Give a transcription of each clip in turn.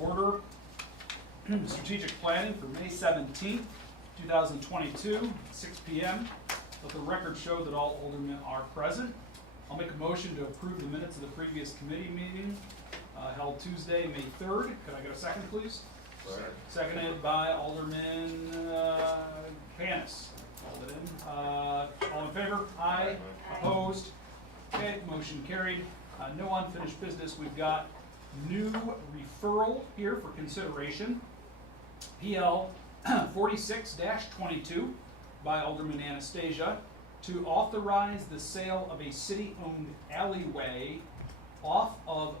order strategic planning for May 17th, 2022, 6 p.m. Let the record show that all aldermen are present. I'll make a motion to approve the minutes of the previous committee meeting held Tuesday, May 3rd. Could I get a second, please? Seconded by Alderman Panis. All in favor? Aye. Opposed? Okay, motion carried. No unfinished business. We've got new referral here for consideration. PL 46-22 by Alderman Anastasia to authorize the sale of a city-owned alleyway off of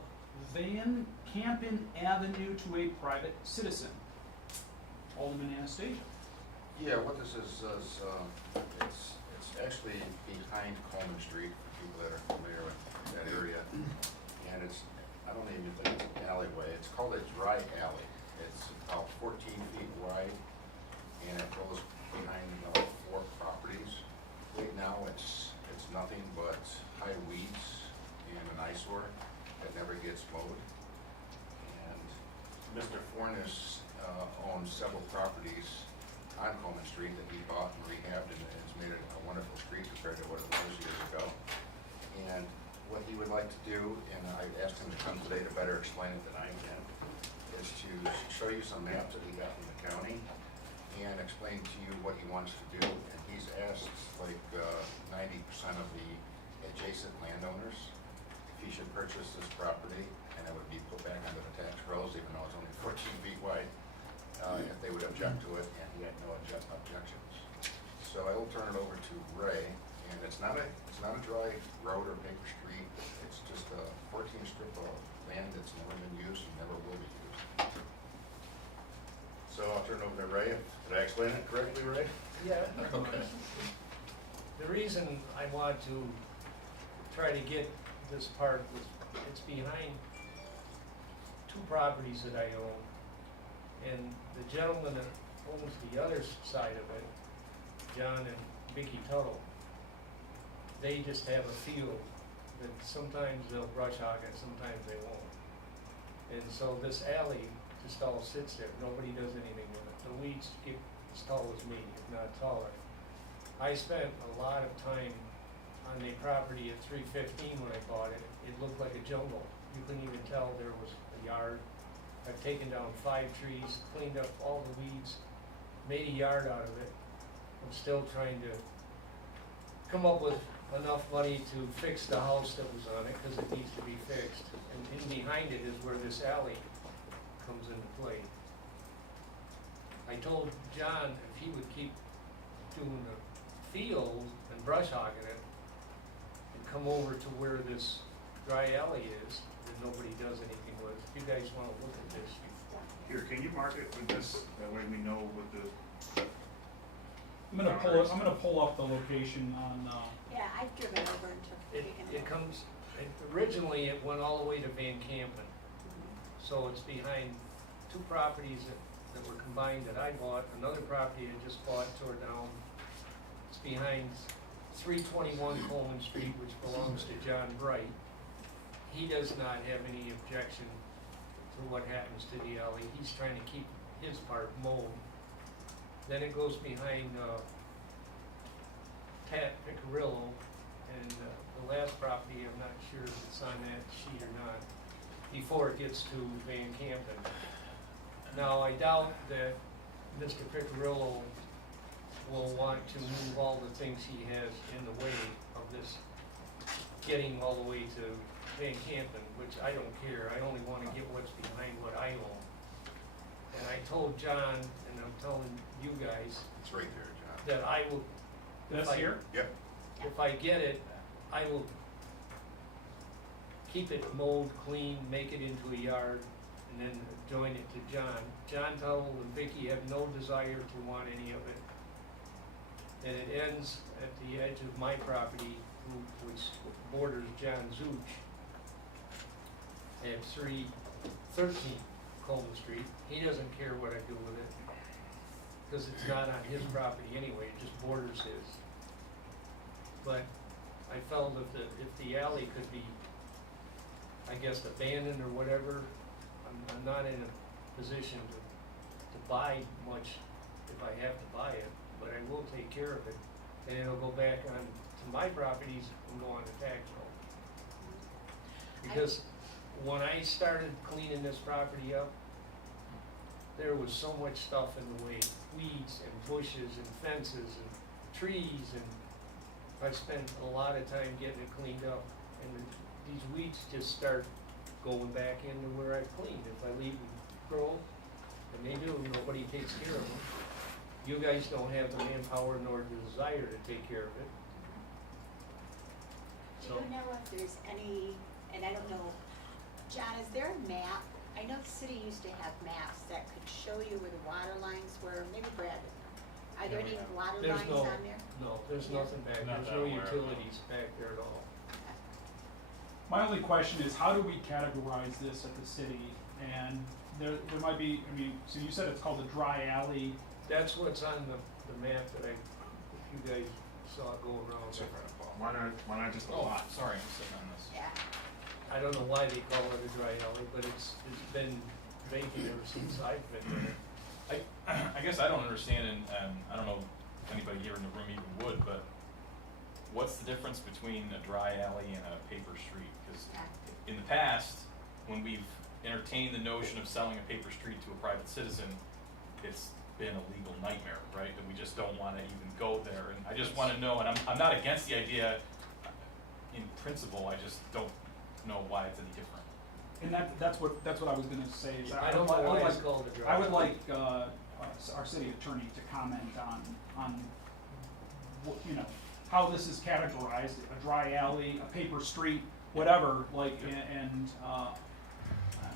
Van Campen Avenue to a private citizen. Alderman Anastasia. Yeah, what this is it's actually behind Coleman Street, for people that are familiar with that area. And it's, I don't even think it's an alleyway, it's called a dry alley. It's about 14 feet wide, and it goes behind 4 properties. Right now, it's nothing but high weeds and an eyesore that never gets mowed. And Mr. Fornes owns several properties on Coleman Street that he bought and rehabbed, and it's made it a wonderful street compared to what it was years ago. And what he would like to do, and I asked him to come today to better explain it than I can, is to show you some maps that he got from the county and explain to you what he wants to do. And he's asked like 90% of the adjacent landowners if he should purchase this property, and it would be put back under the tax rolls, even though it's only 14 feet wide, if they would object to it, and he had no objections. So I will turn it over to Ray, and it's not a dry road or paper street. It's just a 14 strip of land that's never been used and never will be used. So I'll turn it over to Ray. Did I explain it correctly, Ray? Yeah. Okay. The reason I want to try to get this part was, it's behind 2 properties that I own. And the gentleman that owns the other side of it, John and Vicky Tuttle, they just have a field that sometimes they'll brush hog it, sometimes they won't. And so this alley just all sits there. Nobody does anything with it. The weeds get as tall as me, if not taller. I spent a lot of time on the property at 315 when I bought it. It looked like a jungle. You couldn't even tell there was a yard. I've taken down 5 trees, cleaned up all the weeds, made a yard out of it. I'm still trying to come up with enough money to fix the house that was on it, because it needs to be fixed. And in behind it is where this alley comes into play. I told John if he would keep doing the field and brush hogging it, and come over to where this dry alley is, that nobody does anything with. If you guys want to look at this. Here, can you mark it with this, that way we know what the, I'm gonna pull up the location on. Yeah, I've driven over and took. It comes, originally it went all the way to Van Campen. So it's behind 2 properties that were combined that I bought, another property I just bought, tore down. It's behind 321 Coleman Street, which belongs to John Bright. He does not have any objection to what happens to the alley. He's trying to keep his part mowed. Then it goes behind Pat Picarillo, and the last property, I'm not sure if it's on that sheet or not, before it gets to Van Campen. Now, I doubt that Mr. Picarillo will want to move all the things he has in the way of this getting all the way to Van Campen, which I don't care. I only want to get what's behind what I own. And I told John, and I'm telling you guys, It's right there, John. that I will, That's here? Yep. if I get it, I will keep it mowed, clean, make it into a yard, and then join it to John. John Tuttle and Vicky have no desire to want any of it. And it ends at the edge of my property, which borders John Zuch at 313 Coleman Street. He doesn't care what I do with it, because it's not on his property anyway, it just borders his. But I felt if the alley could be, I guess, abandoned or whatever, I'm not in a position to buy much if I have to buy it, but I will take care of it. And it'll go back on to my properties and go on the tax roll. Because when I started cleaning this property up, there was so much stuff in the way, weeds and bushes and fences and trees, and I spent a lot of time getting it cleaned up. And these weeds just start going back into where I cleaned. If I leave them grow, and they do, nobody takes care of them. You guys don't have the manpower nor the desire to take care of it. Do you know if there's any, and I don't know, John, is there a map? I know the city used to have maps that could show you where the water lines were, maybe Brad would know. Are there any water There's lines no- on there? No, there's Yeah. nothing back, Not there's that no I'm aware of. utilities back there at all. My only question is, how do we categorize this at the city? And there might be, I mean, so you said it's called a dry alley. That's what's on the map that if you guys saw it go around. Why not just a Oh, lot? sorry, I'm sitting on this. Yeah. I don't know why they call it a dry alley, but it's been vacant ever since I've been there. I guess I don't understand, and I don't know if anybody here in the room even would, but what's the difference between a dry alley and a paper street? Because in the past, when we've entertained the notion of selling a paper street to a private citizen, it's been a legal nightmare, right? And we just don't wanna even go there, and I just wanna know, and I'm not against the idea in principle, I just don't know why it's any different. And that's what I was gonna say, is I don't know why it's called a dry I alley. would like, our city attorney to comment on, you know, how this is categorized, a dry alley, a paper street, whatever, like, and,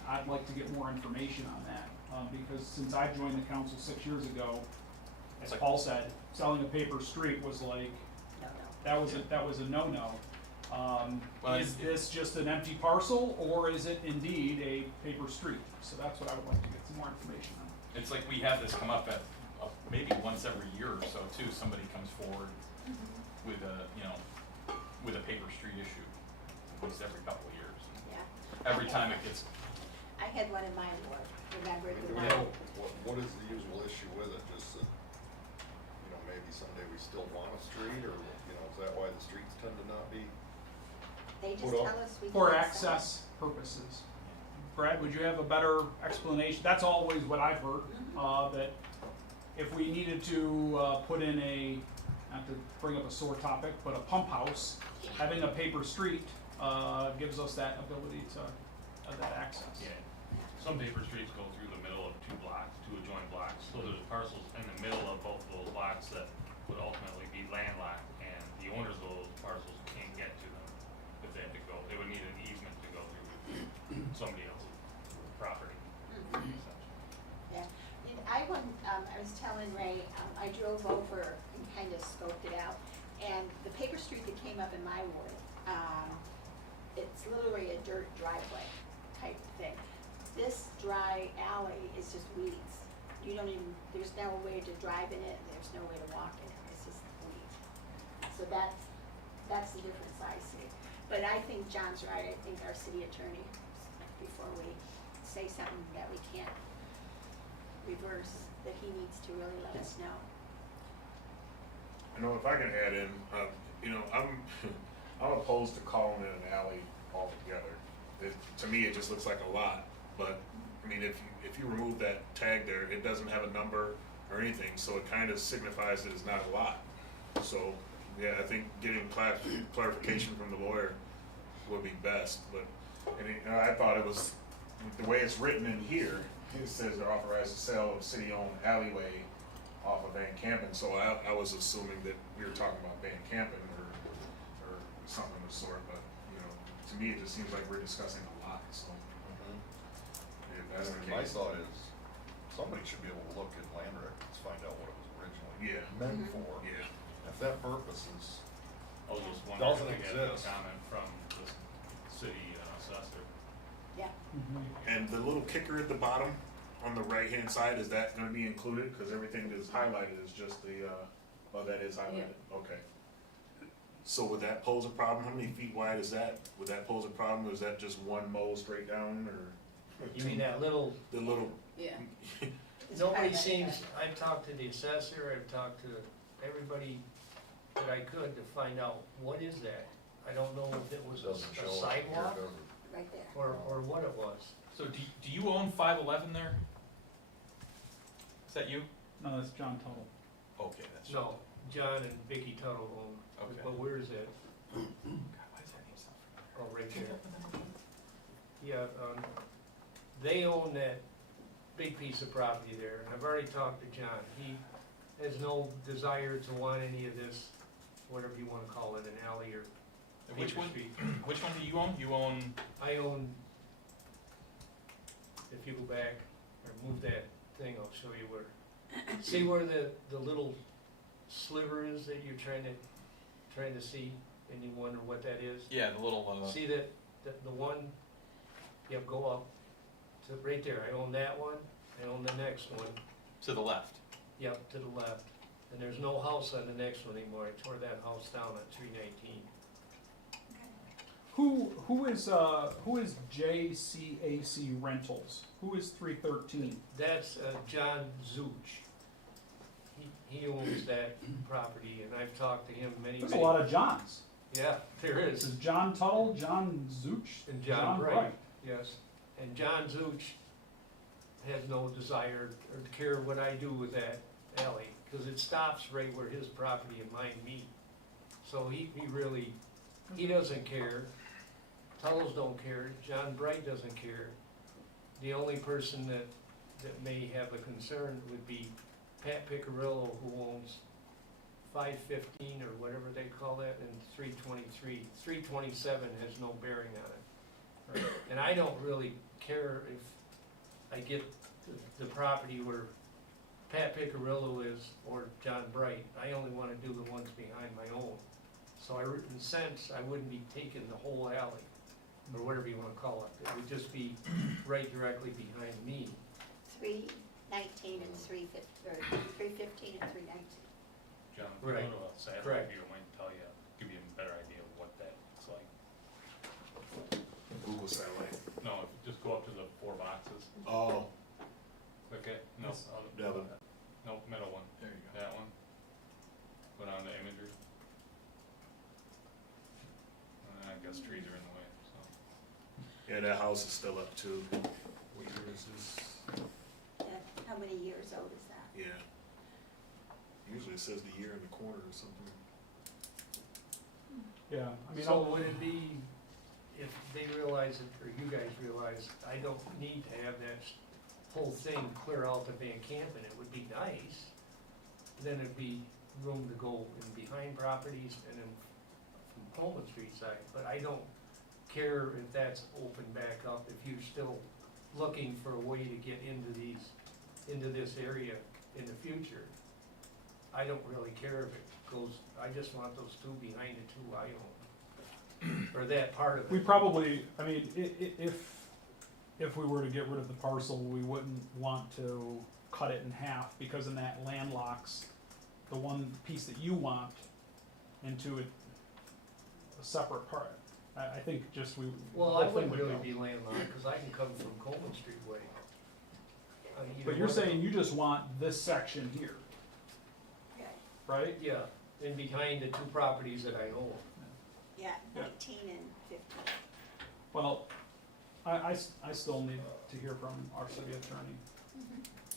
I'd like to get more information on that, because since I joined the council 6 years ago, as Paul said, selling a paper street was like, No. that was a no-no. Well, Is this just an empty parcel, or is it indeed a paper street? So that's what I would like to get some more information on. It's like we have this come up at, maybe once every year or so too, somebody comes forward with a, you know, with a paper street issue, at least every couple of years. Yeah. Every time it gets, I had one in my ward, remember the Do we one? know what is the usual issue with it? Just that, you know, maybe someday we still want a street, or, you know, is that why the streets tend to not be? They just Put up tell us we For can't sell it. access purposes. Brad, would you have a better explanation? That's always what I've heard, that if we needed to, put in a, not to bring up a sore topic, but a pump house, having a paper street, gives us that ability to, that access. Yeah, some paper streets go through the middle of two adjoining blocks, so there's parcels in the middle of both of those blocks that would ultimately be landlocked, and the owners of those parcels can't get to them if they had to go, they would need an easement to go through somebody else's property, essentially. Yeah, and I was telling Ray, I drove over and kind of scoped it out, and the paper street that came up in my ward, it's literally a dirt driveway type thing. This dry alley is just weeds. You don't even, there's no way to drive in it, and there's no way to walk in it, it's just weeds. So that's the difference I see. But I think John's right, I think our city attorney, before we say something that we can't reverse, that he needs to really let us know. I know if I can add in, you know, I'm opposed to calling it an alley altogether. To me, it just looks like a lot, but, I mean, if you remove that tag there, it doesn't have a number or anything, so it kind of signifies that it's not a lot. So, yeah, I think getting clarification from the lawyer would be best, but, I thought it was, the way it's written in here, it says they're authorized to sell a city-owned alleyway off of Van Campen, so I was assuming that we were talking about Van Campen or something of the sort, but, you know, to me, it just seems like we're discussing a lot, so. If that's the My case. thought is, somebody should be able to look in land records, find out what it was originally Yeah. meant Mhm. for. Yeah. If that purpose is, I was just wondering Doesn't if we had a exist. comment from the city assessor. Yeah. And the little kicker at the bottom on the right-hand side, is that gonna be included? Cause everything that's highlighted is just the, oh, that is highlighted, okay. So would that pose a problem? How many feet wide is that? Would that pose a problem, or is that just one mow straight down, or? You mean that little, The little, Yeah. nobody seems, I've talked to the assessor, I've talked to everybody that I could to find out, what is that? I don't know if it was Doesn't show a up here, sidewalk does it? Right there. or what it was. So do you own 511 there? Is that you? No, that's John Tuttle. Okay, that's. No, John and Vicky Tuttle own, Okay. but where is it? God, why is that name sound familiar? Oh, right there. Yeah, they own that big piece of property there, and I've already talked to John. He has no desire to want any of this, whatever you wanna call it, an alley or Which paper one? street. Which one do you own? You own. I own, if you go back, or move that thing, I'll show you where. See where the little sliver is that you're trying to see, and you wonder what that is? Yeah, the little. See that, the one, yep, go up to, right there, I own that one, I own the next one, To the left. yep, to the left. And there's no house on the next one anymore, I tore that house down at 319. Who is JCAC Rentals? Who is 313? That's John Zuch. He owns that property, and I've talked to him many, There's many. a lot of Johns. Yeah, there This is, is John Tuttle, John Zuch, and John Bright, yes. And John Zuch has no desire or to care what I do with that alley, because it stops right where his property and mine meet. So he really, he doesn't care. Tuttles don't care, John Bright doesn't care. The only person that may have a concern would be Pat Picarillo, who owns 515 or whatever they call that, and 323. 327 has no bearing on it. And I don't really care if I get the property where Pat Picarillo is or John Bright. I only wanna do the ones behind my own. So in a sense, I wouldn't be taking the whole alley, or whatever you wanna call it. It would just be right directly behind me. 319 and 315, or 315 and 319. John, if you Right. go to a satellite Correct. view, it might tell you, give you a better idea of what that looks like. Google satellite. No, if you just go up to the 4 boxes, Oh, click it, no, Yes. other- the other. no, middle one, There you go. that one. Go down to imagery. And I guess trees are in the way, so. Yeah, that house is still up too. What year is this? How many years old is that? Yeah. Usually it says the year in the corner or something. Yeah, I mean, So would it be, if they realize it, or you guys realize, I don't need to have that whole thing clear out to Van Campen, it would be nice. Then it'd be room to go in behind properties and in from Coleman Street side, but I don't care if that's open back up, if you're still looking for a way to get into this area in the future. I don't really care if it goes, I just want those two behind the two I own, or that part of it. we probably, I mean, if we were to get rid of the parcel, we wouldn't want to cut it in half, because then that landlocks the one piece that you want into a separate part. I think just we. Well, the I whole thing wouldn't would really go. be landlocked, cause I can come from Coleman Street way. On either But you're one. saying you just want this section here, Yeah, right? Yeah, in behind the two properties that I own. yeah, Yeah. 19 and 15. Well, I still need to hear from our city attorney.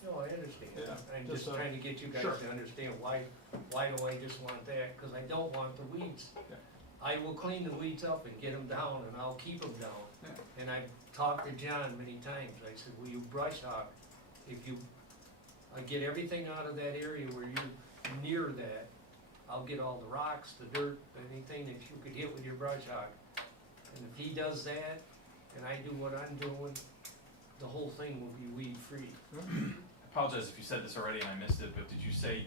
No, I understand. Yeah, I'm just, just trying to get you guys sure. to understand why do I just want that? Cause I don't want the weeds. Yeah. I will clean the weeds up and get them down, and I'll keep them down. Yeah. And I've talked to John many times, I said, will you brush hog? If you, I get everything out of that area where you're near that, I'll get all the rocks, the dirt, anything that you could hit with your brush hog. And if he does that, and I do what I'm doing, the whole thing will be weed free. I apologize if you said this already and I missed it, but did you say,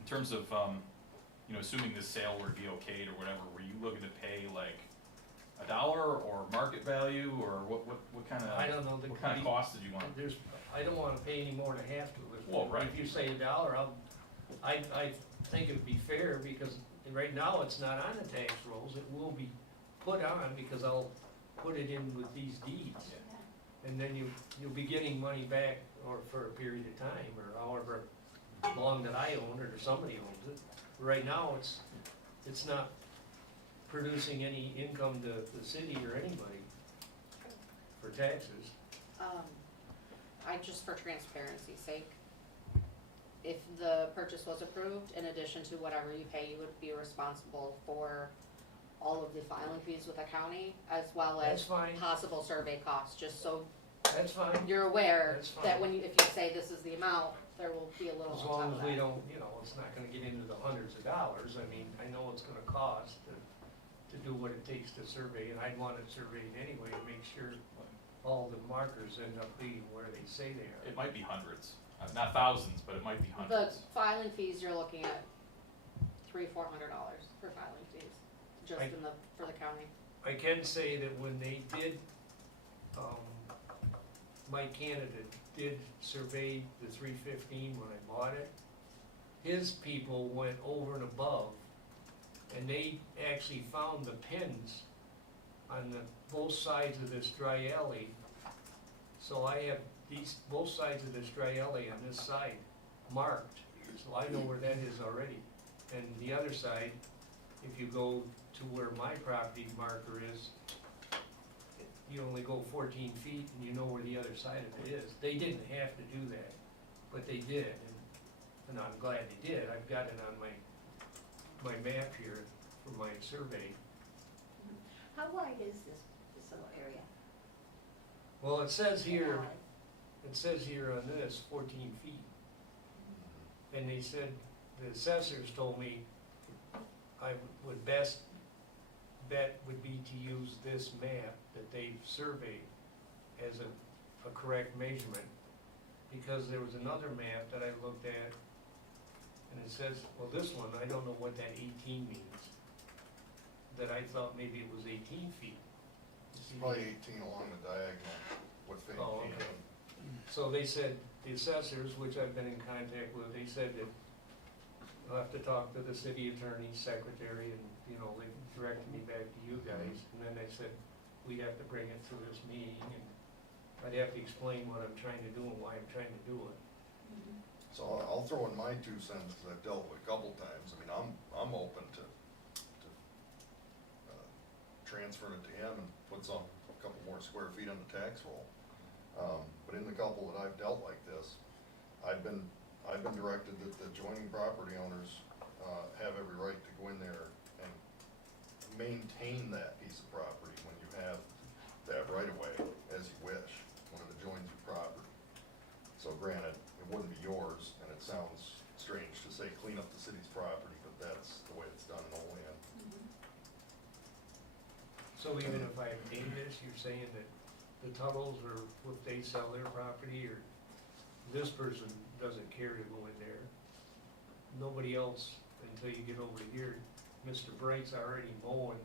in terms of, you know, assuming this sale were to be okayed or whatever, were you looking to pay like $1 or market value, or what kind of? I don't know, What kind of cost did you want? I don't wanna pay any more than I have to. Well, right. If you say $1, I think it'd be fair, because right now it's not on the tax rolls, it will be put on, because I'll put it in with these deeds. Yeah. and then you'll be getting money back or for a period of time, or however long that I own it or somebody owns it. Right now, it's not producing any income to the city or anybody for taxes. Just for transparency's sake, if the purchase was approved, in addition to whatever you pay, you would be responsible for all of the filing fees with the county, as well That's as fine. possible survey costs, just so That's fine, you're aware That's fine. that when you, if you say this is the amount, there will be a little as on long top as of we that. don't, it's not gonna get into the hundreds of dollars. I mean, I know it's gonna cost to do what it takes to survey, and I'd want it surveyed anyway to make sure all the markers end up being where they say they are. It might be hundreds, not thousands, but it might be The hundreds. filing fees, you're looking at $300-400 for filing fees, just I- for the county. I can say that when they did, my candidate did survey the 315 when I bought it, his people went over and above, and they actually found the pins on both sides of this dry alley. So I have both sides of this dry alley on this side marked, so I know where that is already. And the other side, if you go to where my property marker is, you only go 14 feet and you know where the other side of it is. They didn't have to do that, but they did, and I'm glad they did. I've got it on my map here for my survey. How wide is this little area? Well, it says here, Alley? it says here on this 14 feet. And they said, the assessors told me I would best bet would be to use this map that they've surveyed as a correct measurement. Because there was another map that I looked at, and it says, well, this one, I don't know what that 18 means. That I thought maybe it was 18 feet. It's probably 18 along the diagonal with 15. Oh, okay. So they said, the assessors, which I've been in contact with, they said that you'll have to talk to the city attorney, secretary, and, they directed me back to you guys. And then they said, we'd have to bring it to this meeting, and I'd have to explain what I'm trying to do and why I'm trying to do it. So I'll throw in my 2 cents, because I've dealt with it a couple times. I mean, I'm open to transferring it to him and put a couple more square feet on the tax roll. But in the couple that I've dealt like this, I've been directed that the adjoining property owners have every right to go in there and maintain that piece of property when you have that right of way as you wish, when it adjoins your property. So granted, it wouldn't be yours, and it sounds strange to say clean up the city's property, but that's the way it's done in Olean. So even if I obtain this, you're saying that the Tuttles, or if they sell their property, or this person doesn't care to go in there, nobody else, until you get over here, Mr. Bright's already mowing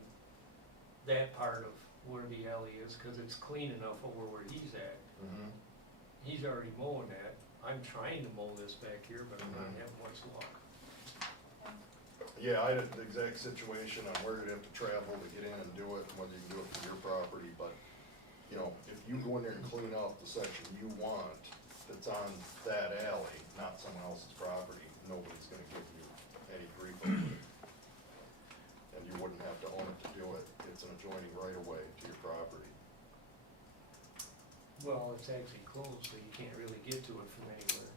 that part of where the alley is, cause it's clean enough over where he's at. He's already mowing that. I'm trying to mow this back here, but I'm not having much luck. Yeah, I had the exact situation on where you'd have to travel to get in and do it, and whether you can do it for your property, but, if you go in there and clean up the section you want that's on that alley, not someone else's property, nobody's gonna give you any grief over it. And you wouldn't have to own it to do it, it's an adjoining right of way to your property. Well, it's actually closed, so you can't really get to it from anywhere.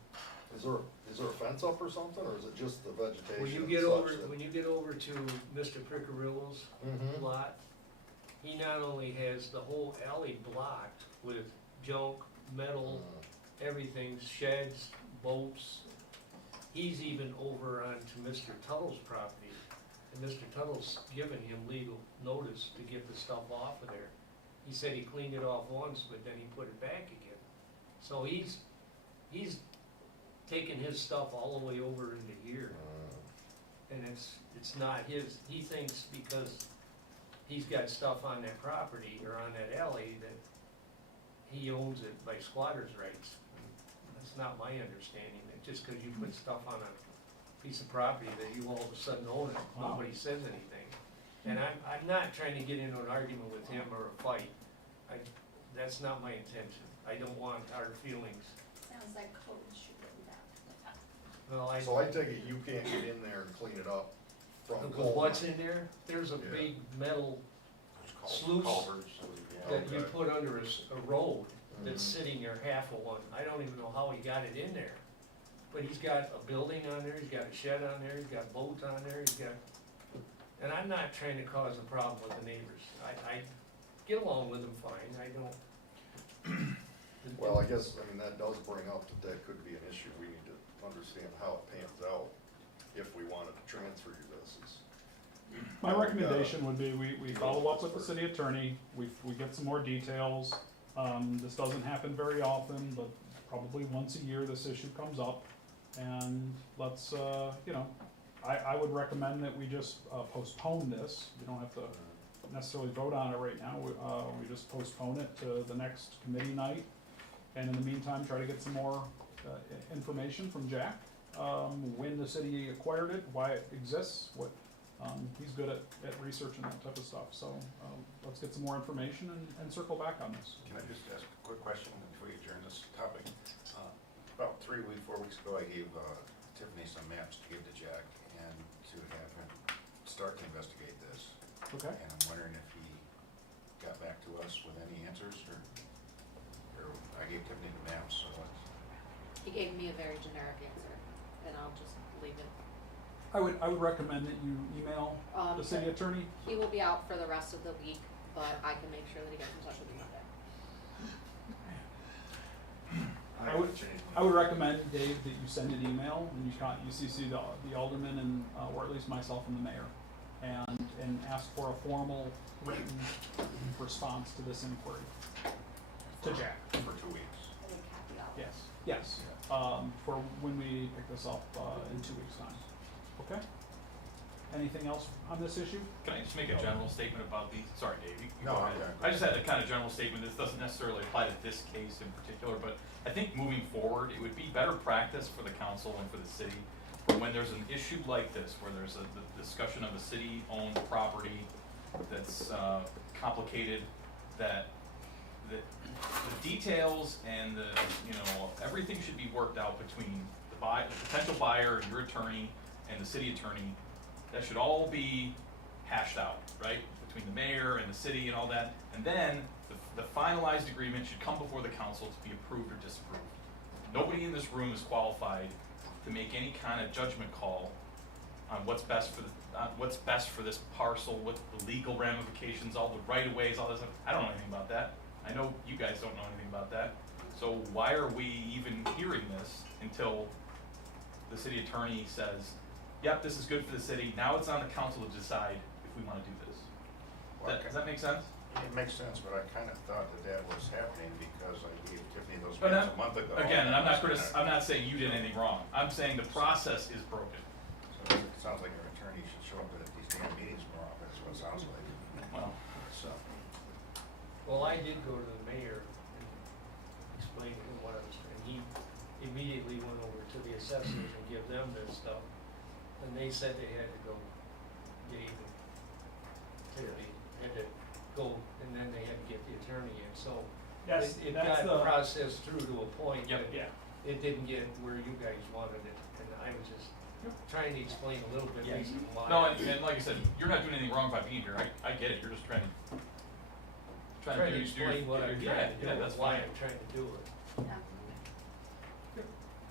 Is there a fence up or something, or is it just the vegetation? When you and get such over, that- when you get over to Mr. Piccarillo's Mhm. lot, he not only has the whole alley blocked with junk, metal, everything, sheds, boats. He's even over onto Mr. Tuttle's property, and Mr. Tuttle's given him legal notice to get the stuff off of there. He said he cleaned it off once, but then he put it back again. So he's taking his stuff all the way over into here, and it's not his. He thinks because he's got stuff on that property or on that alley that he owns it by squatter's rights. That's not my understanding, that just because you put stuff on a piece of property that you all of a sudden own it, nobody says anything. And I'm not trying to get into an argument with him or a fight. That's not my intention. I don't want hard feelings. Sounds like code shooting down. Well, I. So I take it you can't get in there and clean it up from With Coleman? what's in there, there's a Yeah. big metal There's sluice culverts, yeah. that you Okay. put under a road that's Mhm. sitting there half of one. I don't even know how he got it in there. But he's got a building on there, he's got a shed on there, he's got boats on there, he's got, and I'm not trying to cause a problem with the neighbors. I get along with them fine, I don't. Well, I guess, I mean, that does bring up that that could be an issue. We need to understand how it pans out if we wanted to transfer you this. My recommendation would be we follow up with the city attorney, we get some more details. This doesn't happen very often, but probably once a year this issue comes up. And let's, you know, I would recommend that we just postpone this. We don't have to necessarily vote on it right now. We just postpone it to the next committee night. And in the meantime, try to get some more information from Jack. When the city acquired it, why it exists, what, he's good at researching that type of stuff. So let's get some more information and circle back on this. Can I just ask a quick question before you adjourn this topic? About 4 weeks ago, I gave Tiffany some maps to give to Jack and to have him start to investigate this. Okay? And I'm wondering if he got back to us with any answers, or I gave Tiffany the maps, so let's. He gave me a very generic answer, and I'll just leave it. I would recommend that you email the city attorney. He will be out for the rest of the week, but I can make sure that he gets in touch with you Monday. I would recommend, Dave, that you send an email and you CC the alderman and, or at least myself and the mayor, and ask for a formal written response to this inquiry, to Jack. For 2 weeks. I would copy all. Yes, yes, for when we pick this up, in 2 weeks' time. Okay? Anything else on this issue? Can I just make a general statement about these? Sorry, Dave, you No, go ahead. okay. I just had a kind of general statement. This doesn't necessarily apply to this case in particular, but I think moving forward, it would be better practice for the council and for the city, for when there's an issue like this, where there's the discussion of a city-owned property that's complicated, that the details and the, you know, everything should be worked out between the potential buyer, your attorney, and the city attorney. That should all be hashed out, right, between the mayor and the city and all that. And then the finalized agreement should come before the council to be approved or disapproved. Nobody in this room is qualified to make any kind of judgment call on what's best for this parcel, what the legal ramifications, all the right-of-ways, all this stuff. I don't know anything about that. I know you guys don't know anything about that. So why are we even hearing this until the city attorney says, yep, this is good for the city, now it's on the council to decide if we wanna do this. Does that make sense? It makes sense, but I kind of thought that was happening because I gave Tiffany those But maps a month ago. Again, and I'm not saying you did anything wrong, I'm saying the process is broken. So it sounds like our attorney should show up at these damn meetings more often, that's what it sounds like. Well, So, Well, I did go to the mayor and explain to him what I was, and he immediately went over to the assessors and give them this stuff. And they said they had to go, Dave and Tiffany had to go, and then they had to get the attorney in, so. Yes, It that's got the, processed through to a point Yep. that yeah. it didn't get where you guys wanted it, and I was just trying to explain a little bit Yeah. reason why. no, and like I said, you're not doing anything wrong by being here, I get it, you're just trying to Trying to explain what I'm trying to do, yeah, and that's why fine. I'm trying to do it. Yeah.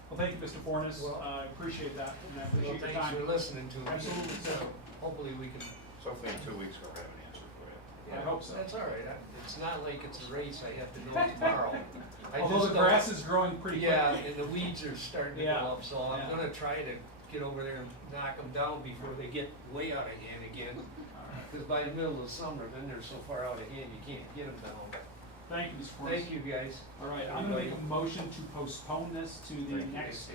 Well, thank you, Mr. Fornes. Well- I appreciate that, and I Well, appreciate your thanks for time. listening to me. Absolutely, sir. Hopefully we can. so hopefully in 2 weeks we'll have an answer for you. I hope so. That's all right, it's not like it's a race I have to know tomorrow. I Although just the don't- is growing pretty quickly. Yeah, and the weeds are starting to Yeah, go up, so I'm yeah. gonna try to get over there and knock them down before they get way out of hand again. All right. Cause by the middle of summer, then they're so far out of hand, you can't get them down. Thank you, Mr. Fornes. Thank you, guys. All right, I'm gonna make a motion to postpone this to the Thank you. next,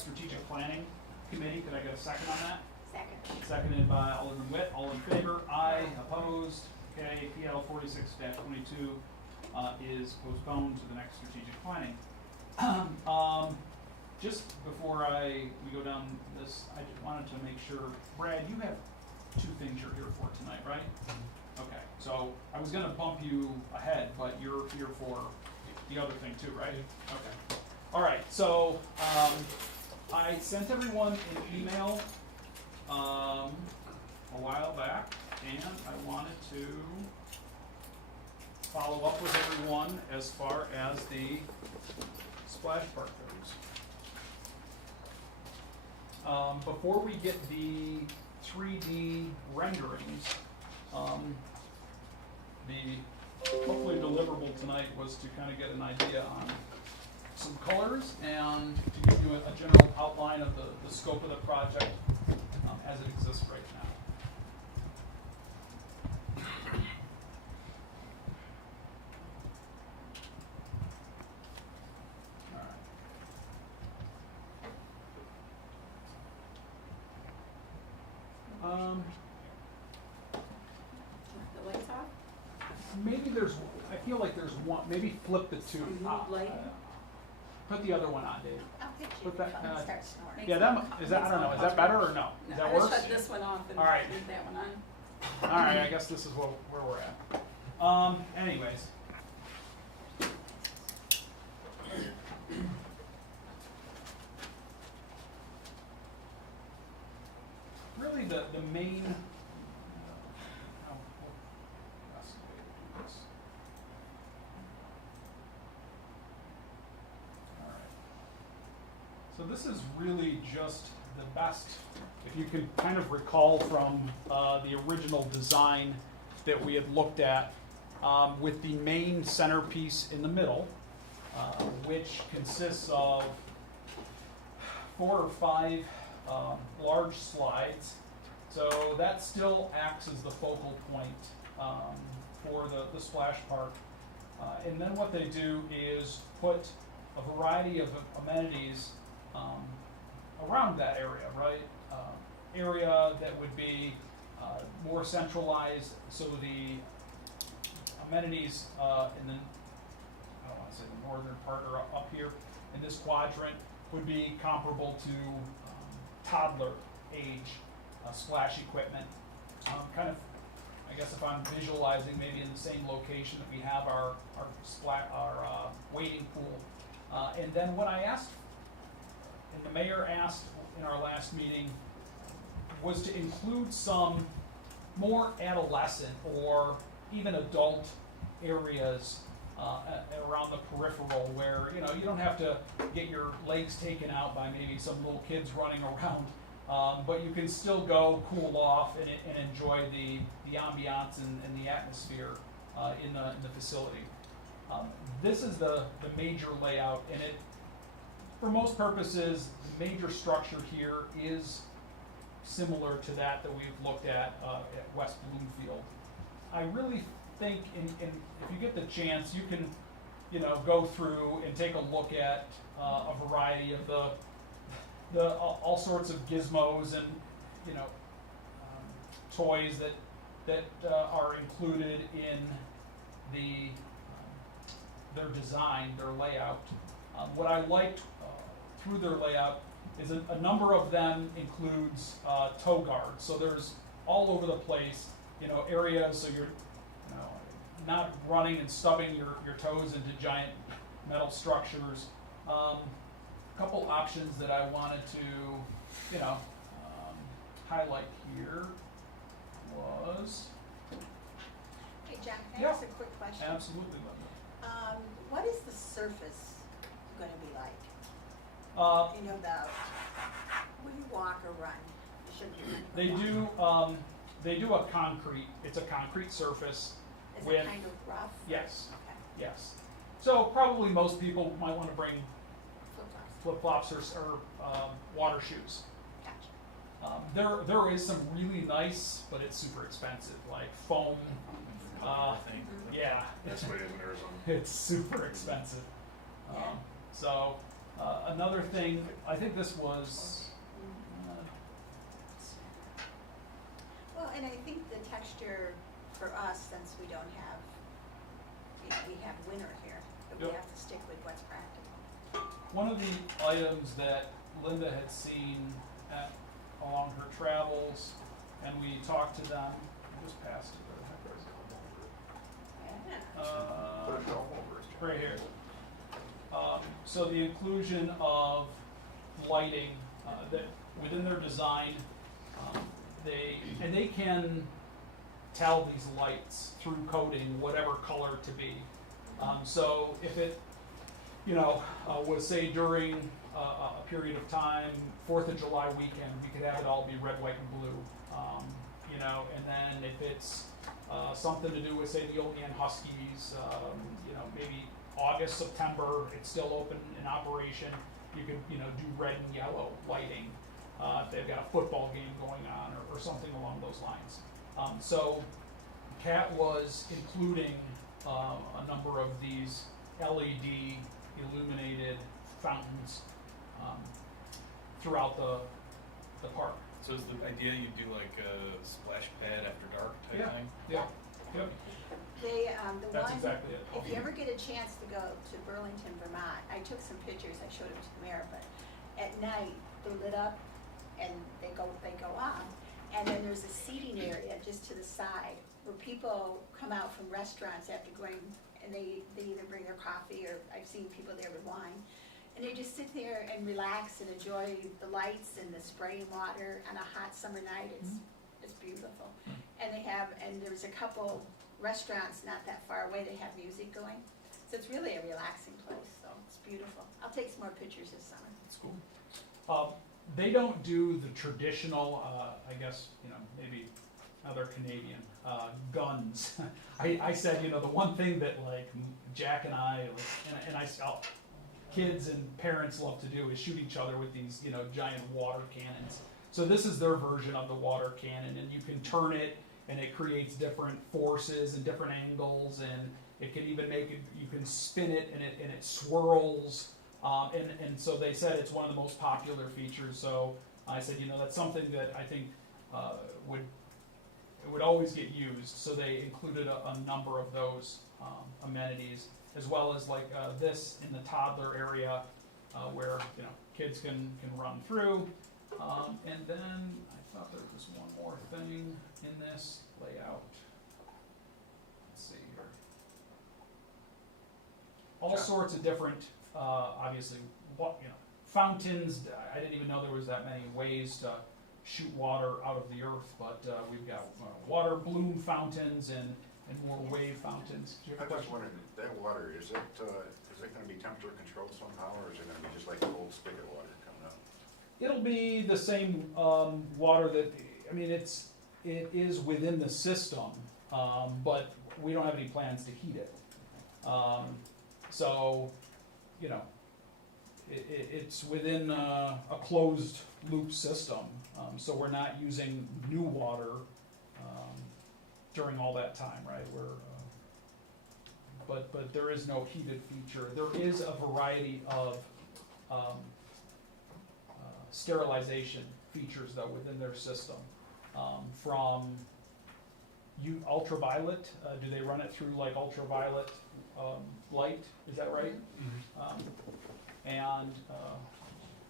strategic planning committee. Could I get a second on that? Second. Seconded by Alderman Witt. All in favor? Aye. Opposed? Okay, PL 46-22 is postponed to the next strategic planning. Just before we go down this, I just wanted to make sure, Brad, you have 2 things you're here for tonight, right? Okay, so I was gonna bump you ahead, but you're here for the other thing too, right? Okay. All right, so, I sent everyone an email, a while back, and I wanted to follow up with everyone as far as the splash park goes. Before we get the 3D renderings, the hopefully deliverable tonight was to kind of get an idea on some colors and to give you a general outline of the scope of the project as it exists right now. All right. The lights off? Maybe there's, I feel like there's one, maybe flip the two. Put the other one on, Dave. I'll get you Put the that, phone, start snoring. Yeah, that, is that, I don't know, is that better or no? Does that work? Shut this one off and All right. leave that one on. All right, I guess this is where we're at. Anyways. Really the main, so this is really just the best, if you can kind of recall from the original design that we had looked at, with the main centerpiece in the middle, which consists of 4 or 5 large slides. So that still acts as the focal point for the splash park. And then what they do is put a variety of amenities around that area, right? Area that would be more centralized, so the amenities in the, I don't want to say the northern part or up here in this quadrant would be comparable to toddler age splash equipment. Kind of, I guess if I'm visualizing maybe in the same location that we have our wading pool. And then what I asked, and the mayor asked in our last meeting, was to include some more adolescent or even adult areas around the peripheral where, you know, you don't have to get your legs taken out by maybe some little kids running around, but you can still go cool off and enjoy the ambiance and the atmosphere in the facility. This is the major layout, and it, for most purposes, the major structure here is similar to that we've looked at West Bloomfield. I really think if you get the chance, you can, you know, go through and take a look at a variety of the all sorts of gizmos and, you know, toys that are included in their design, their layout. What I liked through their layout is a number of them includes toe guards. So there's all over the place, you know, areas so you're, you know, not running and stubbing your toes into giant metal structures. A couple options that I wanted to, you know, highlight here was. Hey, John, can I Yeah. ask a quick question? Absolutely, Linda. What is the surface gonna be like? You know, when you walk or run, you shouldn't be running. They do a concrete, it's a concrete surface. Is with, it kind of rough? Yes, Okay, yes. So probably most people might want to bring flip-flops, flip-flops or water shoes. gotcha. There is some really nice, but it's super expensive, like foam. Yeah, That's the way it is in Arizona. it's super expensive. Yeah. So another thing, I think this was. Well, and I think the texture for us, since we don't have, you know, we have winter here, but we Yep. have to stick with what's practical. One of the items that Linda had seen along her travels, and we talked to them, I just passed it. Yeah. Put a shelf over it. Right here. So the inclusion of lighting, that within their design, they can tell these lights through coding whatever color to be. So if it, was say during a period of time, 4th of July weekend, we could have it all be red, white, and blue. And then if it's something to do with, say, the Olean Huskies, maybe August, September, it's still open in operation, you could, do red and yellow lighting. If they've got a football game going on or something along those lines. So CAT was including a number of these LED illuminated fountains throughout the park. So is the idea you do like a splash pad after dark type Yeah. thing? Yeah, yep, They, the that's one, exactly it. if you ever get a chance to go to Burlington, Vermont, I took some pictures, I showed them to the mayor, but at night, they're lit up and they go on. And then there's a seating area just to the side where people come out from restaurants after going, and they either bring their coffee, or I've seen people there with wine. And they just sit there and relax and enjoy the lights and the spraying water on a hot summer night. It's beautiful. And there's a couple restaurants not that far away, they have music going. So it's really a relaxing place, so it's beautiful. I'll take some more pictures this summer. That's cool. They don't do the traditional, I guess, maybe other Canadian, guns. I said, the one thing that like Jack and I, kids and parents love to do is shoot each other with these, giant water cannons. So this is their version of the water cannon, and you can turn it and it creates different forces and different angles, and it can even you can spin it and it swirls. And so they said it's one of the most popular features. So I said, that's something that I think would always get used. So they included a number of those amenities, as well as like this in the toddler area, where kids can run through. And then I thought there was one more thing in this layout. Let's see here. All sorts of different, obviously, fountains. I didn't even know there was that many ways to shoot water out of the earth, but we've got water bloom fountains and more wave fountains. Do you have a I just question? wondered, that water, is it gonna be temperature controlled somehow, or is it gonna be just like cold spigot water coming out? It'll be the same water that, it is within the system, but we don't have any plans to heat it. So, it's within a closed loop system, so we're not using new water during all that time, right? But there is no heated feature. There is a variety of sterilization features though within their system, from ultraviolet. Do they run it through like ultraviolet light? Is that right? And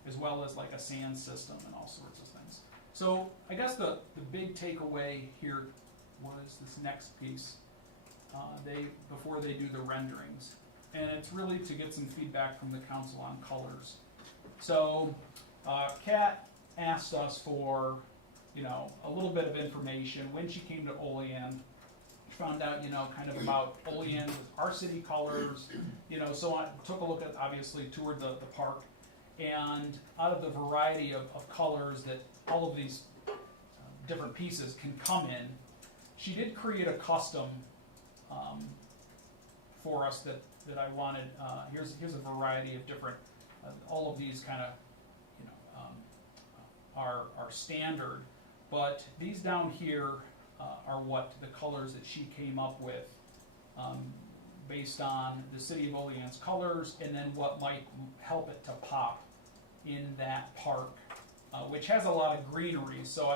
as well as like a sand system and all sorts of things. So I guess the big takeaway here was this next piece. Before they do the renderings, and it's really to get some feedback from the council on colors. So Kat asked us for a little bit of information when she came to Olean. She found out kind of about Olean with our city colors, so I took a look at, obviously toured the park, and out of the variety of colors that all of these different pieces can come in, she did create a custom for us that I wanted. Here's a variety of different, all of these kind of are standard, but these down here are what the colors that she came up with based on the city of Olean's colors, and then what might help it to pop in that park, which has a lot of greenery. So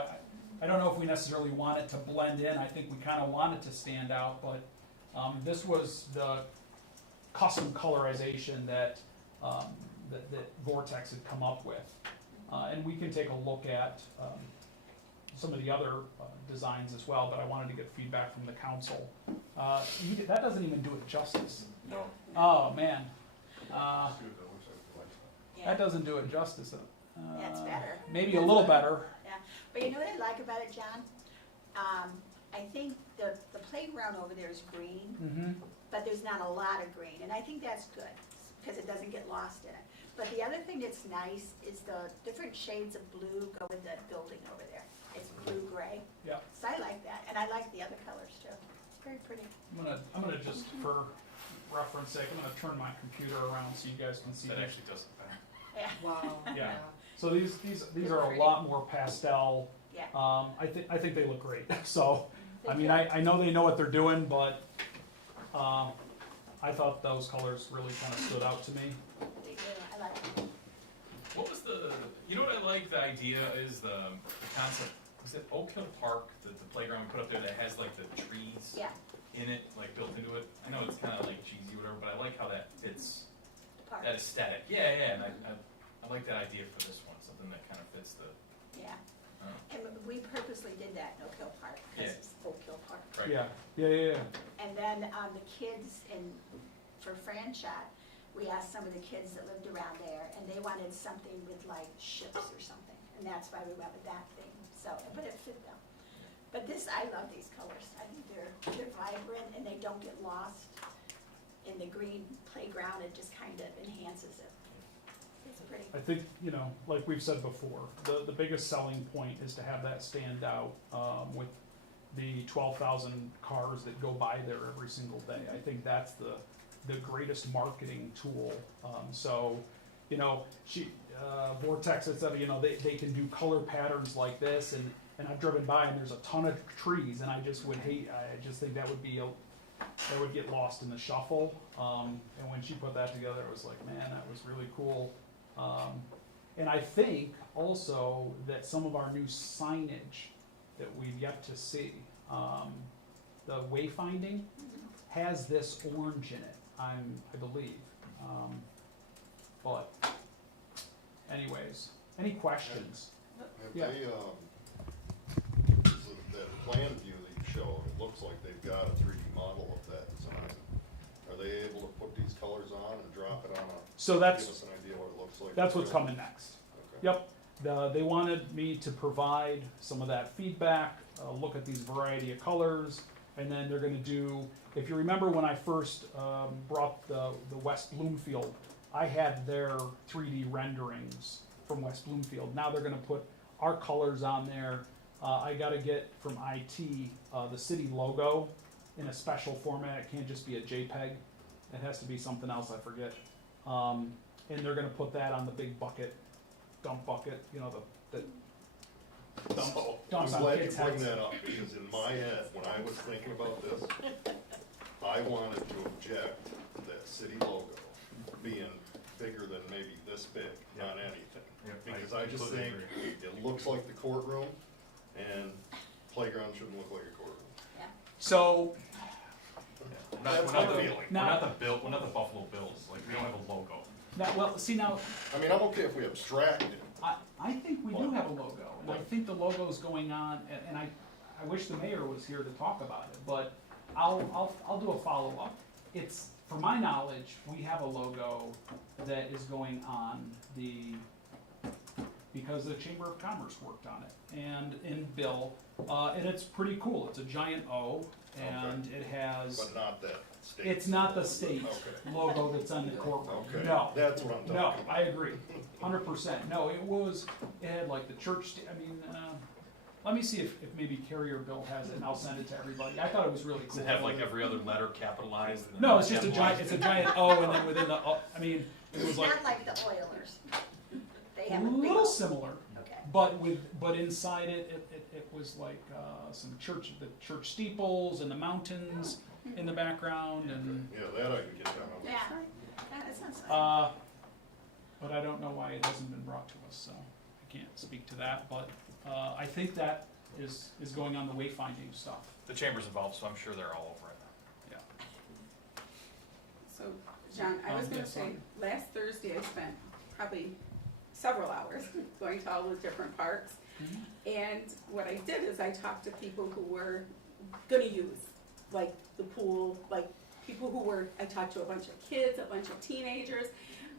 I don't know if we necessarily want it to blend in. I think we kind of want it to stand out, but this was the custom colorization that Vortex had come up with. And we can take a look at some of the other designs as well, but I wanted to get feedback from the council. That doesn't even do it justice. No. Oh, man. That doesn't do it justice. That's better. Maybe a little better. Yeah, but you know what I like about it, John? I think the playground over there is green, Mm-hmm. but there's not a lot of green, and I think that's good, because it doesn't get lost in it. But the other thing that's nice is the different shades of blue go with the building over there. It's blue-gray, Yeah. so I like that, and I like the other colors too. It's very pretty. I'm gonna just, for reference sake, I'm gonna turn my computer around so you guys can see That this. actually does it better. Yeah, Wow. Yeah. So these are a lot more pastel. yeah. I think they look great. So, I mean, They I know they know what they're doing, but, I thought those colors really kind of stood out to me. They do. I like them. What was you know what I like, the idea is the concept, was it Oak Hill Park, the playground we put up there that has like the trees Yeah, in it, like built into it? I know it's kind of like cheesy or whatever, but I like how that fits, the park. that aesthetic. Yeah, and I like that idea for this one, something that kind of fits the, Yeah, oh, and we purposely did that in Oak Hill Park, because Yeah. it's Oak Hill Park. right. Yeah. And then the kids for Franchot, we asked some of the kids that lived around there, and they wanted something with like ships or something, and that's why we went with that theme. So, but it fit them. But I love these colors. I think they're vibrant and they don't get lost in the green playground. It just kind of enhances it. It's pretty. I think, like we've said before, the biggest selling point is to have that stand out, with the 12,000 cars that go by there every single day. I think that's the greatest marketing tool. Vortex had said, they can do color patterns like this, and I've driven by and there's a ton of trees, and I just think that would get lost in the shuffle. And when she put that together, it was like, man, that was really cool. And I think also that some of our new signage that we've yet to see, the wayfinding has this orange in it, I believe. But anyways, any questions? Have Yeah. they, that plan view that you showed, it looks like they've got a 3D model of that design. Are they able to put these colors on and drop it on So give that's us an idea what it looks like? what's coming next. Okay. Yep, they wanted me to provide some of that feedback, look at these variety of colors, and then they're gonna do, if you remember when I first brought the West Bloomfield, I had their 3D renderings from West Bloomfield. Now they're gonna put our colors on there. I gotta get from IT the city logo in a special format. It can't just be a JPEG. It has to be something else, I forget. And they're gonna put that on the big bucket, dump bucket, the dumps, So, dumps I'm on glad you kids' bring heads. that up, because in my head, when I was thinking about this, I wanted to object to that city logo being bigger than maybe this big on anything. Yeah, Because I I just completely think it looks like the courtroom, and playground shouldn't look like a courtroom. So, That's We're my not feeling. we're not the Buffalo Bills, like, we don't have a logo. now, I mean, I'm okay if we abstract it. I think we do have a logo, and I think the logo's going on, and I wish the mayor was here to talk about it, but I'll do a follow-up. It's, for my knowledge, we have a logo that is going on because the Chamber of Commerce worked on it, and in Bill, and it's pretty cool. It's a giant O, and it has, But not that state. it's not the state Okay. logo that's on the courtroom. Okay, No. that's what I'm talking No, about. I agree, 100%. No, it had like the church, let me see if maybe Carrier Bill has it, and I'll send it to everybody. I thought it was really Does cool. it have like every other letter capitalized? and then No, it's just capitalized? it's a giant O, and then within the O, it was It's like not like the Oilers. They a have a big. little similar, Okay. but inside it was like some the church steeples and the mountains in the background, and Yeah, that I can get down on. Yeah, that sounds nice. but I don't know why it hasn't been brought to us, so I can't speak to that. But I think that is going on the wayfinding stuff. The chamber's involved, so I'm sure they're all over it. So, John, I was gonna yes, say, sorry. last Thursday I spent probably several hours going to all the different parks. And what I did is I talked to people who were gonna use, like, the pool, like, people who were, I talked to a bunch of kids, a bunch of teenagers.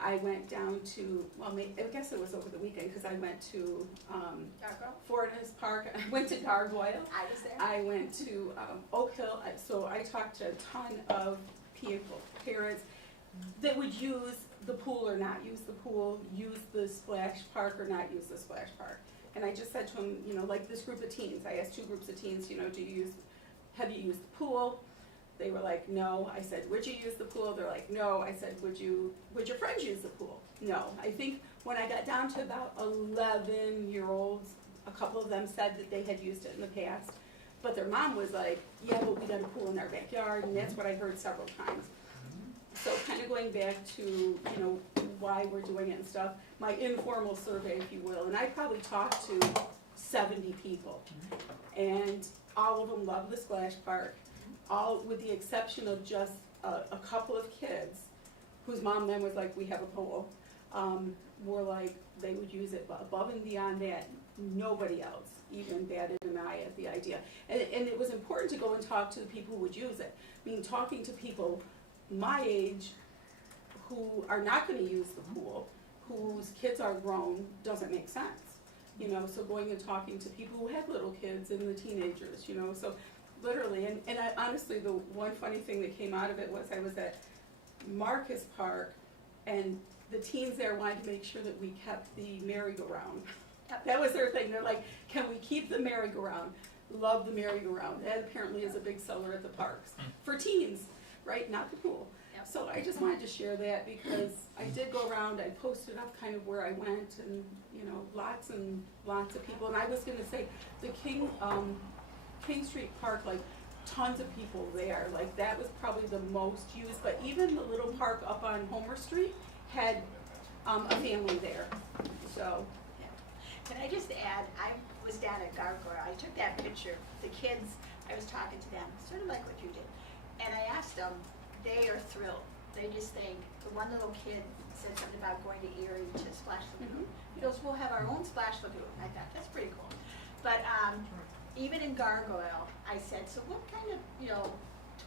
I went down to, well, I guess it was over the weekend, cause I went to, Gargoyle? Fortis Park, I went to Gargoyle. I was there. I went to Oak Hill, so I talked to a ton of people, parents that would use the pool or not use the pool, use the splash park or not use the splash park. And I just said to them, you know, like this group of teens, I asked two groups of teens, you know, have you used the pool? They were like, no. I said, would you use the pool? They're like, no. I said, would your friends use the pool? No. I think when I got down to about 11-year-olds, a couple of them said that they had used it in the past. But their mom was like, yeah, but we got a pool in our backyard, and that's what I heard several times. So kind of going back to, you know, why we're doing it and stuff, my informal survey, if you will, and I probably talked to 70 people. And all of them love the splash park, all with the exception of just a couple of kids whose mom then was like, we have a pool, were like, they would use it, but above and beyond that, nobody else even batted an eye at the idea. And it was important to go and talk to the people who would use it. I mean, talking to people my age who are not gonna use the pool, whose kids are grown, doesn't make sense. You know, so going and talking to people who have little kids and the teenagers, you know, so literally, and I honestly, the one funny thing that came out of it was I was at Marcus Park and the teens there wanted to make sure that we kept the merry-go-round. That was their thing. They're like, can we keep the merry-go-round? Love the merry-go-round. That apparently is a big seller at the parks for teens, right? Not the pool. Yep. So I just wanted to share that because I did go around, I posted up kind of where I went and, you know, lots and lots of people. And I was gonna say, the King Street Park, like tons of people there. Like that was probably the most used, but even the little park up on Homer Street had a family there, so. Can I just add, I was down at Gargoyle, I took that picture, the kids, I was talking to them, sort of like what you did. And I asked them, they are thrilled. They just think, the one little kid said something about going to Erie to Splash Lagoon. He goes, we'll have our own Splash Lagoon. I thought, that's pretty cool. But even in Gargoyle, I said, so what kind of, you know,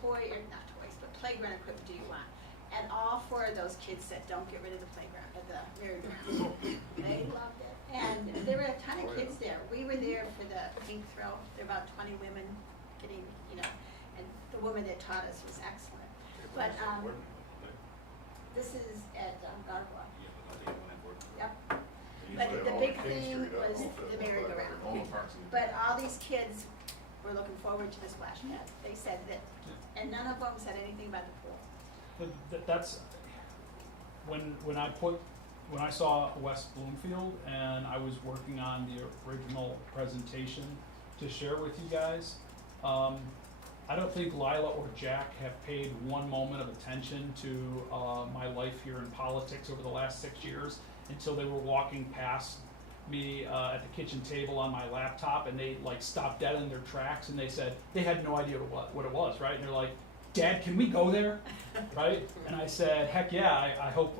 not toys, but playground equipment do you want? And all four of those kids said, don't get rid of the playground, at the merry-go-round. They loved it. And there were a ton of kids there. We were there for the pink throw. There were about 20 women getting, you know, and the woman that taught us was excellent. But this is at Gargoyle. Yep. But the big thing was the merry-go-round. But all these kids were looking forward to the splash pad. They said that, and none of them said anything about the pool. That's when I saw West Bloomfield and I was working on the original presentation to share with you guys. I don't think Lila or Jack have paid one moment of attention to my life here in politics over the last 6 years until they were walking past me at the kitchen table on my laptop, and they like stopped dead in their tracks and they said they had no idea what it was, right? And they're like, Dad, can we go there, right? And I said, heck yeah, I hope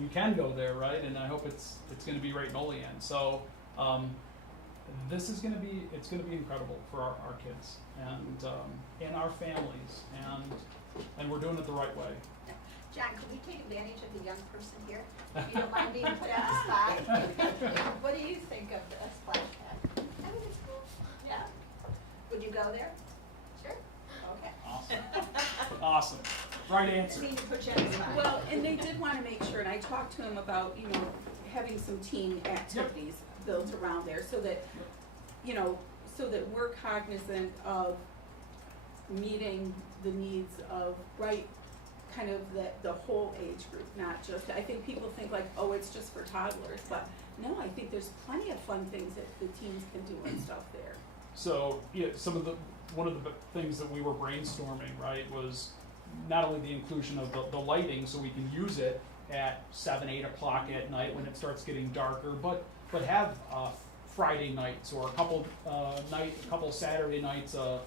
we can go there, right? And I hope it's going to be right in Olean. So this is going to be incredible for our kids and our families, and we're doing it the right way. John, could we take advantage of the young person here? If you don't mind being put on the spot. What do you think of the splash pad? I think it's cool. Yeah. Would you go there? Sure. Okay. Awesome. Awesome. Right I answer. mean to put you on the spot. Well, and they did want to make sure, and I talked to them about, you know, having some teen activities built around there so that, you know, so that we're cognizant of meeting the needs of, right, kind of the whole age group, not just, I think people think like, oh, it's just for toddlers, but no, I think there's plenty of fun things that the teens can do and stuff there. So yeah, one of the things that we were brainstorming, right, was not only the inclusion of the lighting so we can use it at 7, 8 o'clock at night when it starts getting darker, but have Friday nights or a couple Saturday nights a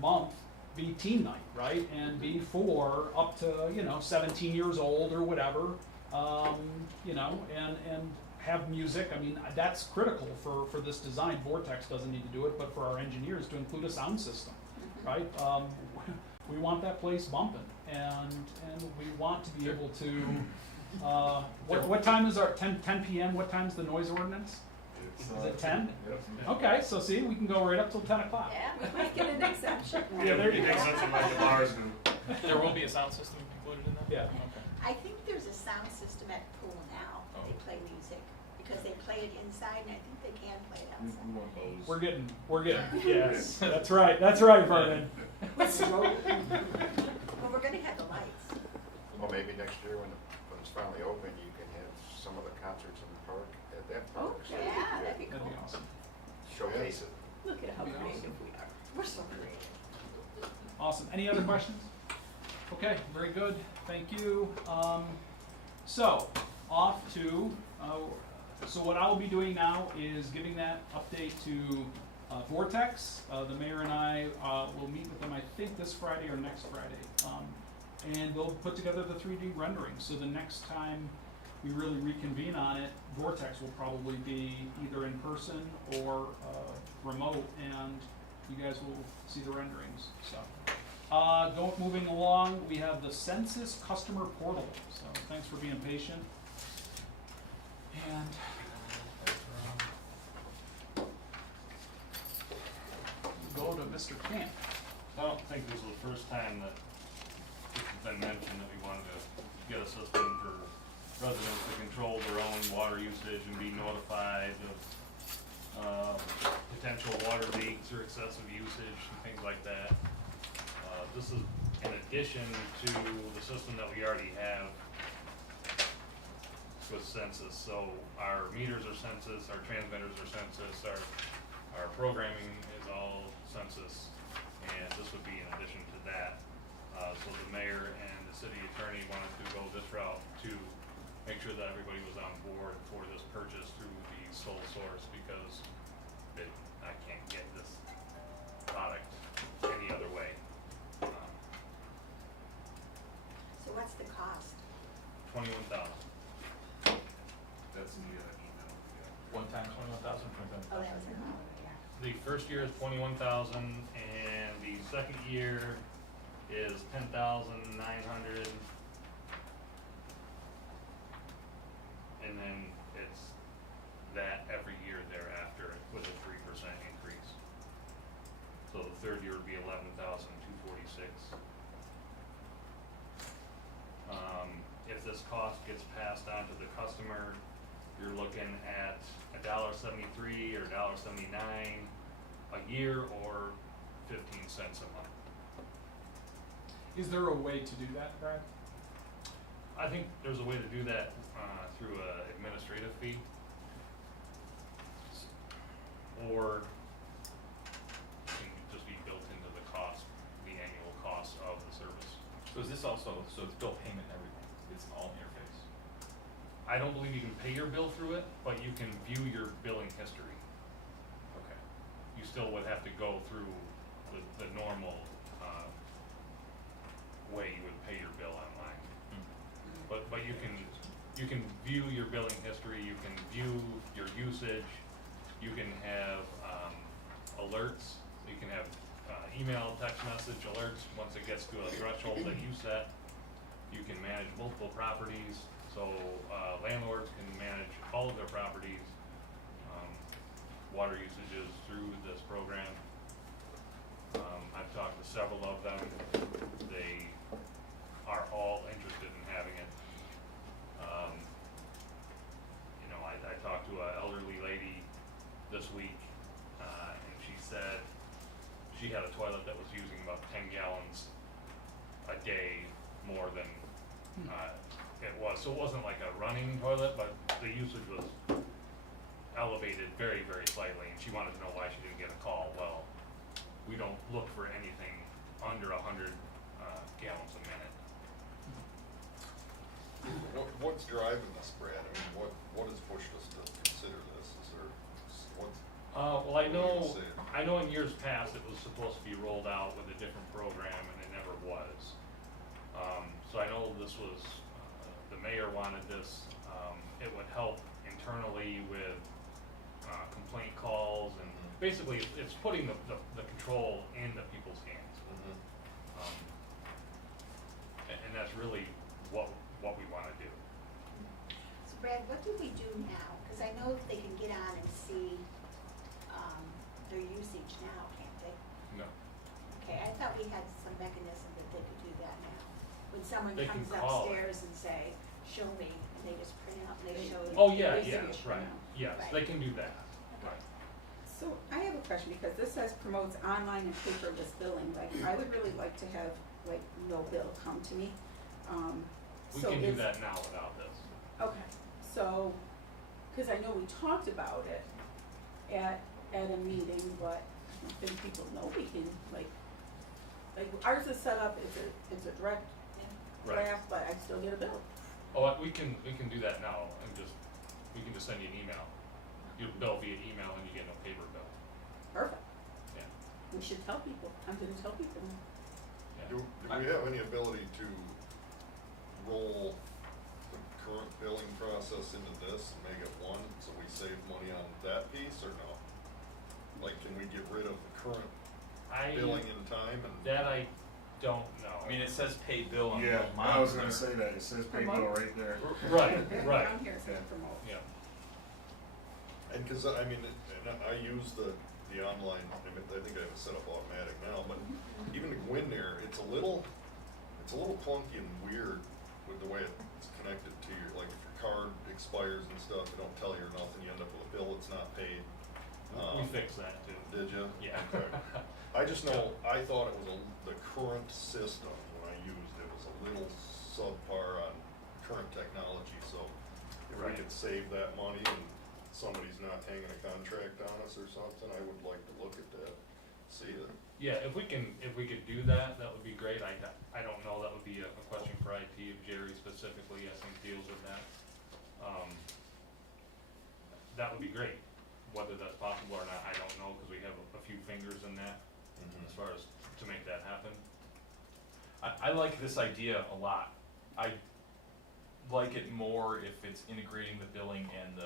month be teen night, right? And be for up to 17 years old or whatever, and have music. I mean, that's critical for this design. Vortex doesn't need to do it, but for our engineers to include a sound system, right? We want that place bumping, and we want to be able to What time is our, 10 PM, what time's the noise ordinance? Is it 10? Okay, so see, we can go right up till 10 o'clock. Yeah. We might get an exemption. Yeah, there you He thinks go. something like the bars do. There will be a sound system included in that? Yeah. Okay. I think there's a sound system at the pool now. They Oh. play music because they play it inside and I think they can play it outside. We want those. We're getting, yes, that's right, Vernon. Well, we're gonna have the lights. Well, maybe next year when it's finally open, you can have some of the concerts in the park at that Oh, park. So Yeah, you that'd could be That'd cool. be awesome. showcase it. Look at how That'd be creative we are. We're so creative. Awesome. Any other questions? Okay, very good. Thank you. So, off to, so what I'll be doing now is giving that update to Vortex. The mayor and I will meet with them, I think, this Friday or next Friday. And they'll put together the 3D rendering. So the next time we really reconvene on it, Vortex will probably be either in person or remote, and you guys will see the renderings. So, moving along, we have the Census Customer Portal. So thanks for being patient. And go to Mr. Camp. I don't think this is the first time that it's been mentioned that we wanted to get a system for residents to control their own water usage and be notified of potential water leaks or excessive usage and things like that. This is in addition to the system that we already have with census. So our meters are census, our transmitters are census, our programming is all census, and this would be in addition to that. So the mayor and the city attorney wanted to go this route to make sure that everybody was on board for this purchase through the sole source, because I can't get this product any other way. So what's the cost? 21,000. That's the email. One time, 21,000, Oh, that was a yeah. The first year is 21,000, and the second year is 10,900. And then it's that every year thereafter with a 3% increase. So the third year would be 11,246. If this cost gets passed on to the customer, you're looking at $1.73 or $1.79 a year, or 15 cents a month. Is there a way to do that, Brad? I think there's a way to do that through a administrative fee, or it can just be built into the cost, the annual cost of the service. So is this also, so it's bill payment and everything? It's all interface? I don't believe you can pay your bill through it, but you can view your billing history. Okay. You still would have to go through the normal way you would pay your bill online. But you can view your billing history, you can view your usage, you can have alerts, you can have email, text message alerts once it gets to a threshold that you set. You can manage multiple properties, so landlords can manage all of their properties, water usages through this program. I've talked to several of them. They are all interested in having it. I talked to an elderly lady this week, and she said she had a toilet that was using about 10 gallons a day more than it was. So it wasn't like a running toilet, but the usage was elevated very, very slightly, and she wanted to know why she didn't get a call. Well, we don't look for anything under 100 gallons a minute. What's driving this, Brad? I mean, what has pushed us to consider this? Is there, what? Well, What do you say? I know in years past it was supposed to be rolled out with a different program, and it never was. So I know this was, the mayor wanted this. It would help internally with complaint calls, and basically it's putting the control into people's hands. And that's really what we want to do. Brad, what do we do now? Cause I know they can get on and see, their usage now, can't they? No. Okay, I thought we had some mechanism that they could do that now. When someone They can comes call it. upstairs and say, show me, and they just print out, and they show. Oh, yeah, their yes, usage. right, yes, Right. they can do that, right. So I have a question, because this says promotes online and paperless billing, like, I would really like to have, like, no bill come to me. We So can do is- that now without this. Okay, so, cause I know we talked about it at a meeting, but I don't think people know we can, like ours is set up, it's a direct Right. draft, but I still get a bill. Oh, we can do that now and we can just send you an email. Your bill via email and you get no paper bill. Perfect, Yeah, we should tell people, I'm gonna tell people. yeah. Do we have any ability to roll the current billing process into this and make it one, so we save money on that piece, or no? Like, can we get rid of the current billing in time and? That I don't know. I mean, it says pay bill on the Yeah, monitor. I was gonna say that, it says pay bill right there. Right, right, Down here it says Yeah. promote. yeah. And cause I mean, and I use the online, I think I have it set up automatic now, but even to go in there, it's a little clunky and weird with the way it's connected to your, like if your card expires and stuff, they don't tell you or nothing, you end up with a bill that's not paid. We fixed that too. Did you? Yeah. Okay. I just know, I thought it was the current system when I used it was a little subpar on current technology, so if we Right. could save that money and somebody's not hanging a contract on us or something, I would like to look at that, see it. Yeah, if we could do that, that would be great. I don't know, that would be a question for IT, if Jerry specifically, I think, deals with that. That would be great. Whether that's possible or not, I don't know, cause we have a few fingers in that, as far as to make that happen. I like this idea a lot. I like it more if it's integrating the billing and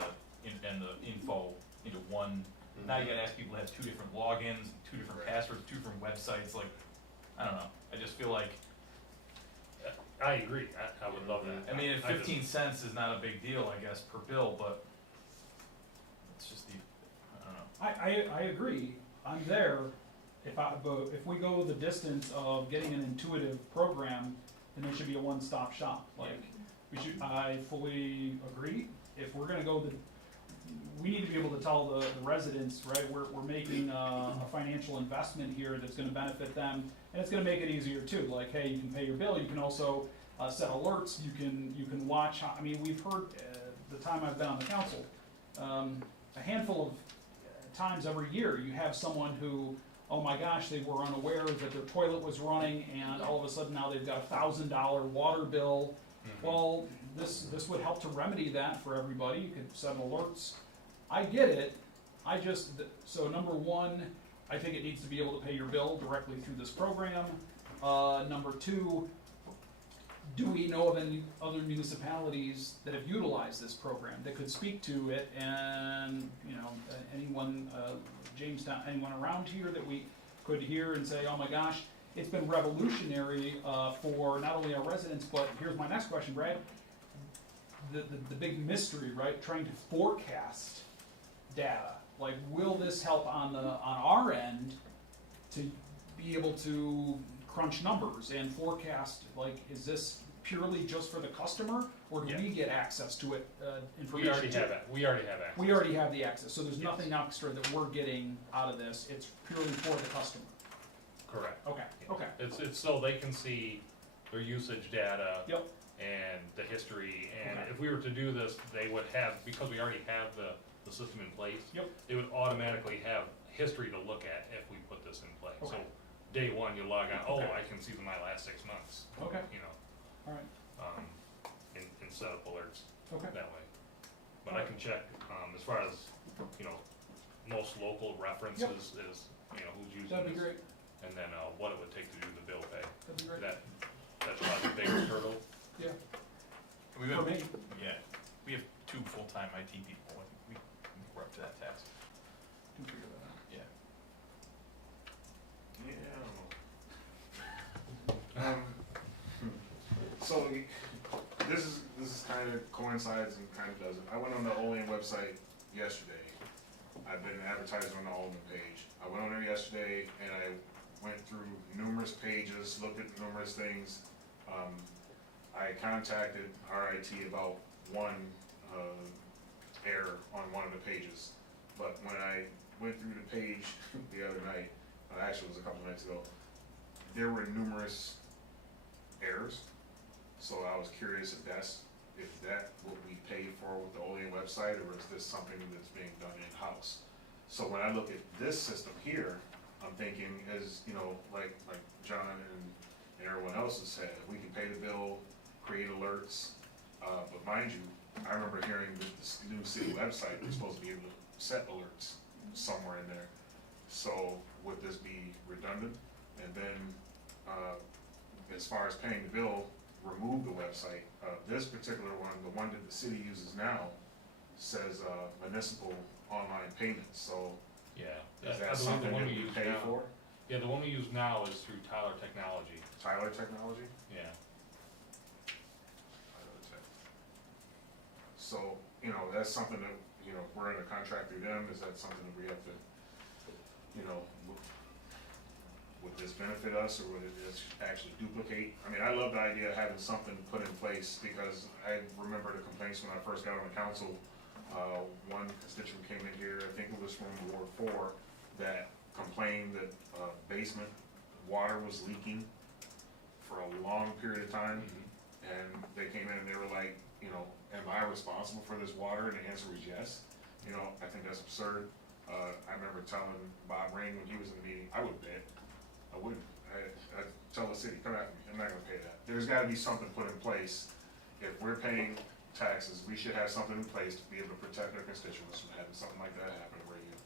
the info into one. Now you gotta ask people to have two different logins, two different passwords, two different websites, like, I don't know, I just feel like, I agree, I would love that. I mean, if I just- 15 cents is not a big deal, I guess, per bill, but it's just the, I don't know. I agree, I'm there, but if we go the distance of getting an intuitive program, then there should be a one-stop shop, like, I fully agree, if we're gonna go we need to be able to tell the residents, right, we're making a financial investment here that's gonna benefit them, and it's gonna make it easier too, like, hey, you can pay your bill, you can also set alerts, you can watch, I mean, we've heard, the time I've been on the council, a handful of times every year, you have someone who, oh my gosh, they were unaware that their toilet was running, and all of a sudden now they've got a $1,000 water bill. Well, this would help to remedy that for everybody, you could set alerts. I get it, so number one, I think it needs to be able to pay your bill directly through this program. Number two, do we know of any other municipalities that have utilized this program that could speak to it, and, you know, anyone, Jamestown, anyone around here that we could hear and say, oh my gosh, it's been revolutionary, for not only our residents, but here's my next question, Brad. The big mystery, right, trying to forecast data, like, will this help on our end to be able to crunch numbers and forecast, like, is this purely just for the customer, or do we get access to it, information? We already have it, we already have access. We already have the access, so there's Yes. nothing extra that we're getting out of this, it's purely for the customer. Correct. Okay, okay. It's so they can see their usage data. Yep. And the history, and Okay. if we were to do this, they would have, because we already have the system in place. Yep. They would automatically have history to look at if we put this in place. So Okay. day one, you log on, oh, Okay. I can see my last 6 months. Okay. You know, Alright, and set up alerts okay. that way. But I can check, as far as, you know, most local references is, you know, who's using this. That'd be great, And then, what it would take to do the bill pay. that'd be great. That's probably the biggest hurdle. Yeah, We for have, me, yeah, we have 2 full-time IT people, and we're up to that task, can figure that out. yeah. Yeah, I don't know. So, this is kind of coincides and kind of doesn't. I went on the Olean website yesterday. I've been advertising on the Olean page. I went on there yesterday and I went through numerous pages, looked at numerous things. I contacted RIT about one error on one of the pages. But when I went through the page the other night, actually it was a couple nights ago, there were numerous errors. So I was curious if that what we pay for with the Olean website, or is this something that's being done in-house? So when I look at this system here, I'm thinking, as you know, like John and everyone else has said, we can pay the bill, create alerts, but mind you, I remember hearing that this new city website, we're supposed to be able to set alerts somewhere in there. So would this be redundant? And then, as far as paying the bill, remove the website. This particular one, the one that the city uses now, says municipal online payments. So Yeah. is I that believe the something one that we we use pay now- for? Yeah, the one we use now is through Tyler Technology. Tyler Technology? Yeah. So, you know, that's something that, you know, if we're in a contract through them, is that something that we have to, you know, would this benefit us, or would it just actually duplicate? I mean, I love the idea of having something put in place, because I remember the complaints when I first got on the council. One constituent came in here, I think it was from Ward 4, that complained that basement water was leaking for a long period of time. And they came in and they were like, you know, am I responsible for this water? And the answer was yes. You know, I think that's absurd. I remember telling Bob Ring when he was in the meeting, I would pay it. I wouldn't. I'd tell the city, come after me, I'm not gonna pay that. There's gotta be something put in place. If we're paying taxes, we should have something in place to be able to protect our constituents from having something like that happen where you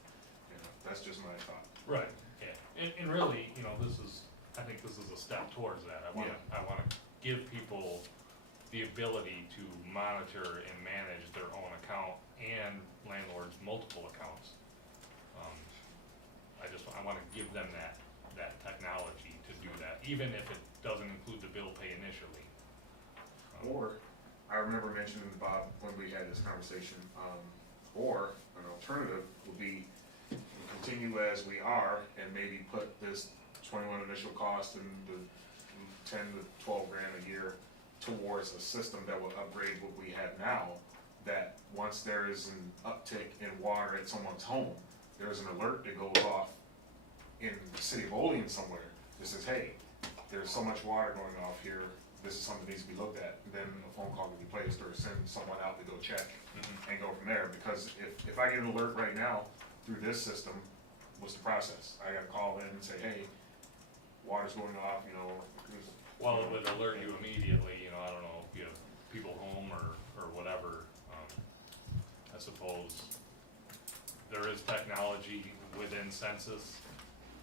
know, that's just my thought. Right, yeah, and really, you know, I think this is a step towards that. I wanna give people the ability to monitor and manage their own account and landlords' multiple accounts. I wanna give them that technology to do that, even if it doesn't include the bill pay initially. Or, I remember mentioning to Bob when we had this conversation, or an alternative would be continue as we are and maybe put this 21 initial cost and the 10 to 12 grand a year towards a system that will upgrade what we have now, that once there is an uptick in water at someone's home, there's an alert that goes off in the city of Olean somewhere that says, hey, there's so much water going off here, this is something that needs to be looked at. And then a phone call can be placed, or send someone out to go check and go from there. Because if I get an alert right now through this system, what's the process? I gotta call in and say, hey, water's going off, you know. Well, it would alert you immediately, you know, I don't know if you have people home or whatever. I suppose there is technology within census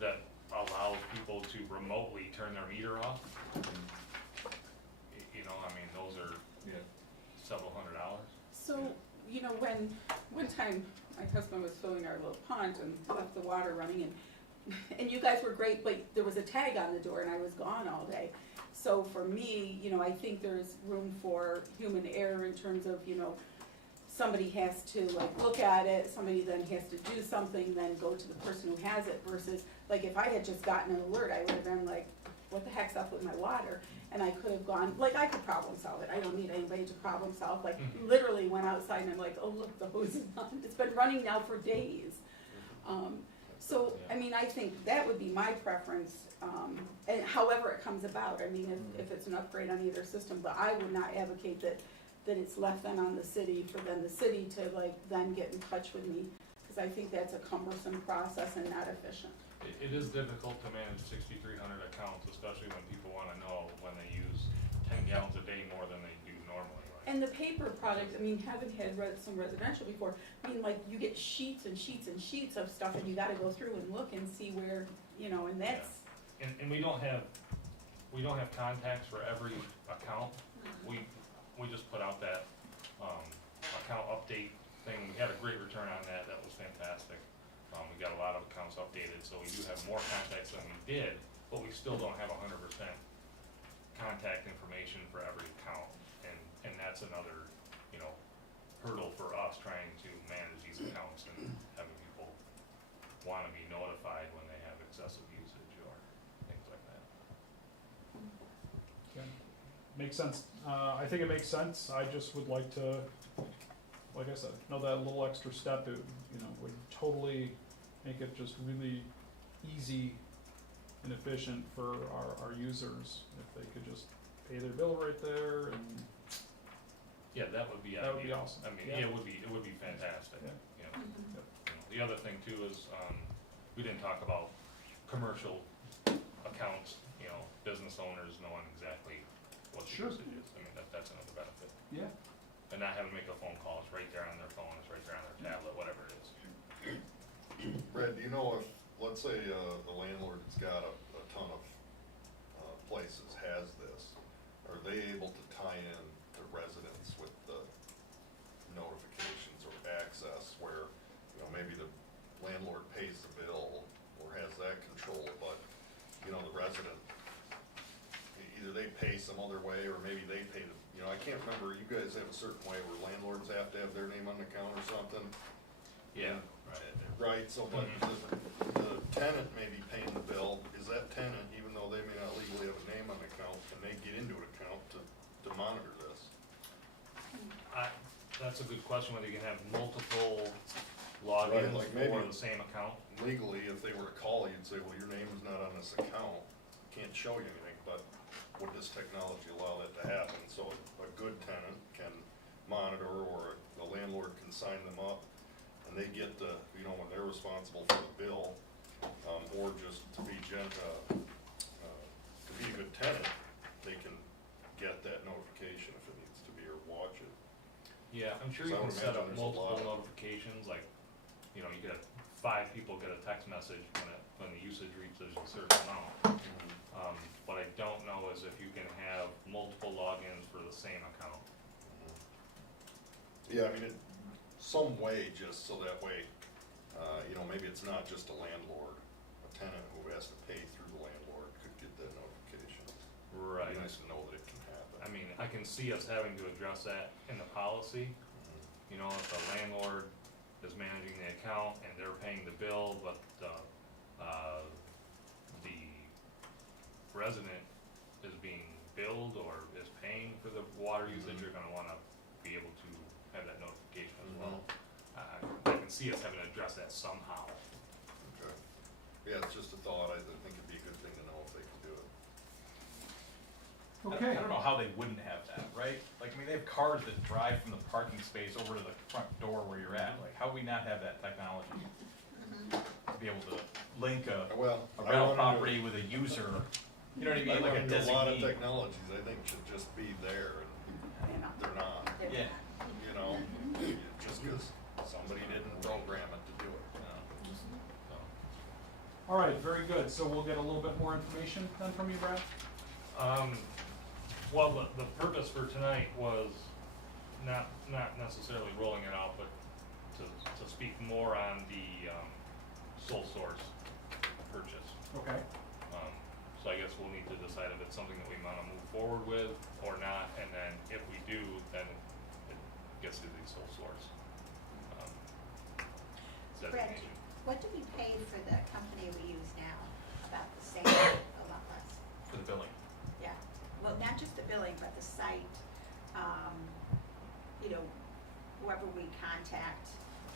that allows people to remotely turn their meter off. You know, I mean, those are several $100s. So, you know, when, one time, my husband was filling our little pond and left the water running, and you guys were great, but there was a tag on the door and I was gone all day. So for me, you know, I think there's room for human error in terms of, you know, somebody has to like look at it, somebody then has to do something, then go to the person who has it, versus, like, if I had just gotten an alert, I would have been like, what the heck's up with my water? And I could have gone, like, I could problem solve it, I don't need anybody to problem solve, like, literally went outside and I'm like, oh, look, the hose is on, it's been running now for days. So, I mean, I think that would be my preference, and however it comes about, I mean, if it's an upgrade on either system, but I would not advocate that it's left then on the city, for then the city to like then get in touch with me, because I think that's a cumbersome process and not efficient. It is difficult to manage 6,300 accounts, especially when people wanna know when they use 10 gallons a day more than they do normally, right? And the paper product, I mean, having had some residential before, I mean, like, you get sheets and sheets and sheets of stuff, and you gotta go through and look and see where, you know, and that's. And we don't have contacts for every account. We just put out that, account update thing. We had a great return on that. That was fantastic. We got a lot of accounts updated, so we do have more contacts than we did, but we still don't have 100% contact information for every account. And that's another, you know, hurdle for us trying to manage these accounts and having people wanna be notified when they have excessive usage or things like that. Okay. Makes sense. I think it makes sense. I just would like to, like I said, know that little extra step, it, you know, would totally make it just really easy and efficient for our users, if they could just pay their bill right there and, Yeah, that would be ideal. That would be awesome. I mean, Yeah. it would be fantastic, Yeah. you know. The other thing too is, we didn't talk about commercial accounts, you know, business owners knowing exactly what the Sure. usage is. I mean, that's another benefit. yeah. And not having to make a phone call, it's right there on their phone, it's right there on their tablet, whatever it is. Brad, do you know if, let's say, the landlord that's got a ton of, places has this, are they able to tie in the residents with the notifications or access where, you know, maybe the landlord pays the bill or has that control, but, you know, the resident, either they pay some other way or maybe they pay the, you know, I can't remember, you guys have a certain way where landlords have to have their name on the account or something? Yeah, Right, so but the tenant may be paying the bill, is that tenant, even though they may not legally have a name on the account, can they get into an account to monitor this? That's a good question, whether you can have multiple Right, logins like maybe- for the same account. Legally, if they were to call, you'd say, well, your name is not on this account, can't show you anything, but would this technology allow that to happen? So a good tenant can monitor, or the landlord can sign them up, and they get the, you know, when they're responsible for the bill, or just to be to be a good tenant, they can get that notification if it needs to be, or watch it. Yeah, I'm sure So you I can would set imagine up there's a multiple lot. notifications, like, you know, you get 5 people get a text message when the usage reaches a certain amount. What I don't know is if you can have multiple logins for the same account. Yeah, I mean, some way, just so that way, you know, maybe it's not just a landlord, a tenant who has to pay through the landlord could get that notification. Right. It'd be nice to know that it can happen. I mean, I can see us having to address that in the policy. You know, if a landlord is managing the account and they're paying the bill, but, the resident is being billed or is paying for the water usage, you're gonna wanna be able to have that notification as well. I can see us having to address that somehow. Okay. Yeah, it's just a thought, I think it'd be a good thing to know if they can do it. Okay. I don't know how they wouldn't have that, right? Like, I mean, they have cars that drive from the parking space over to the front door where you're at, like, how would we not have that technology? To be able to link a Well, I rental run into- property with a user, you know what I mean, like a run into a lot of designee. technologies I think should just be there, and they're not, Yeah. you know? Just because somebody didn't program it to do it. So, All right, very good. So we'll get a little bit more information then from you, Brad? Well, the purpose for tonight was not necessarily rolling it out, but to speak more on the, sole source purchase. Okay. So I guess we'll need to decide if it's something that we wanna move forward with or not, and then if we do, then it gets to the sole source. Brett, Designation. what do we pay for the company we use now? About the same, a lot less? for the billing. Yeah, well, not just the billing, but the site, you know, whoever we contact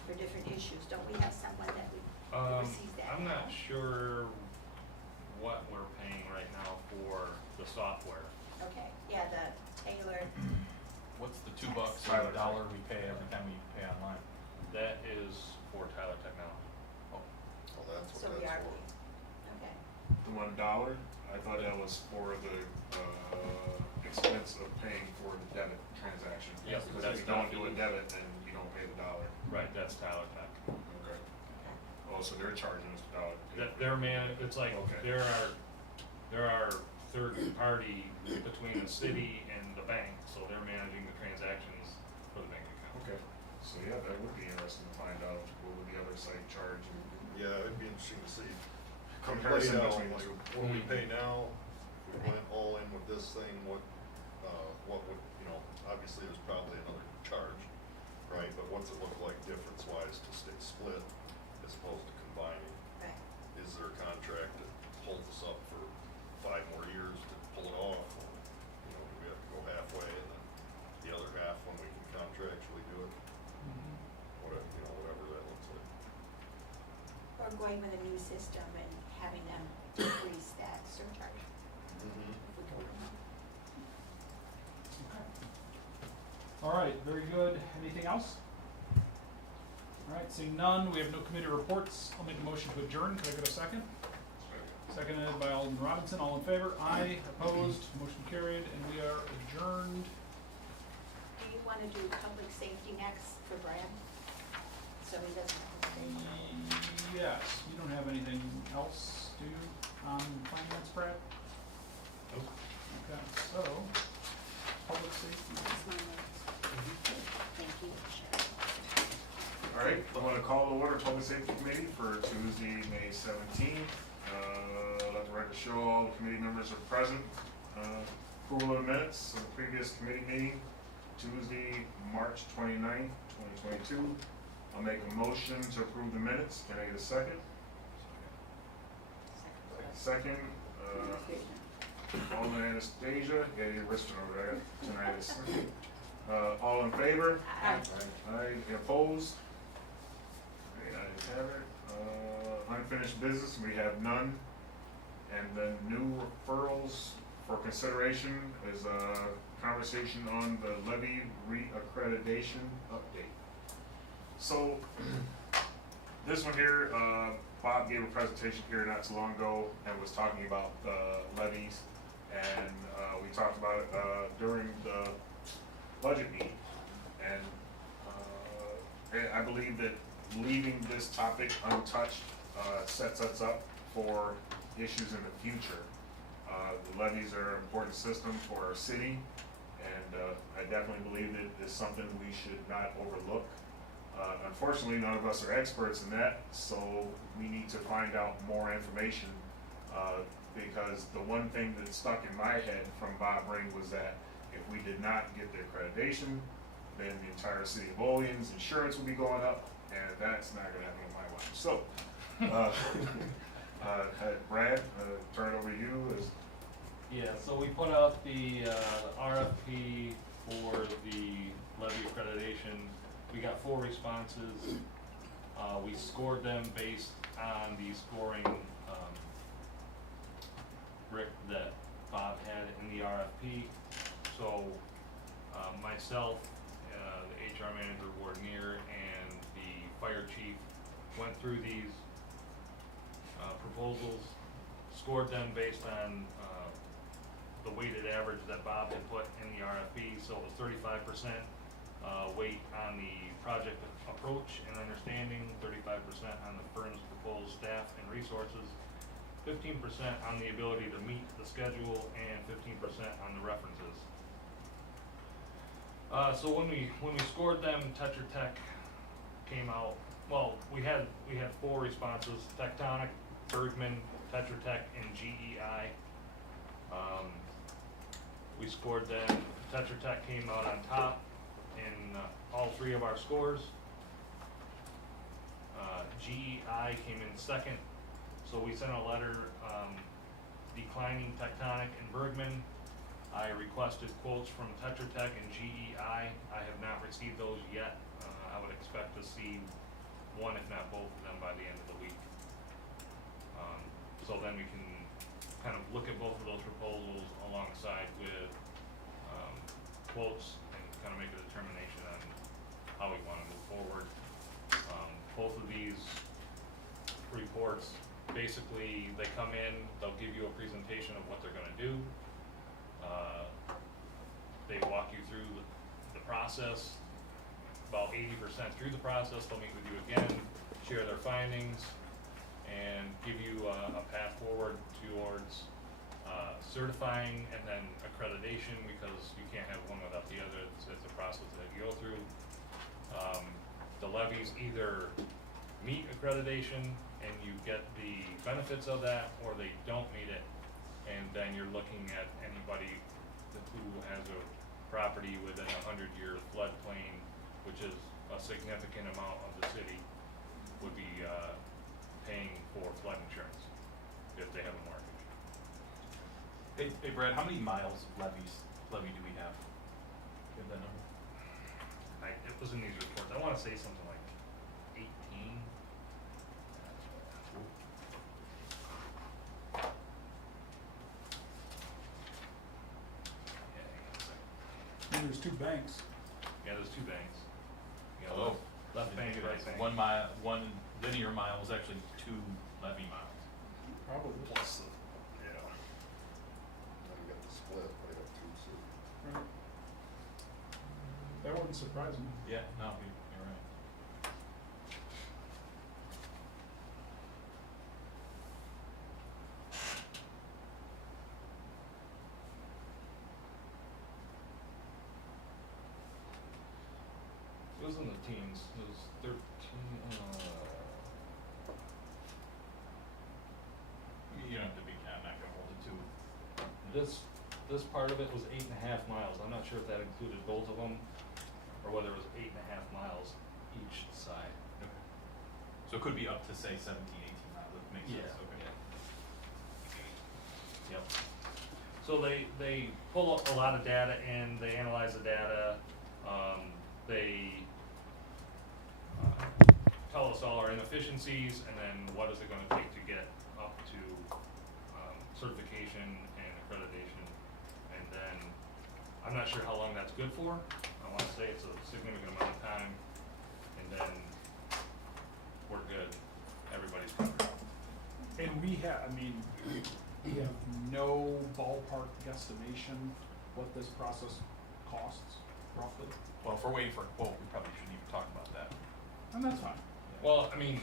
for different issues, don't we have someone that we oversees that? I'm not now? sure what we're paying right now for the software. Okay, yeah, the tailored, What's the $2 or Tyler. $1 we pay every time we pay online? That is for Tyler Technology. Oh, Well, that's so what we are, that's for. okay, The $1, I thought that was for the, expense of paying for the debit transaction. Yes, Because that's if you don't not- do a debit, then you don't pay the $1. Right, that's Tyler Tech. Okay. okay. Oh, so they're charging us $1. It's like, Okay. there are third party between the city and the bank, so they're managing the transactions for the bank account. Okay, so yeah, that would be interesting to find out what would the other site charge and Yeah, it'd be interesting to see. comparison Laid out, between the like, two. what do we pay now, if we went all in with this thing, what would, you know, obviously there's probably another charge, right? But what's it look like difference-wise to stay split as opposed to combining? Right. Is there a contract that holds us up for 5 more years to pull it off? Or, you know, do we have to go halfway and then the other half when we can contractually do it? Whatever, you know, whatever that looks like. Or going with a new system and having them decrease that surcharge Mm-hmm. if we go remote. Okay. All right, very good. Anything else? All right, seeing none, we have no committee reports. I'll make a motion to adjourn. Could I get a second? Seconded by Alderman Robinson. All in favor? Aye. Opposed? Motion carried, and we are adjourned. Do you want to do public safety next for Brad? So he doesn't have to say. Yes, you don't have anything else, do you, on finance, Brad? Nope. Okay, so, public safety. That's my notes. Thank you, Sharon. All right, I'm gonna call to order Public Safety Committee for Tuesday, May 17th. Let the record show all the committee members are present. Approval of the minutes of the previous committee meeting, Tuesday, March 29th, 2022. I'll make a motion to approve the minutes. Can I get a second? Second, Alderman Anastasia, yeah, you're whispering over there tonight. All in favor? Aye. Aye, any opposed? Okay, ayes have it. Unfinished business, we have none. And then new referrals for consideration is a conversation on the levy reaccreditation update. So, this one here, Bob gave a presentation here not too long ago and was talking about the levies. And we talked about it during the budget meeting. And I believe that leaving this topic untouched sets us up for issues in the future. The levies are an important system for our city, and I definitely believe that it's something we should not overlook. Unfortunately, none of us are experts in that, so we need to find out more information, because the one thing that stuck in my head from Bob Ring was that if we did not get the accreditation, then the entire city of Olean's insurance would be going up, and that's not gonna happen in my life. So, Brad, turn it over to you. Yeah, so we put out the RFP for the levy accreditation. We got 4 responses. We scored them based on the scoring brick that Bob had in the RFP. So myself, the HR manager, Ward Neer, and the fire chief went through these proposals, scored them based on the weighted average that Bob had put in the RFP. So it was 35% weight on the project approach and understanding, 35% on the firm's proposed staff and resources, 15% on the ability to meet the schedule, and 15% on the references. So when we scored them, Tetra Tech came out. Well, we had 4 responses: Tectonic, Bergman, Tetra Tech, and GEI. We scored them. Tetra Tech came out on top in all 3 of our scores. GEI came in second. So we sent a letter declining Tectonic and Bergman. I requested quotes from Tetra Tech and GEI. I have not received those yet. I would expect to see one, if not both of them, by the end of the week. So then we can kind of look at both of those proposals alongside with quotes and kind of make a determination on how we want to move forward. Both of these reports, basically, they come in, they'll give you a presentation of what they're going to do. They walk you through the process. About 80% through the process, they'll meet with you again, share their findings, and give you a path forward towards certifying and then accreditation, because you can't have one without the other. It's a process that you go through. The levies either meet accreditation and you get the benefits of that, or they don't meet it, and then you're looking at anybody who has a property within a 100-year floodplain, which is a significant amount of the city, would be, paying for flood insurance if they have a mortgage. Hey Brad, how many miles of levy do we have? Do you have that number? It was in these reports, I wanna say something like 18. Yeah, hang on a second. And there's two banks. Yeah, there's two banks. You got Oh. left bank, Think of it right as bank. 1 mile, 1 linear mile is actually 2 levy miles. Probably. Plus the, yeah. Then you got the split, but you got two, so. Right. That wouldn't surprise me. Yeah, no, you're right. It was in the teens, it was 13, You don't have to be, I'm not gonna hold it to. this part of it was 8.5 miles, I'm not sure if that included both of them, or whether it was 8.5 miles each side. Okay. So it could be up to say 17, 18 miles, that makes sense, okay. Yep. So they pull up a lot of data in, they analyze the data, they tell us all our inefficiencies, and then what is it gonna take to get up to certification and accreditation. And then, I'm not sure how long that's good for, I wanna say it's a significant amount of time, and then we're good, everybody's covered. And we have, I mean, we have no ballpark guesstimation what this process costs roughly. Well, if we're waiting for a quote, we probably shouldn't even talk about that. And that's fine. Well, I mean,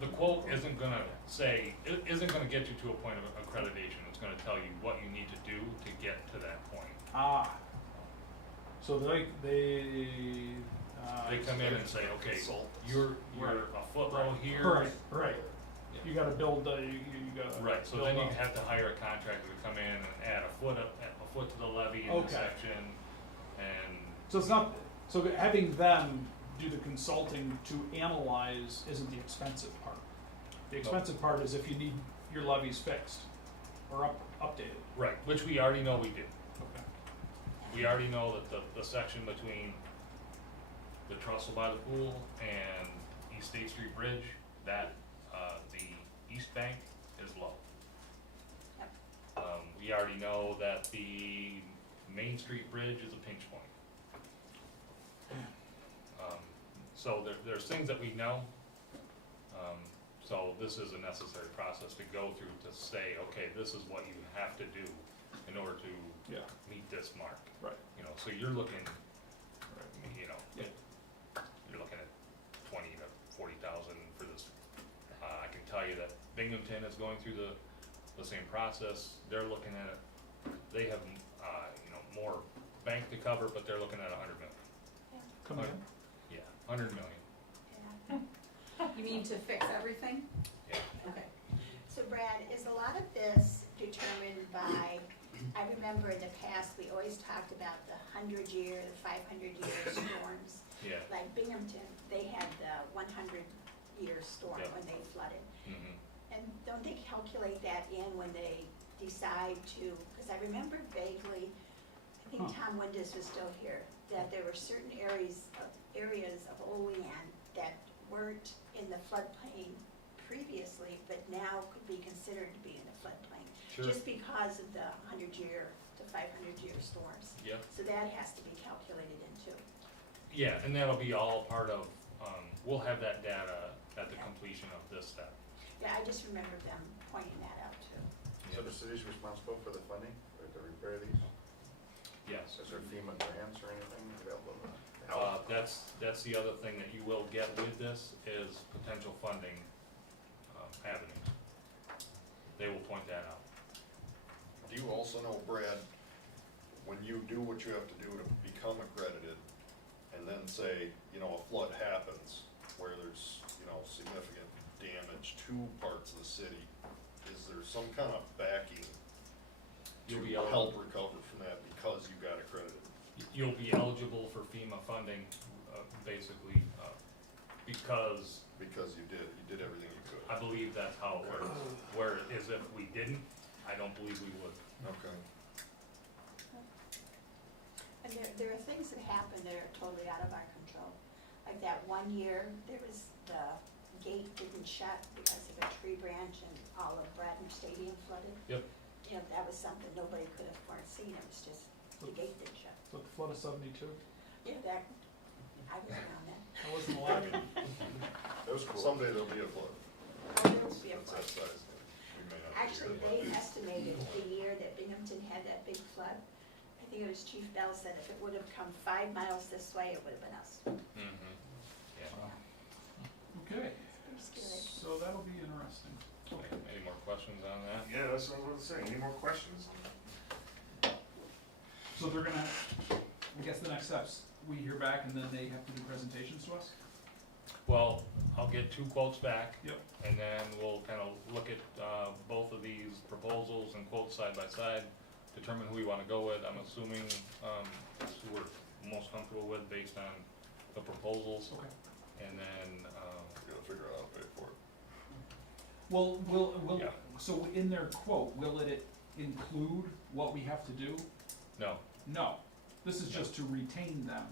the quote isn't gonna say, it isn't gonna get you to a point of accreditation, it's gonna tell you what you need to do to get to that point. Ah. So they They come in and say, okay, Consultants. you're a foot low here. Right. You gotta build, you gotta. Right, so build then you up. have to hire a contractor to come in and add a foot to the levee in the Okay. section, and, So it's not, so having them do the consulting to analyze isn't the expensive part. The expensive part is if you need your levies fixed or updated. right, which we already know we do. Okay. We already know that the section between the trestle by the pool and East State Street Bridge, that, the east bank is low. Yep. We already know that the Main Street Bridge is a pinch point. So there's things that we know. So this is a necessary process to go through to say, okay, this is what you have to do in order to Yeah. meet this mark. Right. You know, so you're looking, Right. you know, Yeah. you're looking at 20 to 40,000 for this. I can tell you that Binghamton is going through the same process. They're looking at it, they have, you know, more bank to cover, but they're looking at 100 million. Come in. Yeah, 100 million, Yeah. You mean to fix everything? yeah. Okay. So Brad, is a lot of this determined by, I remember in the past, we always talked about the 100-year, the 500-year storms. Yeah. Like Binghamton, they had the 100-year storm Yeah. when they flooded. Mhm. And don't they calculate that in when they decide to, because I remember vaguely, I think Huh. Tom Windus was still here, that there were certain areas of Olean that weren't in the floodplain previously, but now could be considered to be in the floodplain. Sure. Just because of the 100-year to 500-year storms. Yeah. So that has to be calculated in too. Yeah, and that'll be all part of, we'll have that data at the Okay. completion of this step. Yeah, I just remember them pointing that out too. So the city's responsible for the funding, or to repair these? Yes. Is there FEMA grants or anything available to help? That's the other thing that you will get with this is potential funding, avenues. They will point that out. Do you also know, Brad, when you do what you have to do to become accredited, and then say, you know, a flood happens where there's, you know, significant damage to parts of the city, is there some kind of backing You'll be to able- help recover from that because you got accredited? you'll be eligible for FEMA funding, basically, because Because you did everything you could. I believe that's how it works. Whereas if we didn't, I don't believe we would. Okay. And there are things that happen that are totally out of our control. Like that one year, there was, the gate didn't shut because of a tree branch and all of Bradner Stadium flooded. Yep. You know, that was something nobody could have foreseen, it was just, the gate didn't shut. So the flood of 72? Yeah, that, I was around then. I wasn't alive. That was cool. Someday there'll be a flood. Oh, there will be a That's that flood. size. We may not be Actually, here, they but- estimated the year that Binghamton had that big flood, I think it was Chief Bell said if it would have come 5 miles this way, it would have been us. Mm-hmm. Yeah. Okay, It's pretty scary. so that'll be interesting. Okay. Any more questions on that? Yeah, that's what I was gonna say, any more questions? So they're gonna, I guess the next steps, we hear back and then they have to do presentations to us? Well, I'll get 2 quotes back. Yep. And then we'll kind of look at, both of these proposals and quotes side by side, determine who we wanna go with. I'm assuming, it's who we're most comfortable with based on the proposals. Okay. And then, We gotta figure out how to pay for it. Well, will, Yeah. so in their quote, will it include what we have to do? no, No, this is No. just to retain them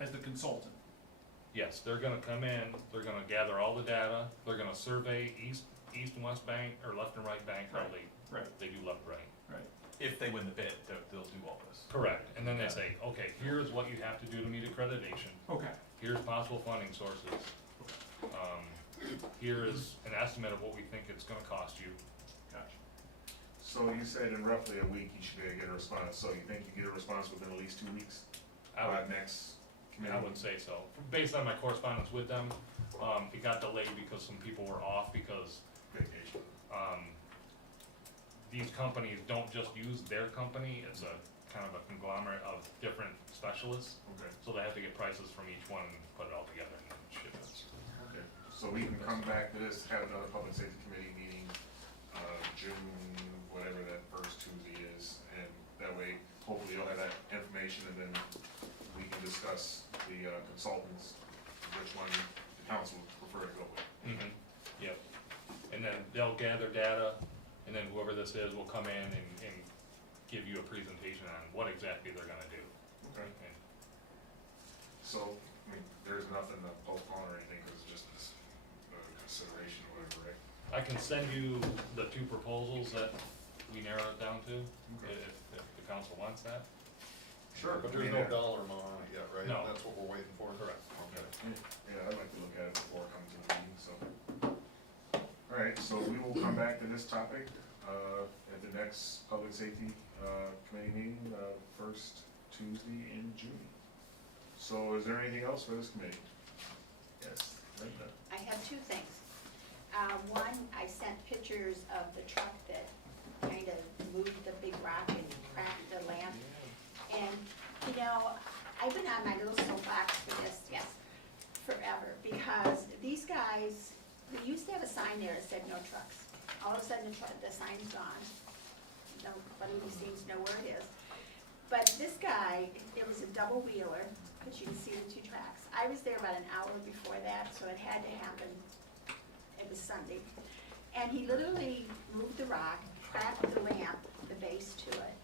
as the consultant. yes, they're gonna come in, they're gonna gather all the data, they're gonna survey east and west bank, or left and right bank, Right. hardly, Right, they do left, right. right. If they win the bid, they'll do all this. Correct, and then they say, okay, here's what you have to do to meet accreditation, Okay, here's possible funding sources. Here is an estimate of what we think it's gonna cost you. gotcha. So you said in roughly a week you should be able to get a response, so you think you get a response within at least 2 weeks? I would, Next committee? I would say so, based on my correspondence with them, it got delayed because some people were off, because, Vacation. these companies don't just use their company, it's a kind of a conglomerate of different specialists, Okay, so they have to get prices from each one and put it all together and then ship it. okay, so we can come back to this, have another public safety committee meeting, June, whatever that first Tuesday is, and that way, hopefully you'll have that information, and then we can discuss the consultants, which one the council would prefer to go with. Mm-hmm, yep. And then they'll gather data, and then whoever this is will come in and give you a presentation on what exactly they're gonna do. Okay. And So, I mean, there's nothing to postpone or anything, because it's just this, consideration or whatever, right? I can send you the 2 proposals that we narrowed it down to, Okay. if the council wants that. Sure. But there's no dollar amount on it yet, right? No. That's what we're waiting for? Correct. Okay. Yeah, I'd like to look at it before it comes to the meeting, so. All right, so we will come back to this topic, at the next public safety, committee meeting, first Tuesday in June. So is there anything else for this committee? Yes, Linda. I have 2 things. One, I sent pictures of the truck that kind of moved the big rock and cracked the lamp. And, you know, I've been on my little soapbox for this, yes, forever, because these guys, we used to have a sign there that said no trucks. All of a sudden, the sign's gone. Nobody seems to know where it is. But this guy, it was a double wheeler, because you can see the 2 tracks. I was there about an hour before that, so it had to happen. It was Sunday. And he literally moved the rock, cracked the lamp, the base to it.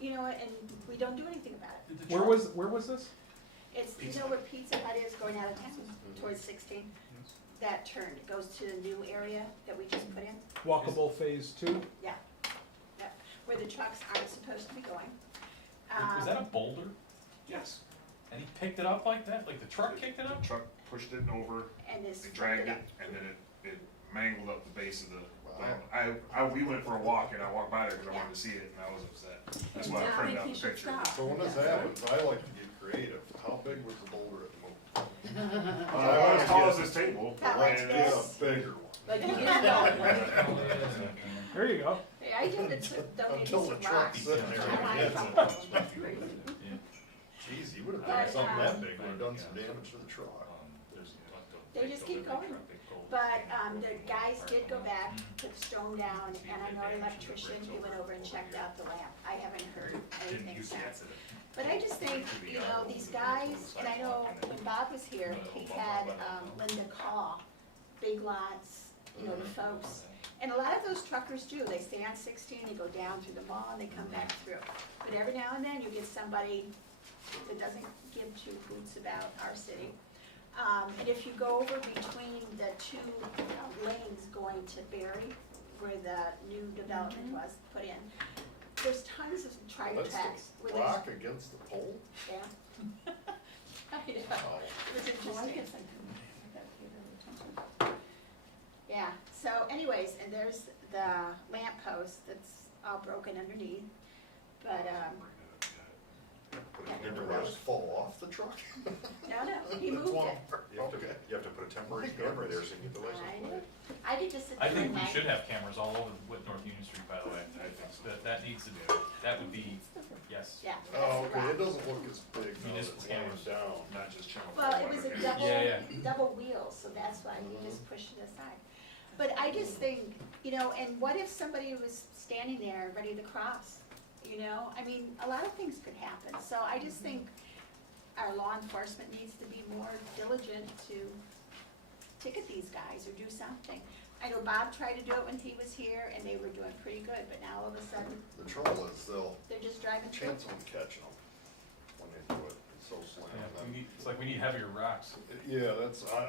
You know, and we don't do anything about it. Where was this? It's, you know where Pizza Hut is going out of town towards 16? That turn, it goes to the new area that we just put in. Walkable phase 2? Yeah. Where the trucks aren't supposed to be going. Is that a boulder? Yes. And he picked it up like that? Like the truck kicked it up? The truck pushed it over, And this. they dragged it, and then it mangled up the base of the, Wow. we went for a walk, and I walked by there because I wanted to see it, and I was upset. That's why I Yeah, printed I out think the he should picture. stop. So when this Yeah. happens, I like to get creative. How big was the boulder at the move? About as tall as this table, About like and Get this. a bigger one. Like you didn't know. There you go. Hey, I did donate Until some the truck's rocks. sitting there. I wanted Yeah. some of them. That's great. Jeez, you would have But, done something that um, big, would have done some damage to the truck. They just keep going. But, the guys did go back, put stone down, and I know an electrician, he went over and checked out the lamp. I haven't heard Didn't anything use the since. accident. But I just think, you know, these guys, and I know when Bob was here, he had Linda call big lots, you know, the folks. And a lot of those truckers do, they stay on 16, they go down through the mall, and they come back through. But every now and then, you get somebody that doesn't give two hoots about our city. And if you go over between the two lanes going to Berry, where the new development was put in, there's tons of That's tracks. the rock against the pole? Yeah. I know. Oh. It was Well, I interesting. guess I can pay that attention. Yeah, so anyways, and there's the lamp post that's all broken underneath, but, Put a camera to fall off the truck? no, he moved it. You have to put a temporary camera there so you get the license I know. plate. I did just sit I there think and we like, should have cameras all over with North Union Street, by the way. I think that needs to be, that would be, yes. yeah, Oh, that's the okay, it rock. doesn't look as big now that Municipal it's laying cameras. down. Not just channel. Well, it was a four, double, Yeah, double wheel, so that's why you just push it aside. But I just think, you know, and what if somebody was standing there ready to cross, you know? I mean, a lot of things could happen, so I just think our law enforcement needs to be more diligent to ticket these guys or do something. I know Bob tried to do it when he was here, and they were doing pretty good, but now all of a sudden, The trouble is they're just driving through. chance of them catching them when they do it, it's so slim. Yeah, And we need, it's like we need heavier rocks. Yeah,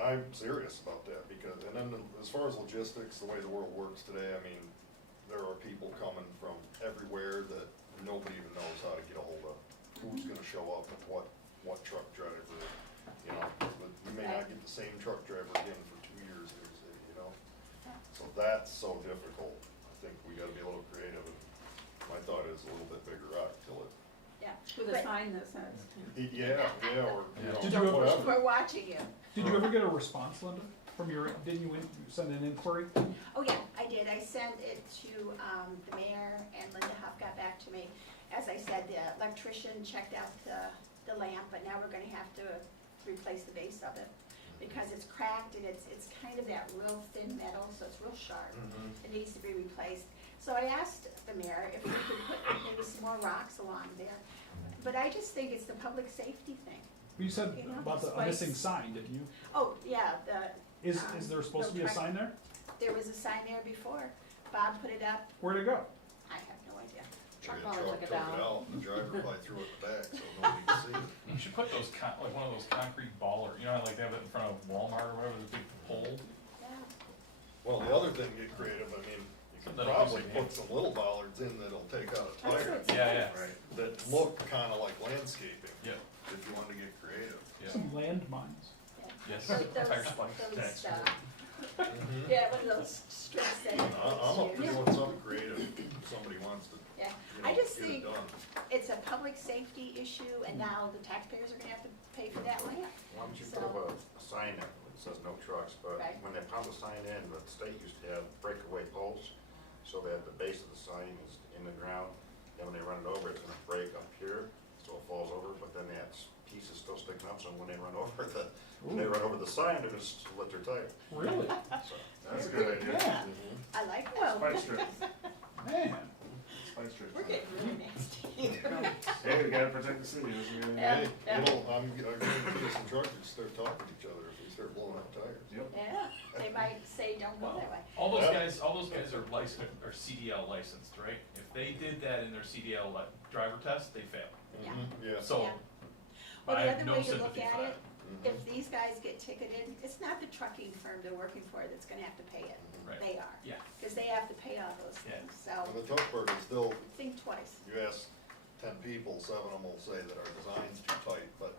I'm serious about that, because, and then as far as logistics, the way the world works today, I mean, there are people coming from everywhere that nobody even knows how to get a hold of. Who's gonna show up and what truck driver, you know, but you may not get the same truck driver again for 2 years, they say, you know? So that's so difficult, I think we gotta be a little creative, and my thought is a little bit bigger rock till it, Yeah. With a But sign that says. yeah, or, you Yeah. know, Did you ever- whatever. we're watching you. Did you ever get a response, Linda, from your, didn't you send an inquiry? Oh, yeah, I did. I sent it to the mayor, and Linda Huff got back to me. As I said, the electrician checked out the lamp, but now we're gonna have to replace the base of it because it's cracked and it's kind of that real thin metal, so it's real sharp. It needs to be replaced. So I asked the mayor if we could put maybe some more rocks along there. But I just think it's the public safety thing. You said You know, about the this place- missing sign, didn't you? Oh, yeah, Is there supposed to be a sign there? there was a sign there before. Bob put it up. Where'd it go? I have no idea. Maybe a Probably truck took it took it down. out, and the driver probably threw it in the back, so nobody could see it. You should put those like one of those concrete baller, you know, like they have it in front of Walmart or whatever, the big pole. Yeah. Well, the other thing, get creative, I mean, you can Something that probably looks like put some little bollards in that'll take out a That's tire, what it Yeah, says. yeah. that look kinda like landscaping, Yep, if you wanted to get creative. yeah, Some landmines. yes, Those, tire spikes. those, yeah, one of those strips that. I'm up for Yeah. doing something creative, if somebody wants to, Yeah, you I know, just get it think done. it's a public safety issue, and now the taxpayers are gonna have to pay for that lamp. Why don't you So- put a sign in that says no trucks, but Right. when they pound the sign in, the state used to have breakaway poles, so that the base of the sign is in the ground, then when they run it over, it's gonna break up here, so it falls over, but then that piece is still sticking up, so when they run over the sign, they're just split their tire. Really? So, That's a good idea. Yeah, I like that. Spike strips, man. spike strips. We're getting really nasty here. Hey, we gotta protect the city, isn't it? Yeah. Hey, I'm gonna get some truckers to start talking to each other if we start blowing out tires. Yep. Yeah, they might say, don't go that way. All those Yeah. guys are licensed, or CDL licensed, right? If they did that in their CDL driver test, they fail. Yeah. Yeah. So, Yeah. Well, I the have other no way to look sympathy at for it, that. if these guys get ticketed, it's not the trucking firm they're working for that's gonna have to pay it. Right. They are. Yeah. Cause they have to pay all those Yeah. things, so And the tough part is still, think twice. you ask 10 people, 7 of them will say that our design's too tight, but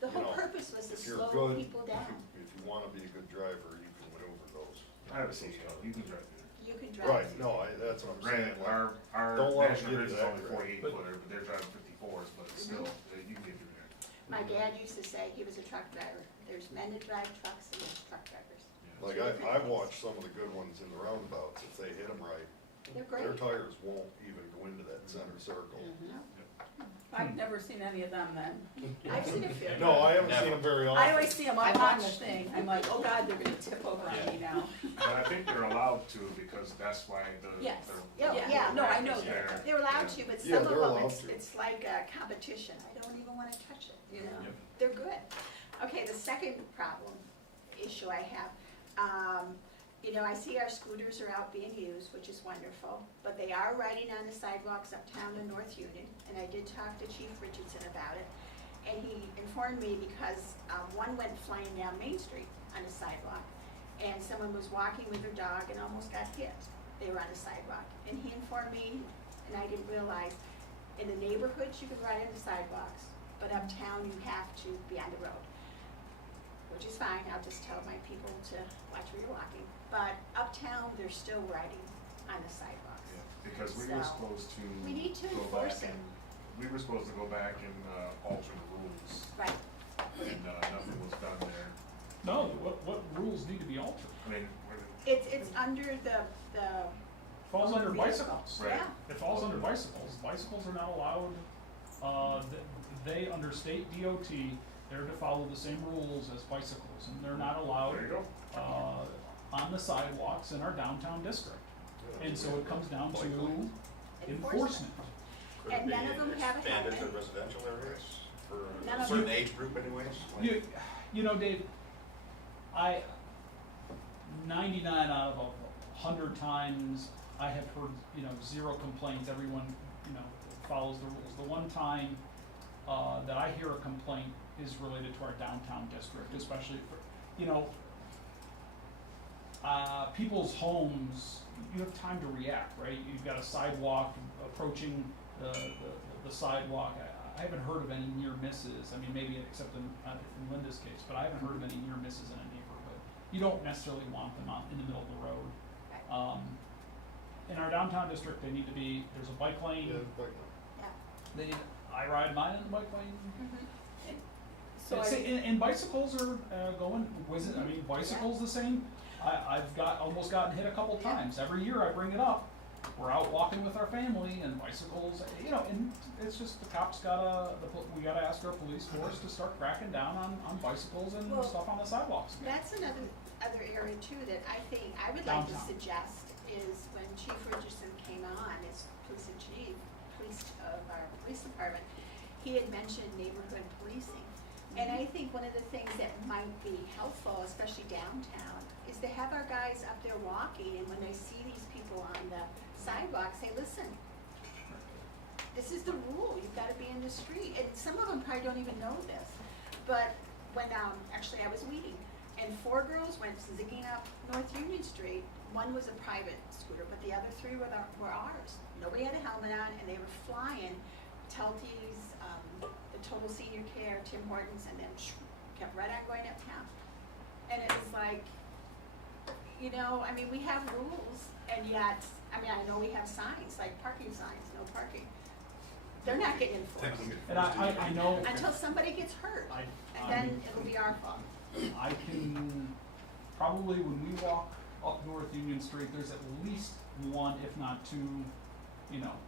The You whole know, purpose was to if you're slow good, people down. if you wanna be a good driver, you can maneuver those. I have a CDL, you can drive it. You can drive. Right, no, that's what I'm saying, Granted, like, our don't let 'em national give grid you is that only crap. 48 But- footer, but they're driving 54s, but still, you can get through there. My dad used to say he was a truck driver. There's men that drive trucks and there's truck drivers. like I've watched some of the good ones in the roundabouts, if they hit them right, They're their great. tires won't even go into that center circle. No. I've never seen any of them then. I've seen a few. No, I haven't seen them very often. I always see them up I've on the watched- thing. I'm like, oh God, they're gonna tip over on me now. But I think they're allowed to, because that's why the. Yes. Yeah, Yeah, yeah. no, I know is there. that. They're allowed to, but Yeah, some of they're them, allowed it's, to. it's like a competition. I don't even wanna touch it, you know? Yep. They're good. Okay, the second problem, issue I have, you know, I see our scooters are out being used, which is wonderful, but they are riding on the sidewalks uptown in North Union, and I did talk to Chief Richardson about it. And he informed me because, one went flying down Main Street on the sidewalk, and someone was walking with their dog and almost got hit. They were on the sidewalk, and he informed me, and I didn't realize, in the neighborhoods, you can ride on the sidewalks, but uptown, you have to be on the road. Which is fine, I'll just tell my people to watch where you're walking. But uptown, they're still riding on the sidewalks. Yeah, because we were So, supposed to we need to go enforce back it. and, we were supposed to go back and, alter the rules, Right, and, nothing was done there. No, what rules need to be altered? I mean, it's under the, Falls under Motor bicycles. Right. yeah, It falls under bicycles. Bicycles are not allowed, they, under state DOT, they're to follow the same rules as bicycles, and they're not allowed, there you go. on the sidewalks in our downtown district. And so it comes down to enforcement. enforcement. Could it And none be of them have a expanded to helmet. residential areas for None a of certain them- age group anyways? You know, Dave, 99 out of 100 times, I have heard, 0 complaints. Everyone, follows the rules. The one time that I hear a complaint is related to our downtown district, especially for, people's homes, you have time to react, right? You've got a sidewalk approaching the sidewalk. I haven't heard of any near misses. I mean, maybe except in Linda's case, but I haven't heard of any near misses in a neighborhood. You don't necessarily want them out in the middle of the road. In our downtown district, they need to be, there's a bike lane. Yeah, but Yeah. I ride mine in the bike lane. Mhm. So And bicycles are going, bicycles the same. I've almost gotten hit a couple times. Every year I bring it up. We're out walking with our family and bicycles, and it's just the cops we gotta ask our police force to start cracking down on bicycles and Well, stuff on the sidewalks. That's other area too that I think I would like to Downtown. suggest is when Chief Richardson came on as police chief, of our police department, he had mentioned neighborhood policing. And I think one of the things that might be helpful, especially downtown, is to have our guys up there walking, and when they see these people on the sidewalk, say, listen, this is the rule, you've gotta be in the street, and some of them probably don't even know this. But when, actually I was weeding, and 4 girls went zigging up North Union Street. One was a private scooter, but the other 3 were ours. Nobody had a helmet on, and they were flying Telties, the Total Senior Care, Tim Hortons, and then kept right on going uptown. And it was like, we have rules, and yet, I know we have signs, like parking signs, no parking. They're not getting enforced And I know, until somebody gets hurt, I and then it'll be our fault. I can, probably when we walk up North Union Street, there's at least 1, if not 2,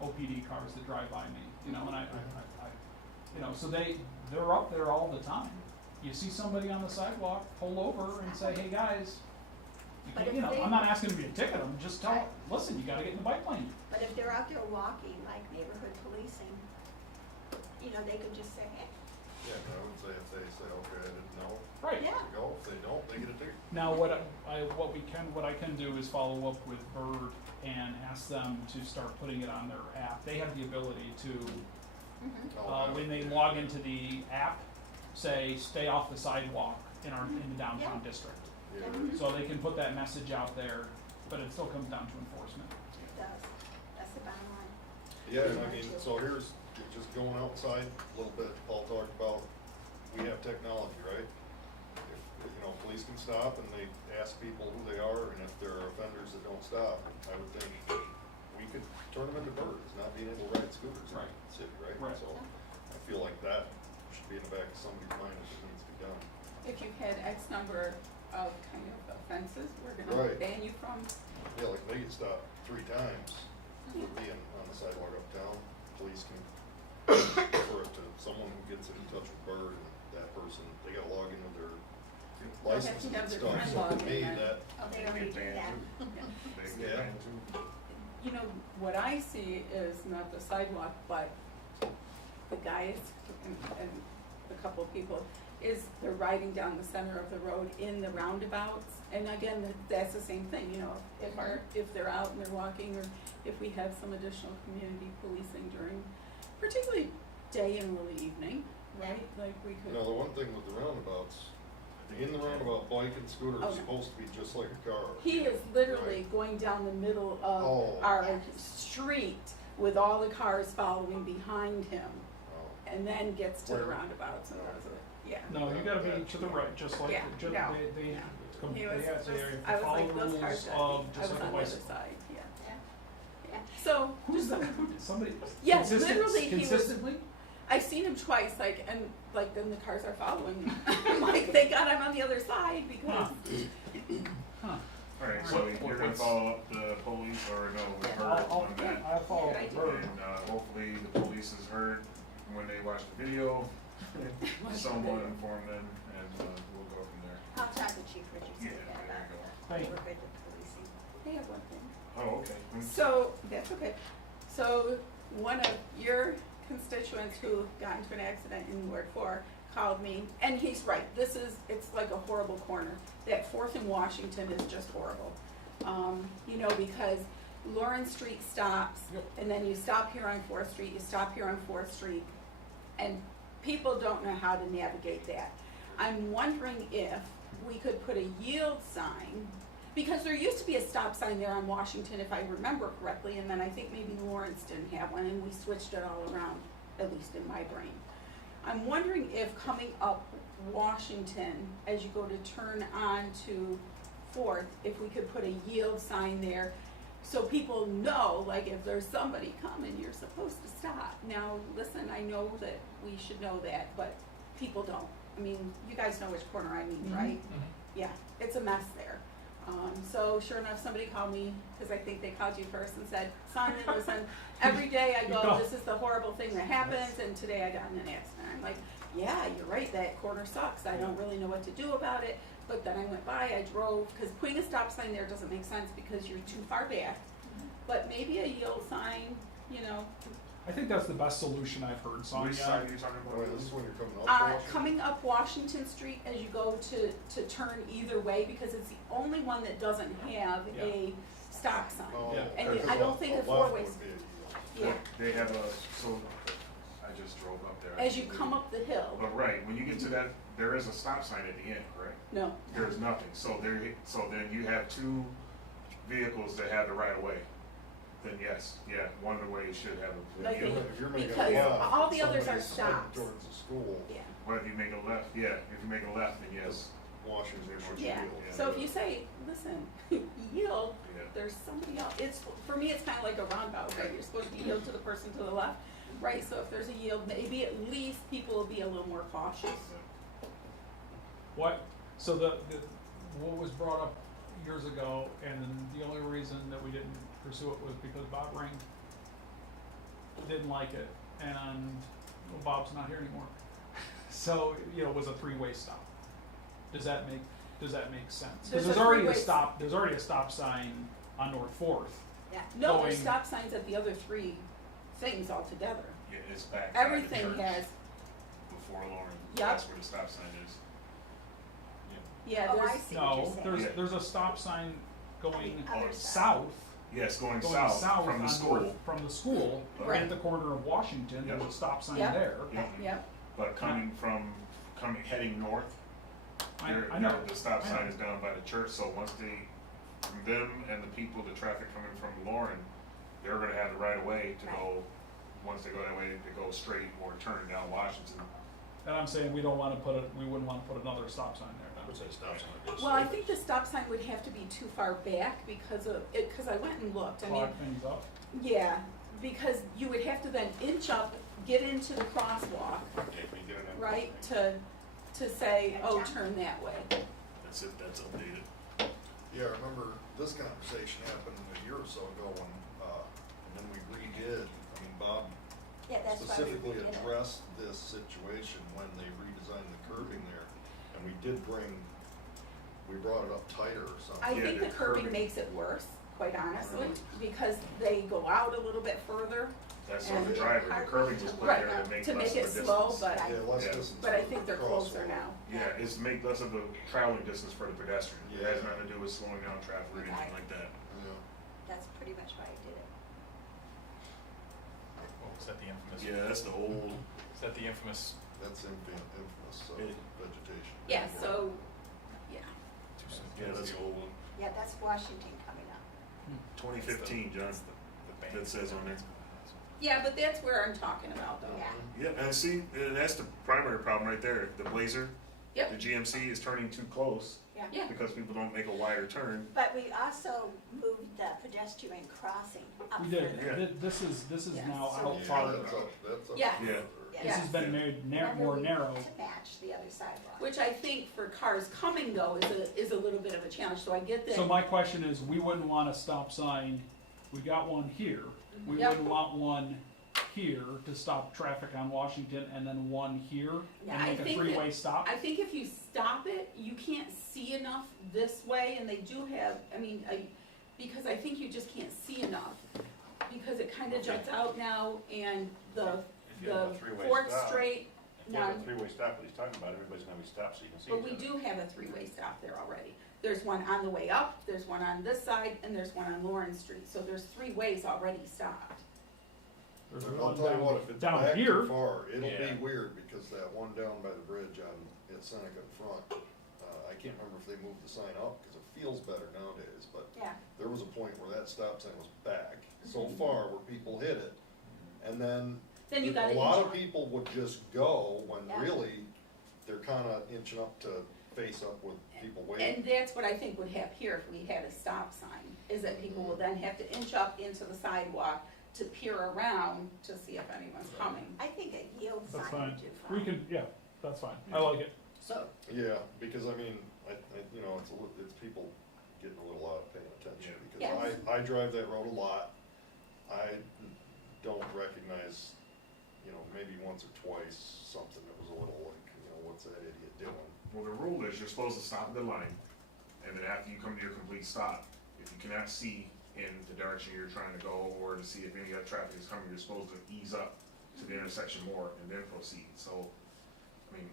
OPD cars that drive by me, and so they're up there all the time. You see somebody on the sidewalk, pull over and say, hey guys, But if they- I'm not asking them to ticket them, just tell, listen, you gotta get in the bike lane. But if they're out there walking, like neighborhood policing, they could just say, hey, yeah, but I would say if they say, okay, I didn't know, Right. yeah, go, if they don't, they get a ticket. Now, what I can do is follow up with Bird and ask them to start putting it on their app. They have the ability to, mhm. when they log into the app, say, stay off the sidewalk in the downtown Yeah. district. Yeah, Mhm. So they can put that message out there, but it still comes down to enforcement. It does, that's the bottom line. yeah, and so here's, just going outside a little bit, Paul talked about, we have technology, right? If police can stop and they ask people who they are, and if there are offenders that don't stop, I would think we could turn them into birds, not being able to ride scooters in Right. the city, right? Right. So I feel like that should be in the back of somebody's mind if it needs to be done. if you've had X number of kind of offenses, we're gonna Right. ban you from. Yeah, like they get stopped 3 times for being on the sidewalk uptown, police can for it to, someone who gets in touch with Bert and that person, they gotta log in with their They'll have to license have and their stuff, time so log to in me, then. that, Oh, they already do that. They get Yeah. banned too. You know, what I see is not the sidewalk, but the guys and a couple of people, is they're riding down the center of the road in the roundabouts. And again, that's the same thing, you know, if they're out and they're walking, or if we have some additional community policing during, particularly day and early evening, right? Like we you know, could, the one thing with the roundabouts, in the roundabout, bike and scooter Oh, is no. supposed to be just like a car. he is literally going down the middle Oh. of our Yes. street with all the cars following behind him. Oh. And then gets to the Where- roundabouts and does it, yeah. No, you gotta be to the right, just like, Yeah, just, no, they no. come, He they was have, just, they I was follow like, the those rules cars got of me. I just was like a on the other bicycle. side, yeah. Yeah. Yeah. So, Who's the, somebody, Yeah, consistent, literally, he was- consistently? I've seen him twice, like, and like then the cars are following him. I'm like, thank God I'm on the other side because, Huh. Alright, so What- you're gonna what's- follow up the police, or no, with Yeah. Bert I'll, on that? I'll follow Good the idea. bird. And, hopefully the police has heard when they watch the video, someone inform them, and, we'll go from there. I'll talk to Chief Richardson Yeah, again there about you go. the, Thank you. we're good with policing. I have one thing. Oh, okay. So, that's okay. So, one of your constituents who got into an accident in Ward 4 called me, and he's right, it's like a horrible corner. That 4th and Washington is just horrible. You know, because Lawrence Street stops, Yep. and then you stop here on 4th Street, you stop here on 4th Street, and people don't know how to navigate that. I'm wondering if we could put a yield sign, because there used to be a stop sign there on Washington, if I remember correctly, and then I think maybe Lawrence didn't have one, and we switched it all around, at least in my brain. I'm wondering if coming up Washington, as you go to turn on to 4th, if we could put a yield sign there, so people know, like, if there's somebody coming, you're supposed to stop. Now, listen, I know that we should know that, but people don't. I mean, you guys know which corner I mean, right? Yeah, it's a mess there. So sure enough, somebody called me, because I think they called you first, and said, Sonia, listen, every day I go, this is the horrible thing that happens, and today I got in an accident. I'm like, yeah, you're right, that corner sucks, I don't really know what to do about it. But then I went by, I drove, because putting a stop sign there doesn't make sense because you're too far back. But maybe a yield sign, you know, I think that's the best solution I've heard, Sonia. Which side are you talking Oh, about? wait, this is when you're coming up to Washington? coming up Washington Street as you go to turn either way, because it's the only one that doesn't have a stop sign. Oh, Yeah. And because I don't a think a left four-way- would be a yield. Yeah, They have so, I just drove up there. as you come up the hill, But right, when you get to that, there is a stop sign at the end, correct? no, There's nothing, so then you have two vehicles that have the right of way. Then yes, yeah, one of the ways should have a Like yield. If you're making a because left, all the others are somebody's heading stops. towards the school, yeah. But if you make a left, yeah, if you make a left, then yes. Washington should Yeah, yield. so if you say, listen, yield, Yeah. there's somebody else, for me, it's kinda like a roundabout, right? You're supposed to yield to the person to the left, right? So if there's a yield, maybe at least people will be a little more cautious. What, so what was brought up years ago, and the only reason that we didn't pursue it was because Bob Ring didn't like it, and, well, Bob's not here anymore. So, you know, it was a three-way stop. Does that make sense? There's Cause a three-way there's already a stop sign on North Fourth. Yeah. No, there's Going- stop signs at the other three things altogether. Yeah, it's back by the Everything church has, before Lauren. Yep. That's where the stop sign is. yeah, Oh, I there's, see what you're No, saying. there's a stop sign going Other side. south, Yes, going going south south from on the school. North, from the school, Right. at the corner of Washington, there's Yep. a stop sign Yep. there. yep, But heading north, I know. the stop I sign know. is down by the church, so once from them and the people, the traffic coming from Lauren, they're gonna have the right of way to go, once they go that way, to go straight or turn down Washington. And I'm saying we wouldn't wanna put another stop sign there. I would say stop sign. Yes. well, I think the stop sign would have to be too far back because of, cause I went and looked, I mean, Clog things up. yeah, because you would have to then inch up, get into the crosswalk, right, to say, oh, turn that way. That's it, that's updated. Yeah, I remember this conversation happened a year or so ago when, and then we redid, I mean, Bob Yeah, that's why we specifically redid it. addressed this situation when they redesigned the curbing there. And we brought it up tighter or something. I Yeah, think the the curbing curbing. makes it worse, quite honestly, because they go out a little bit further. That's And on the driver, the curbing was put Right, there to make to less make of a it slow, distance. but, Yeah, less Yeah. distance. but I for think the they're closer crosswalk. now. Yeah, it's to make less of a traveling distance for the pedestrian. It has nothing to do with slowing down traffic or anything Right. like that. Yeah. That's pretty much why I did it. Oh, is that the infamous? Yeah, that's the old, Is that the infamous That's infamous, It- vegetation. Yeah, so, yeah. yeah, that's the old one. Yeah, that's Washington coming up. 2015, John. That's the band. That says on there. Yeah, but that's where I'm talking about though. Yeah. Yeah, and see, that's the primary problem right there. The Blazer, Yep. the GMC is turning too close Yeah. because people don't make a wider turn. But we also moved the pedestrian crossing up We further. did, Yeah. this is Yeah, now so- out Yeah, farther. that's up Yeah. further. Yeah. Yeah. This has been made Remember more we narrow. To match the other sidewalk. Which I think for cars coming though is a little bit of a challenge, so I get that. So my question is, we wouldn't want a stop sign, we got one here, we Yep. wouldn't want one here to stop traffic on Washington, and then one here, Yeah, and I make a think three-way that- stop? I think if you stop it, you can't see enough this way, and they do have, because I think you just can't see enough. Because it kinda juts out now, and the If you have a three-way Fourth stop, Street, If you have a none, three-way stop, what he's talking about, everybody's gonna be stopped so you can see each but other. we do have a three-way stop there already. There's one on the way up, there's one on this side, and there's one on Lawrence Street, so there's 3 ways already stopped. There's I'll one tell you what, if it's down back here. too far, it'll Yeah. be weird, because that one down by the bridge at Seneca in front, I can't remember if they moved the sign up, because it feels better nowadays, but Yeah, there was a point where that stop sign was back so far where people hit it, and then Then you gotta a lot inch of up. people would just go when Yeah. really they're kinda inching up to face up with people And waiting. that's what I think would happen here if we had a stop sign, is that people will then have to inch up into the sidewalk to peer around to see if anyone's coming. I think a yield That's sign fine. would do fine. We could, yeah, that's fine, I like it. So, Yeah, because I mean, it's people getting a little out of paying attention, Yeah. because I drive that road a lot. I don't recognize, maybe once or twice, something that was a little like, what's that idiot doing? Well, the rule is you're supposed to stop at the line, and then after you come to your complete stop, if you cannot see in the direction you're trying to go, or to see if any other traffic is coming, you're supposed to ease up to the intersection more and then proceed, so, I mean.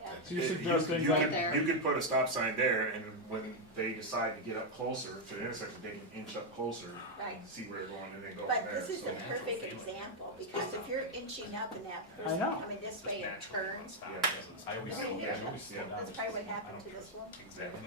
Yeah. So you're you- suggesting you that- could- There. You could put a stop sign there, and when they decide to get up closer to the intersection, they can inch up closer, Right. see where they're going, and then go from But there, this is so. a perfect example, because if you're inching up and that I person know. coming this way and turns, Yeah. I always, Oh, I yeah. always slow down. that's probably what happened to this one. Exactly.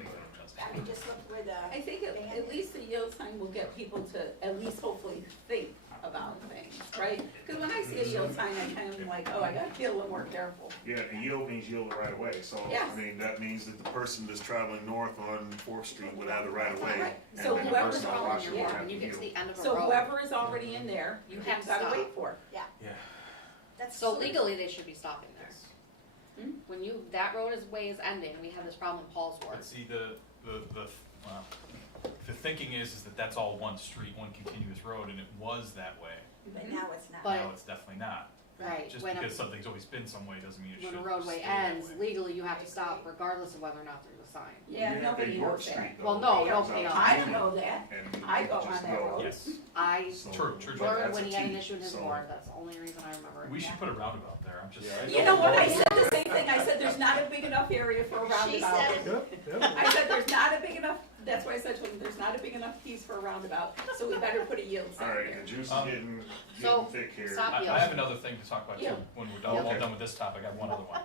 I mean, just look where the. I think at least the yield sign will get people to at least hopefully think about things, right? Because when I see a yield sign, I kind of am like, oh, I gotta be a little more careful. Yeah, and yield means yield the right of way, so, Yes. I mean, that means that the person that's traveling north on Fourth Street would have the right of way. Right. And So the whoever's person on following Washington you, would yeah, have when you to get to the yield. end of a So road, whoever is already in there, You you have to gotta stop. wait for. Yeah, Yeah. that's. so sort of- legally they should be stopping there. Hmm? When that road is ending, we have this problem in Paul's But Ward. see, the thinking is that that's all one street, one continuous road, and it was that way. But now it's not. But- Now it's definitely not. Right, Just when because something's always been some way doesn't mean it should a roadway stay that ends, way. legally you have to stop regardless of whether or not there's a sign. Yeah, You have nobody that York knows that. Street, though, Well, no, that nobody comes knows. out I don't know that. and I you go just on that go. road. Yes, I So- true, true. but learned that's when a he had an key, issue in his so- ward, that's the only reason I remember it. we should put a roundabout there, I'm just. Yeah, I You know what, I said the same thing, I said there's not a big enough area for a She roundabout. said it. Yep, yep. I said there's not a big enough, that's why I said to him, there's not a big enough piece for a roundabout, so we better put a yield sign Alright, there. the juice is Um, getting so, thick here. stop. I have another thing to talk about too, Yeah. when we're done, all Okay. done with this topic, I have one other one.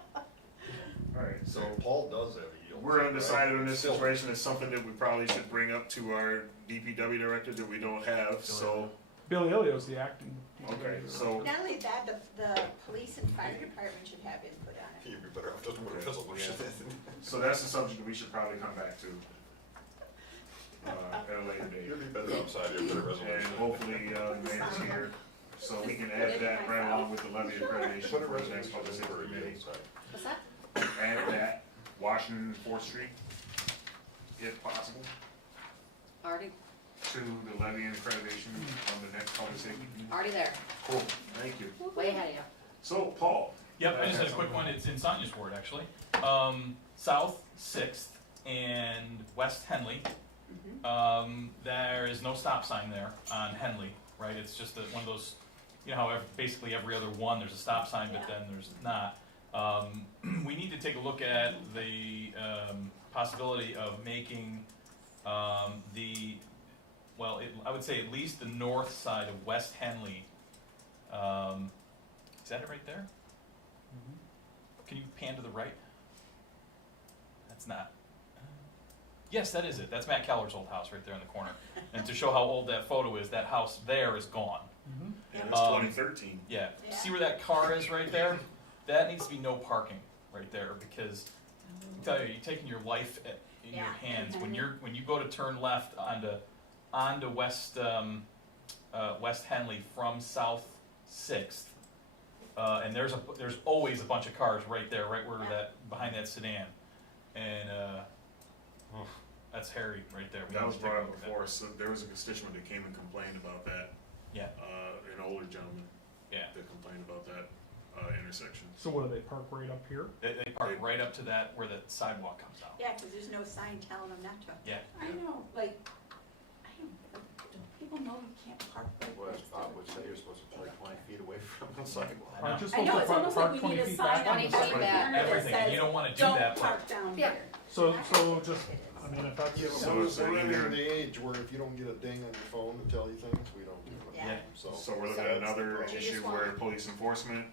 Alright, so So Paul does have a yield. we're sign, undecided right? on this Still. situation, it's something that we probably should bring up to our DPW director that we don't have, so, Billy Elio's the acting. okay, so. Not only that, the police and fire department should have input on it. You'd be better off just put a resolution in. So that's the subject that we should probably come back to, at a later date. You'd be better outside here, put a resolution. And hopefully, the mayor's here, so we can add that right along with the levy accreditation Put a for the next resolution public in safety for a committee. yield sign. What's that? Add that, Washington, Fourth Street, if possible. Already to the levy and accreditation on the next public safety committee? Already there, Cool, thank you. way ahead of you. So, Paul? Yep, I just had a quick one, it's in Sonia's ward, actually. South Sixth and West Henley. There is no stop sign there on Henley, right? It's just one of those, you know how basically every other one, there's a stop sign, but then there's not. We need to take a look at the possibility of making I would say at least the north side of West Henley. Is that it right there? Can you pan to the right? That's not. Yes, that is it. That's Matt Keller's old house right there in the corner. And to show how old that photo is, that house there is gone. Yeah, it's 2013. Yeah. See where that car is right there? That needs to be no parking right there because I tell you, you're taking your life in your hands when you go to turn left onto West Henley from South Sixth. And there's always a bunch of cars right there, right where behind that sedan, and that's hairy right there. We That need was to take a brought up look at before, so there was a constituent that came and complained about that, Yeah, an older gentleman yeah. that complained about that, intersection. So what, do they park right up here? They park right up to that where the sidewalk comes out. Yeah, because there's no sign telling them not to. Yeah. I know, like, do people know you can't park right Well, there? as Bob would say, you're supposed to park 20 feet away from the sidewalk. Aren't you I know, supposed to it's almost park like we 20 need a feet sign back on on the the corner back. sidewalk? that Everything, and says, you don't wanna do don't that, but park down Yeah. here. So just, I mean, if that's. Yeah, So but it's we're either- in the age where if you don't get a ding on your phone to tell you things, we don't do it. Yeah. So. So we're looking at another So you issue just where want- police enforcement,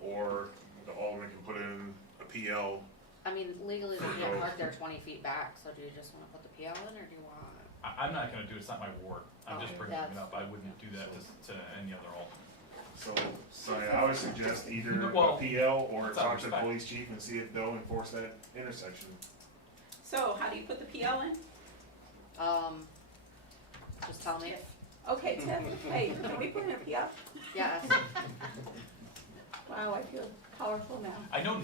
or the alderman can put in a PL. I mean, legally they can't park there 20 feet back, so do you just wanna put the PL in, or do you want? I'm not gonna do it. It's not my ward. I'm just Oh, bringing it that's- up. I wouldn't do that to any other alderman. So I would suggest either Well, a PL or it's out talk of to the respect. police chief and see if they'll enforce that intersection. So how do you put the PL in? Just tell me. Okay, Tiff, hey, can we put in a PL? Yes. Wow, I feel powerful now. I know.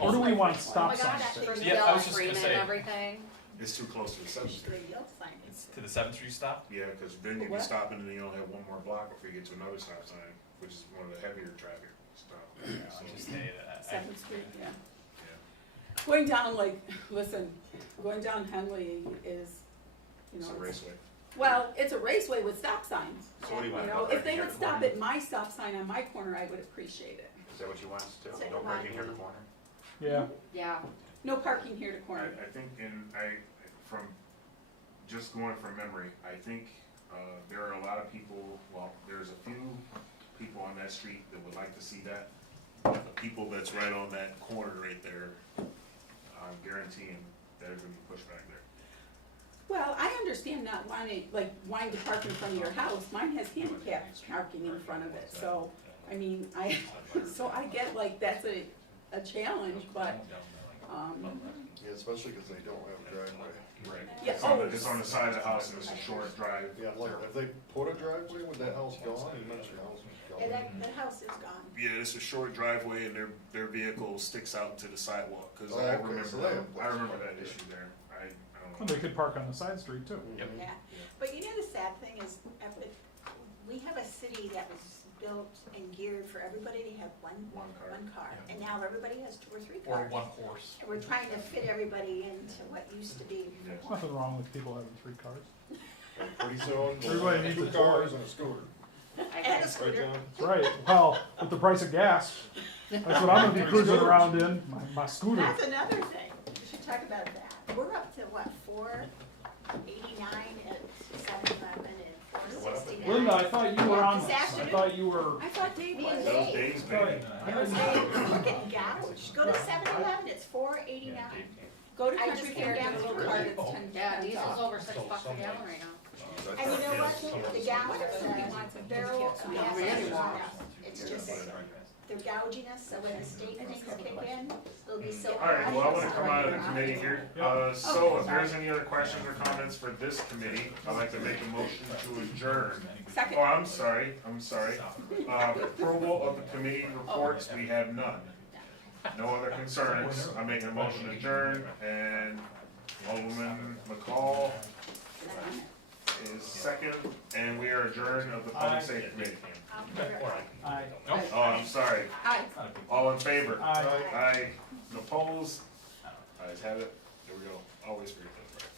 Or do we want Oh stop my gosh, signs? for the Yeah, I PL was just gonna agreement say. and everything. It's too close to the Seventh Street. You'll sign it. It's to the 7th Street stop. Yeah, because then you'd be What? stopping and then you only have one more block before you get to another stop sign, which is one of the heavier traffic stop. Seventh Street, yeah. Yeah. Going down, like, listen, going down Henley is, you know. It's a raceway. Well, it's a raceway with stop signs. So what do you want? You no know, if parking they here would at the stop corner? at my stop sign on my corner, I would appreciate it. Is that what you want us to So do? you No want parking here at the me- corner? Yeah. Yeah. No parking here to corner. I think from, just going from memory, I think, there are a lot of people, well, there's a few people on that street that would like to see that. The people that's right on that corner right there, I'm guaranteeing they're gonna be pushed back there. Well, I understand not wanting to park in front of your house. Mine has handicap parking in front of it, so, I mean, I get like that's a challenge, but, Yeah, especially because they don't have a driveway. Right. Yeah, It's on the side of the house and it's a short drive. Yeah, like, if they put a driveway, with that house gone? You mentioned the house was Yeah, gone. that house is gone. Yeah, it's a short driveway and their vehicle sticks out to the sidewalk, cause Oh, I okay, so they remember, have I remember that issue there. I Well, don't know. they could park on the side street too. Yep. Yeah, but you know the sad thing is, we have a city that was built and geared for everybody to have one One car. car, Yeah. and now everybody has 2 or 3 Or cars. one horse. And we're trying to fit everybody into what used to be Yeah. There's nothing wrong with people having 3 cars. And pretty soon, Everybody needs 2 a cars toy. and a scooter. I And agree. a Right, scooter. John? That's right. Well, with the price of gas, that's what I'm gonna be cruising around in, my scooter. That's another thing, we should talk about that. We're up to what, 489 at 7-Eleven and 469. Linda, I thought you were on This this. I afternoon? thought you were. I thought Dave Me and was. Those Dave. days, Sorry. baby. We're getting gouged. Go to 7-Eleven, it's 489. Go to I Country just Fair, came get a down little to- card, it's 10 Yeah, cents diesel's off. over $6 a gallon right now. And you know what, the gallon of the barrel of gas is gone up. It's just, they're gouging us, so when the state things kick in, it'll be so. Alright, well, I'm gonna come out of the committee here. So if there's any other questions or comments for this committee, I'd like to make a motion to adjourn. Second. Oh, I'm sorry. Approval of the committee reports, we have none. No other concerns. I'm making a motion to adjourn, and Alderman McCall is second, and we are adjourned of the Public Aye. Safety Committee. Aye. Nope. Oh, I'm sorry. Aye. Not a big deal. All in favor? Aye. Aye. Opposed? Ayes have it. Here we go. Always forget that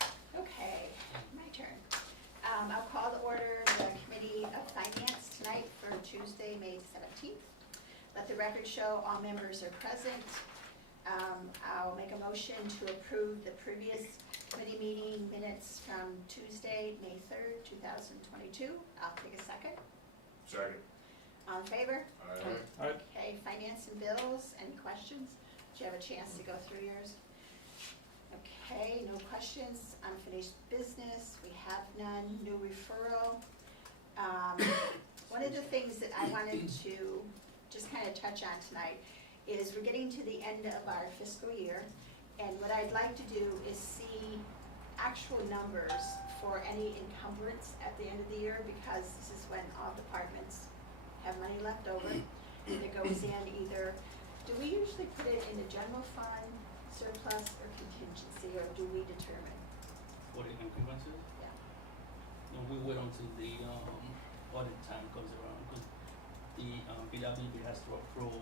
part. Okay, my turn. I'll call to order the Committee of Finance tonight for Tuesday, May 17th. Let the record show all members are present. I'll make a motion to approve the previous committee meeting minutes from Tuesday, May 3rd, 2022. I'll take a second. Second. All in favor? Aye. Aye. Okay, finance and bills, any questions? Did you have a chance to go through yours? Okay, no questions. Unfinished business, we have none. New referral. One of the things that I wanted to just kind of touch on tonight is we're getting to the end of our fiscal year, and what I'd like to do is see actual numbers for any encumbrance at the end of the year, because this is when all departments have money left over. And it goes in either, do we usually put it in the general fund, surplus, or contingency, or do we determine? For the encumbrances? Yeah. No, we wait until the audit time comes around, because the PWB has to approve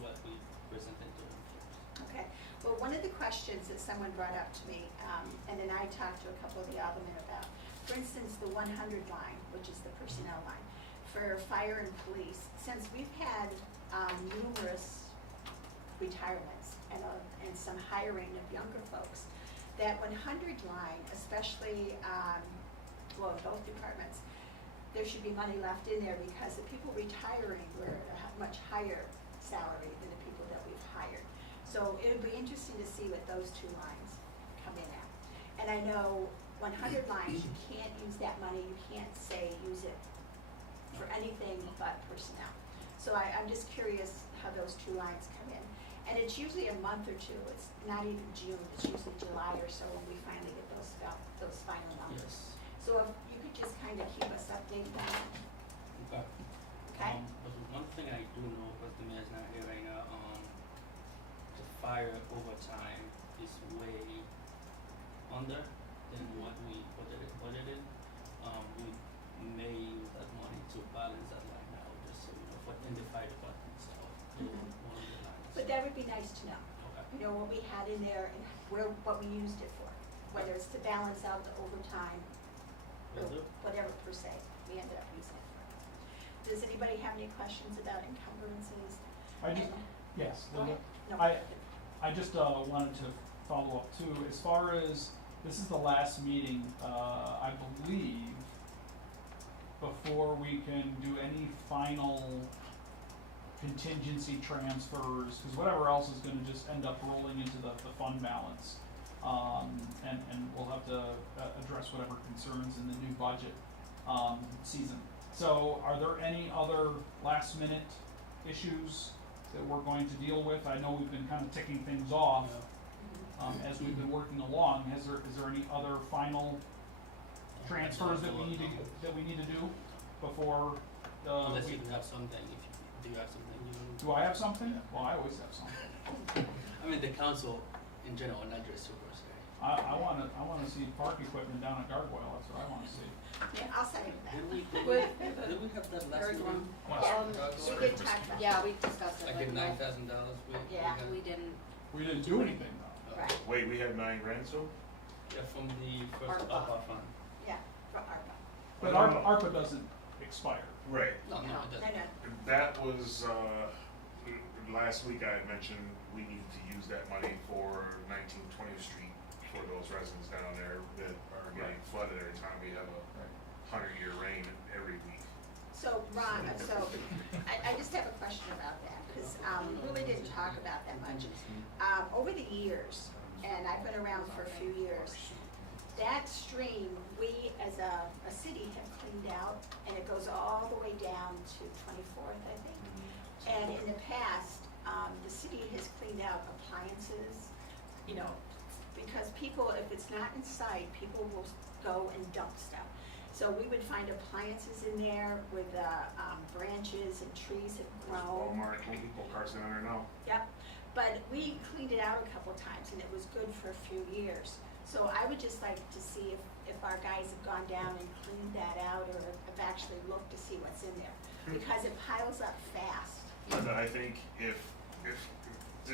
what we presented to them first. Okay, well, one of the questions that someone brought up to me, and then I talked to a couple of the aldermen about, for instance, the 100 line, which is the personnel line, for fire and police, since we've had numerous retirements and some hiring of younger folks, that 100 line, especially, well, in both departments, there should be money left in there, because the people retiring were at a much higher salary than the people that we've hired. So it would be interesting to see what those two lines come in at. And I know 100 lines, you can't use that money, you can't say use it for anything but personnel. So I'm just curious how those two lines come in. And it's usually a month or two, it's not even June, it's usually July or so when we finally get those final numbers. Yes. So if you could just kind of keep us updated on that, Okay. okay? But one thing I do know, because the mayor's not here right now, the fire overtime is way under than what we budgeted. We may use that money to balance that right now, just so you know, for in the fire department stuff. Mhm. One of the lines. But that would be nice to know, Okay. you know, what we had in there and what we used it for, whether it's to balance out the overtime or Will do. whatever per se we ended up using it for. Does anybody have any questions about encumbrances? I just, And- yes, Go ahead. No, I just wanted to follow up too, as far as, this is the last meeting, I believe, before we can do any final contingency transfers, because whatever else is gonna just end up rolling into the fund balance. And we'll have to address whatever concerns in the new budget, season. So are there any other last minute issues that we're going to deal with? I know we've been kind of ticking things off, as we've been working along. Is there any other final transfers that we need to do before, Unless we, you have something, do you have something you? do I have something? Well, I always have something. I mean, the council in general, not just super, say. I wanna see park equipment down at Gargoyle, that's what I wanna see. Yeah, I'll second that. Did we have that last Third meeting? We did talk about that. Yeah, we discussed it. Like but the no, $9,000, Yeah. We didn't, We didn't do anything though. Right, Wait, we had $9,000 so? Yeah, from the first ARPA. ARPA fund. yeah, for ARPA. But ARPA doesn't expire. Right. No, No, it no, doesn't. no. That was, last week I had mentioned we needed to use that money for 1920th Street for those residents down there that are getting flooded every time we have a 100-year rain every week. So Ron, I just have a question about that, because we really didn't talk about that much. Over the years, and I've been around for a few years, that stream, we as a city have cleaned out, and it goes all the way down to 24th, I think. And in the past, the city has cleaned out appliances, you know, because people, if it's not in sight, people will go and dump stuff. So we would find appliances in there with branches and trees have grown. Walmart, Home Depot cars down there now. Yep, but we cleaned it out a couple times and it was good for a few years. So I would just like to see if our guys have gone down and cleaned that out, or have actually looked to see what's in there, because it piles up fast. And I think if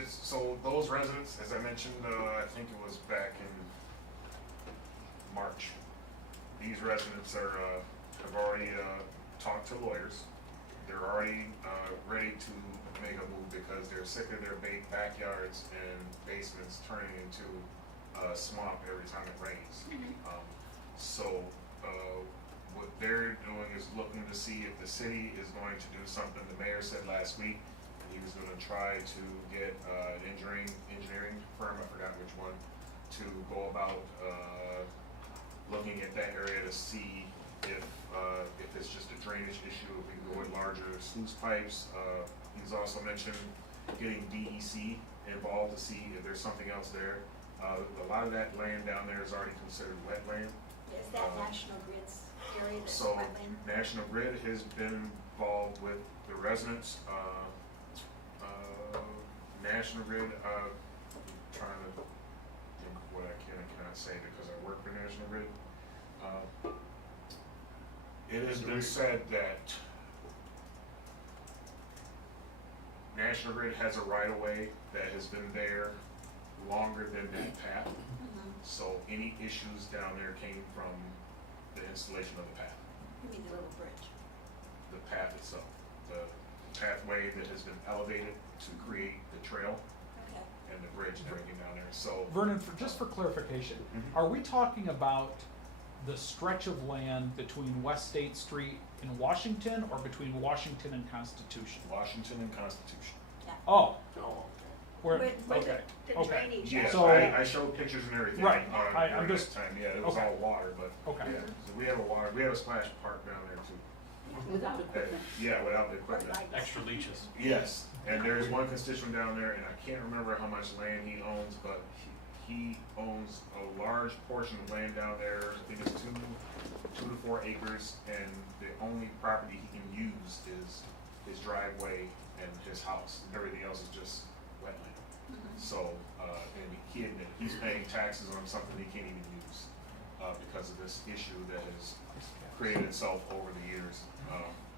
so those residents, as I mentioned, I think it was back in March, these residents are, have already, talked to lawyers. They're already, ready to make a move because they're sick of their backyards and basements turning into a swamp every time it rains. So, what they're doing is looking to see if the city is going to do something. The mayor said last week he was gonna try to get, an engineering firm, I forgot which one, to go about, looking at that area to see if it's just a drainage issue, if we can go with larger sluice pipes. He's also mentioned getting DEC involved to see if there's something else there. A lot of that land down there is already considered wetland. Is that National Grid's area that's So wetland? National Grid has been involved with the residents. National Grid, trying to think of what I can and cannot say because I work for National Grid. It has been said that National Grid has a right of way that has been there longer than that path. So any issues down there came from the installation of the path, You mean the little bridge? the path itself, the pathway that has been elevated to create the trail Okay. and the bridge and everything down there. So Vernon, just for clarification, Mhm. are we talking about the stretch of land between West State Street and Washington, or between Washington and Constitution? Washington and Constitution. Oh, Oh, where, Where okay, the okay. drainage. Yeah, is. So- I showed pictures and everything. Right, I'm during just- that time, yeah, it was okay. all water, but, Okay. yeah, so we have a splash park down there too. Without That- equipment. Yeah, without the Or equipment. like- Extra leeches. Yes, and there's one constituent down there, and I can't remember how much land he owns, but he owns a large portion of land down there. I think it's 2 to 4 acres, and the only property he can use is his driveway and his house. Everything else is just wetland. So, and he admitted, he's paying taxes on something he can't even use, because of this issue that has created itself over the years.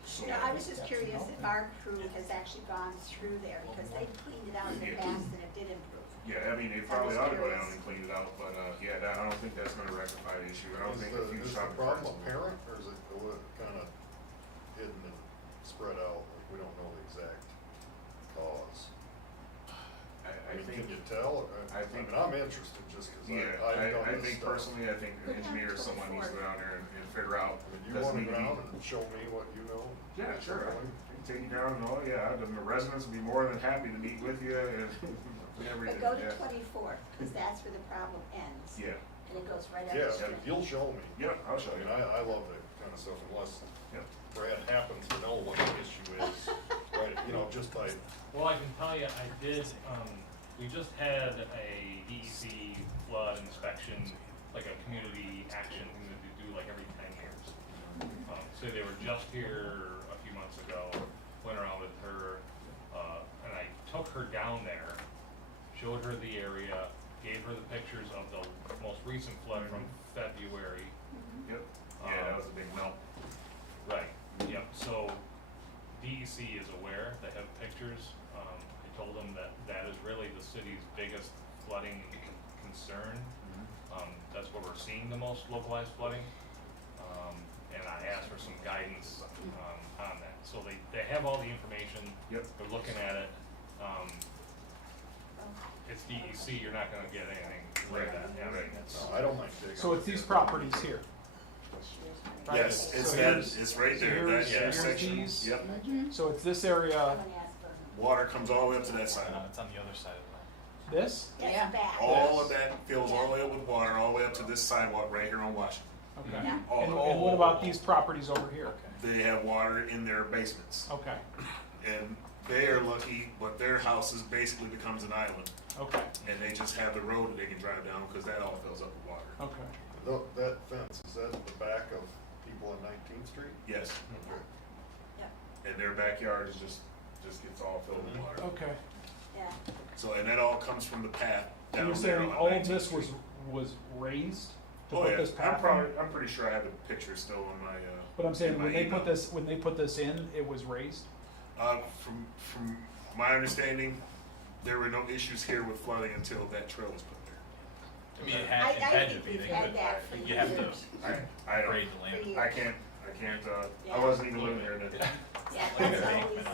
So. No, I was just curious if our crew has actually gone through there, because they cleaned it out in the Yeah. past and it did improve. Yeah, I mean, they probably ought to go down and clean it out, but, yeah, I don't think that's gonna rectify the issue. I don't think a few Is the shopping problem carts. apparent, or is it kind of hidden and spread out, like we don't know the exact cause? I mean, think, can you tell? I think- mean, I'm interested just because yeah, I've done I this think stuff. personally, I think an engineer or someone needs to go down there and figure out. I mean, you does it want to need go be- down and show me what you know? Yeah, sure, I can take you down and all, yeah, the residents would be more than happy to meet with you and everything, But go to yeah. 24th, because that's where the problem ends. Yeah, And it goes right up the Yeah, street. you'll show me. yeah, I'll show I you. mean, I love that kind of stuff unless Yep. Brad happens to know what the issue is, right, you know, just by, Well, I can tell you, I did, we just had a DEC flood inspection, like a community action thing that they do like every 10 years. So they were just here a few months ago, went around with her, and I took her down there, showed her the area, gave her the pictures of the most recent flood from February. Yep, yeah, that was a big melt. Right, yep, so DEC is aware, they have pictures. I told them that that is really the city's biggest flooding concern. That's where we're seeing the most localized flooding. And I asked for some guidance, on that. So they have all the information. Yep. They're looking at it. It's DEC, you're not gonna get anything like that, yeah, right. no, I don't mind digging. So it's these properties here. Right. Yes, it's So that, here's- it's right so there, that here's- here's intersection, these. yep. So it's this area, Someone asked for them. Water comes all the way up to that side. It's on the other side of the this, That's Yeah. back. All of that fills all the way up with water, all the way up to this sidewalk right here on Washington. okay. Yeah. All And of it. what about these properties over here? They have water in their basements. Okay, And they are lucky, but their house is basically becomes an island. okay, And they just have the road that they can drive down because that all fills up with water. okay. That fence, is that the back of people on 19th Street? Yes, Okay. Yep, and their backyard is just gets all filled with water. Okay. yeah. So, and that all comes from the path And down you're there saying on all of 19th this Street. was raised to Oh, put yeah, this path in? I'm pretty sure I have a picture still on my, But I'm saying, in my when they put email. this, when they put this in, it was raised? From my understanding, there were no issues here with flooding until that trail was put there. I mean, it I had to think be, we've they had could, that for you have to years. I don't, grade the land. For years. I can't, I Yeah. wasn't even living here then. Yeah, Like that's a bank, always,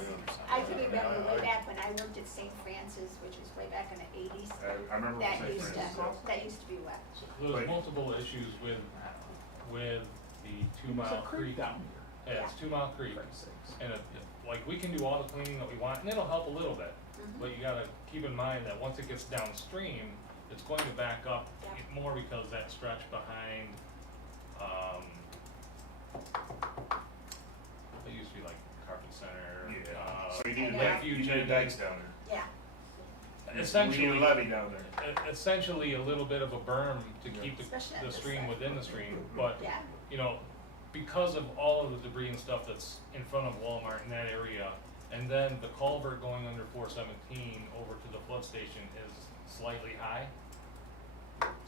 I can remember way back when I worked at St. Francis, which was way back in the eighties, I remember that St. used to, Francis, yes. that used to be wet. So there's But- multiple issues with the 2 There's Mile a creek Creek. down here, Yeah, it's 2 Mile Creek. for Christ's sakes. And like, we can do all the cleaning that we want, and it'll help a little bit. Mhm. But you gotta keep in mind that once it gets downstream, it's going to back up Yeah. more because that stretch behind, it used to be like Carpet Center. Yeah, so you need, I know. you need dikes down there. Yeah, Essentially, We need a levee down there. essentially a little bit of a berm to Yeah. keep Especially at the this stream side. within the stream, but, yeah, you know, because of all of the debris and stuff that's in front of Walmart in that area, and then the culvert going under 417 over to the flood station is slightly high.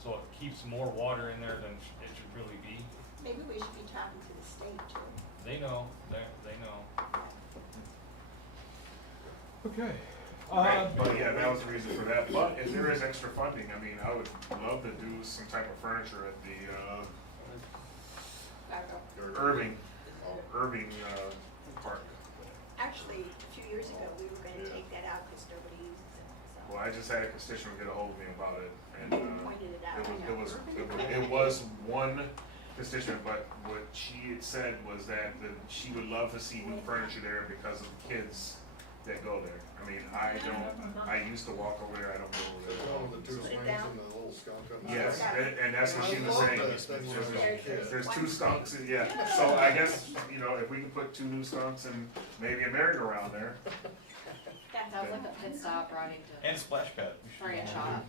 So it keeps more water in there than it should really be. maybe we should be talking to the state too. They know, they know. Okay. But yeah, that was the reason for that, but if there is extra funding, I mean, I would love to do some type of furniture at the, I don't know. Irving Park. Actually, a few years ago, we were gonna take that out because nobody uses it, Well, I just had a constituent get a hold of me about it, and, so pointed it out. it was one constituent, but what she had said was that she would love to see new furniture there because of the kids that go there. I mean, I used to walk over there, I don't go over there at all. One with the two Sit swings down. and the little skunk on the Yes, side. and that's what she was I saying. love that thing when I was a kid. There's two skunks, yeah, so I guess, you know, if we can put two new skunks and maybe a merry-go-round there. That That was like a pit stop riding to And a splash pad. We should Target do shop.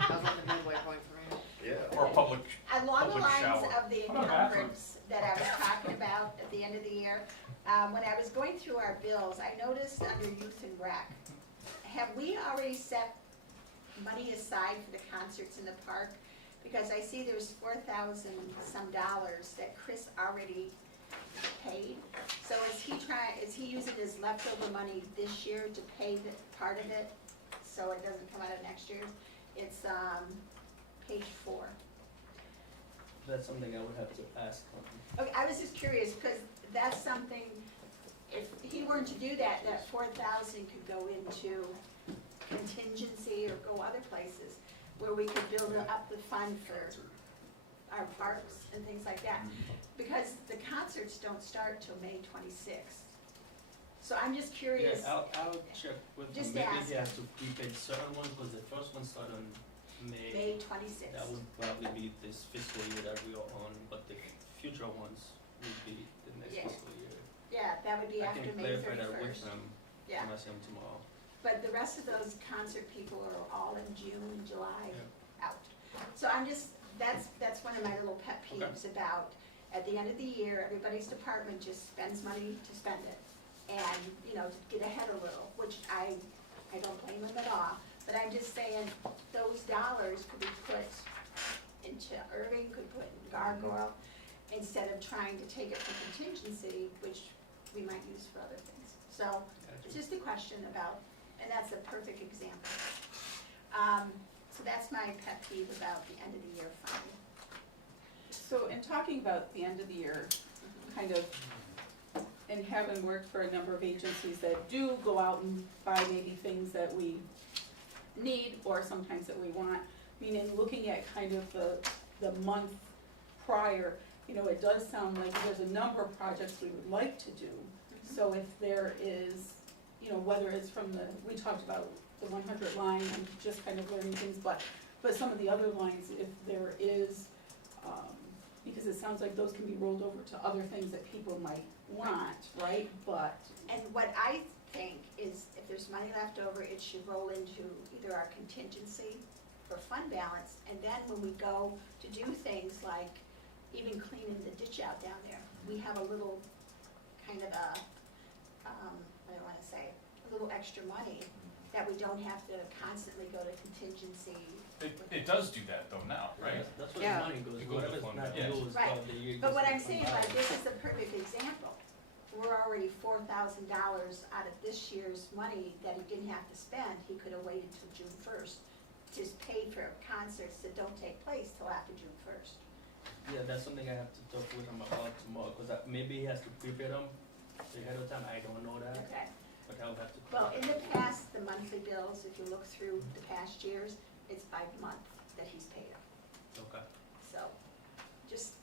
That was like a midway point for me. Yeah. Or a public, Along the public lines shower. of the How about bathrooms? encumbrance that I was talking about at the end of the year, when I was going through our bills, I noticed under youth and rec, have we already set money aside for the concerts in the park? Because I see there's $4,000 some that Chris already paid. So is he using his leftover money this year to pay the part of it, so it doesn't come out of next year's? It's, page 4. That's something I would have to ask. Okay, I was just curious, because that's something, if he weren't to do that, that 4,000 could go into contingency or go other places where we could build up the fund for our parks and things like that. Because the concerts don't start till May 26th. So I'm just curious. Yeah, I'll check with him. Just Maybe ask he has to prepaid certain ones, because the first one started on May. May 26th. That would probably be this fiscal year that we are on, but the future ones would be the next Yeah. fiscal year. Yeah, that would be I after can May clarify that with 31st. him Yeah, when I see him tomorrow. but the rest of those concert people are all in June and July out. So I'm just, that's one of my little pet peeves about, at the end of the year, everybody's department just spends money to spend it. And, you know, to get ahead a little, which I don't blame them at all. But I'm just saying, those dollars could be put into Irving, could put in Gargoyle, instead of trying to take it from contingency, which we might use for other things. So, it's just a question about, and that's a perfect example. So that's my pet peeve about the end of the year funding. So in talking about the end of the year, kind of, and having worked for a number of agencies that do go out and buy maybe things that we need or sometimes that we want, I mean, in looking at kind of the month prior, you know, it does sound like there's a number of projects we would like to do. So if there is, you know, whether it's from we talked about the 100 line and just kind of learning things, but some of the other lines, if there is, because it sounds like those can be rolled over to other things that people might want, right? But, And what I think is, if there's money left over, it should roll into either our contingency or fund balance, and then when we go to do things like even cleaning the ditch out down there, we have a little kind of a, what do I wanna say, a little extra money that we don't have to constantly go to contingency. It does do that though now, right? That's where Yeah. the money goes, It goes to whatever's fund not that. used, Right. the year But goes what to I'm fund saying, that. like, this is a perfect example. We're already $4,000 out of this year's money that he didn't have to spend. He could have waited till June first to pay for concerts that don't take place till after June first. Yeah, that's something I have to talk with him about tomorrow, cause maybe he has to prepare them ahead of time, I don't know that, Okay. but I'll have to. Well, in the past, the monthly bills, if you look through the past years, it's by month that he's paid them. Okay. So, just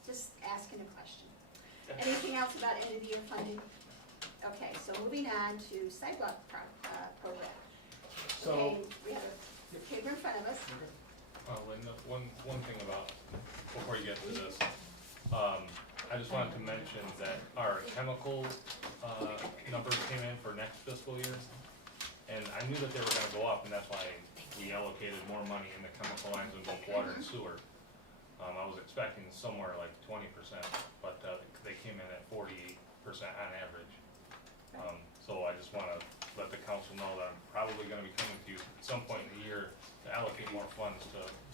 asking a question. Anything else about end of the year funding? Okay, so moving on to sidewalk program. So, Okay, we have a paper in front of us. Linda, one thing about, before you get to this, I just wanted to mention that our chemical, numbers came in for next fiscal year. And I knew that they were gonna go up, and that's why we allocated more money in the chemical lines in both water and sewer. I was expecting somewhere like 20%, but, they came in at 48% on average. So I just wanna let the council know that I'm probably gonna be coming to you at some point in the year to allocate more funds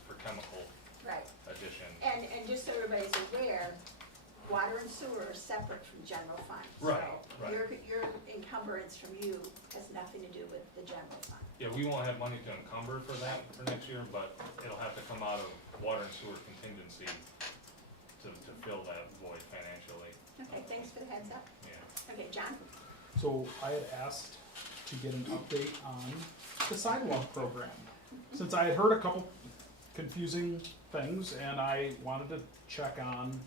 for chemical Right. addition. And just so everybody's aware, water and sewer are separate from general fund. Right, So right. your encumbrance from you has nothing to do with the general fund. Yeah, we won't have money to encumber for that for next year, but it'll have to come out of water and sewer contingency to fill that void financially. Okay, thanks for the heads up. Yeah. Okay, John? so I had asked to get an update on the sidewalk program. Since I had heard a couple confusing things and I wanted to check on,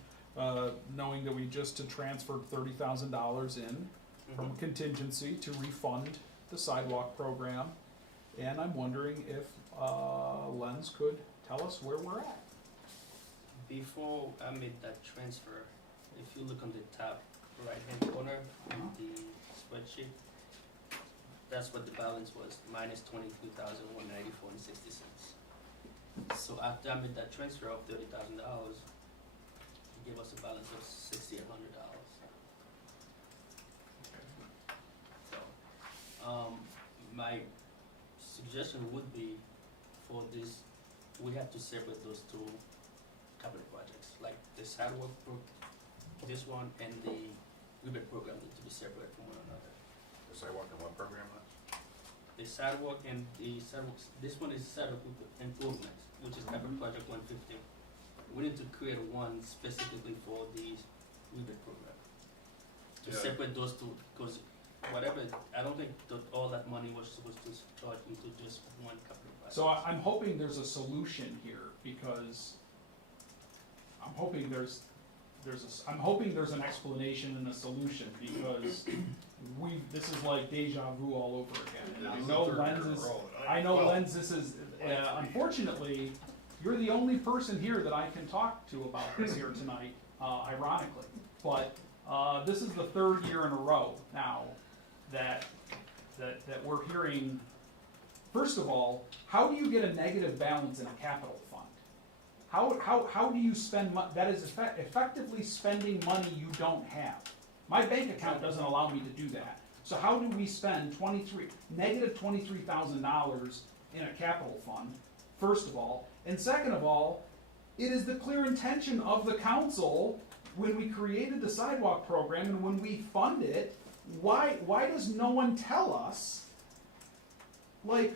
knowing that we just had transferred $30,000 in from contingency to refund the sidewalk program. And I'm wondering if, Lenz could tell us where we're at. Before I made that transfer, if you look on the top right-hand corner of the spreadsheet, that's what the balance was, minus 23,194.60. So after I made that transfer of $30,000, it gave us a balance of $6,800. So, my suggestion would be for this, we have to separate those two capital projects, like the sidewalk this one and the rebate program need to be separate from one another. The sidewalk and what program The sidewalk and the sidewalks, this one is sidewalk improvements, which is capital project 150. We need to create one specifically for the rebate program. To Yeah. separate those two, because whatever, I don't think that all that money was supposed to charge into just one capital project. So I'm hoping there's a solution here, because I'm hoping there's an explanation and a solution, because this is like deja vu all over again. And I This is know the third year in a Lenz is, row that I know well, Lenz, this is, unfortunately, you're the only person here that I can talk to about this here tonight, ironically. But, this is the third year in a row now that we're hearing, first of all, how do you get a negative balance in a capital fund? How do you spend that is effectively spending money you don't have. My bank account doesn't allow me to do that. So how do we spend negative $23,000 in a capital fund, first of all? And second of all, it is the clear intention of the council when we created the sidewalk program and when we fund it, why does no one tell us, like,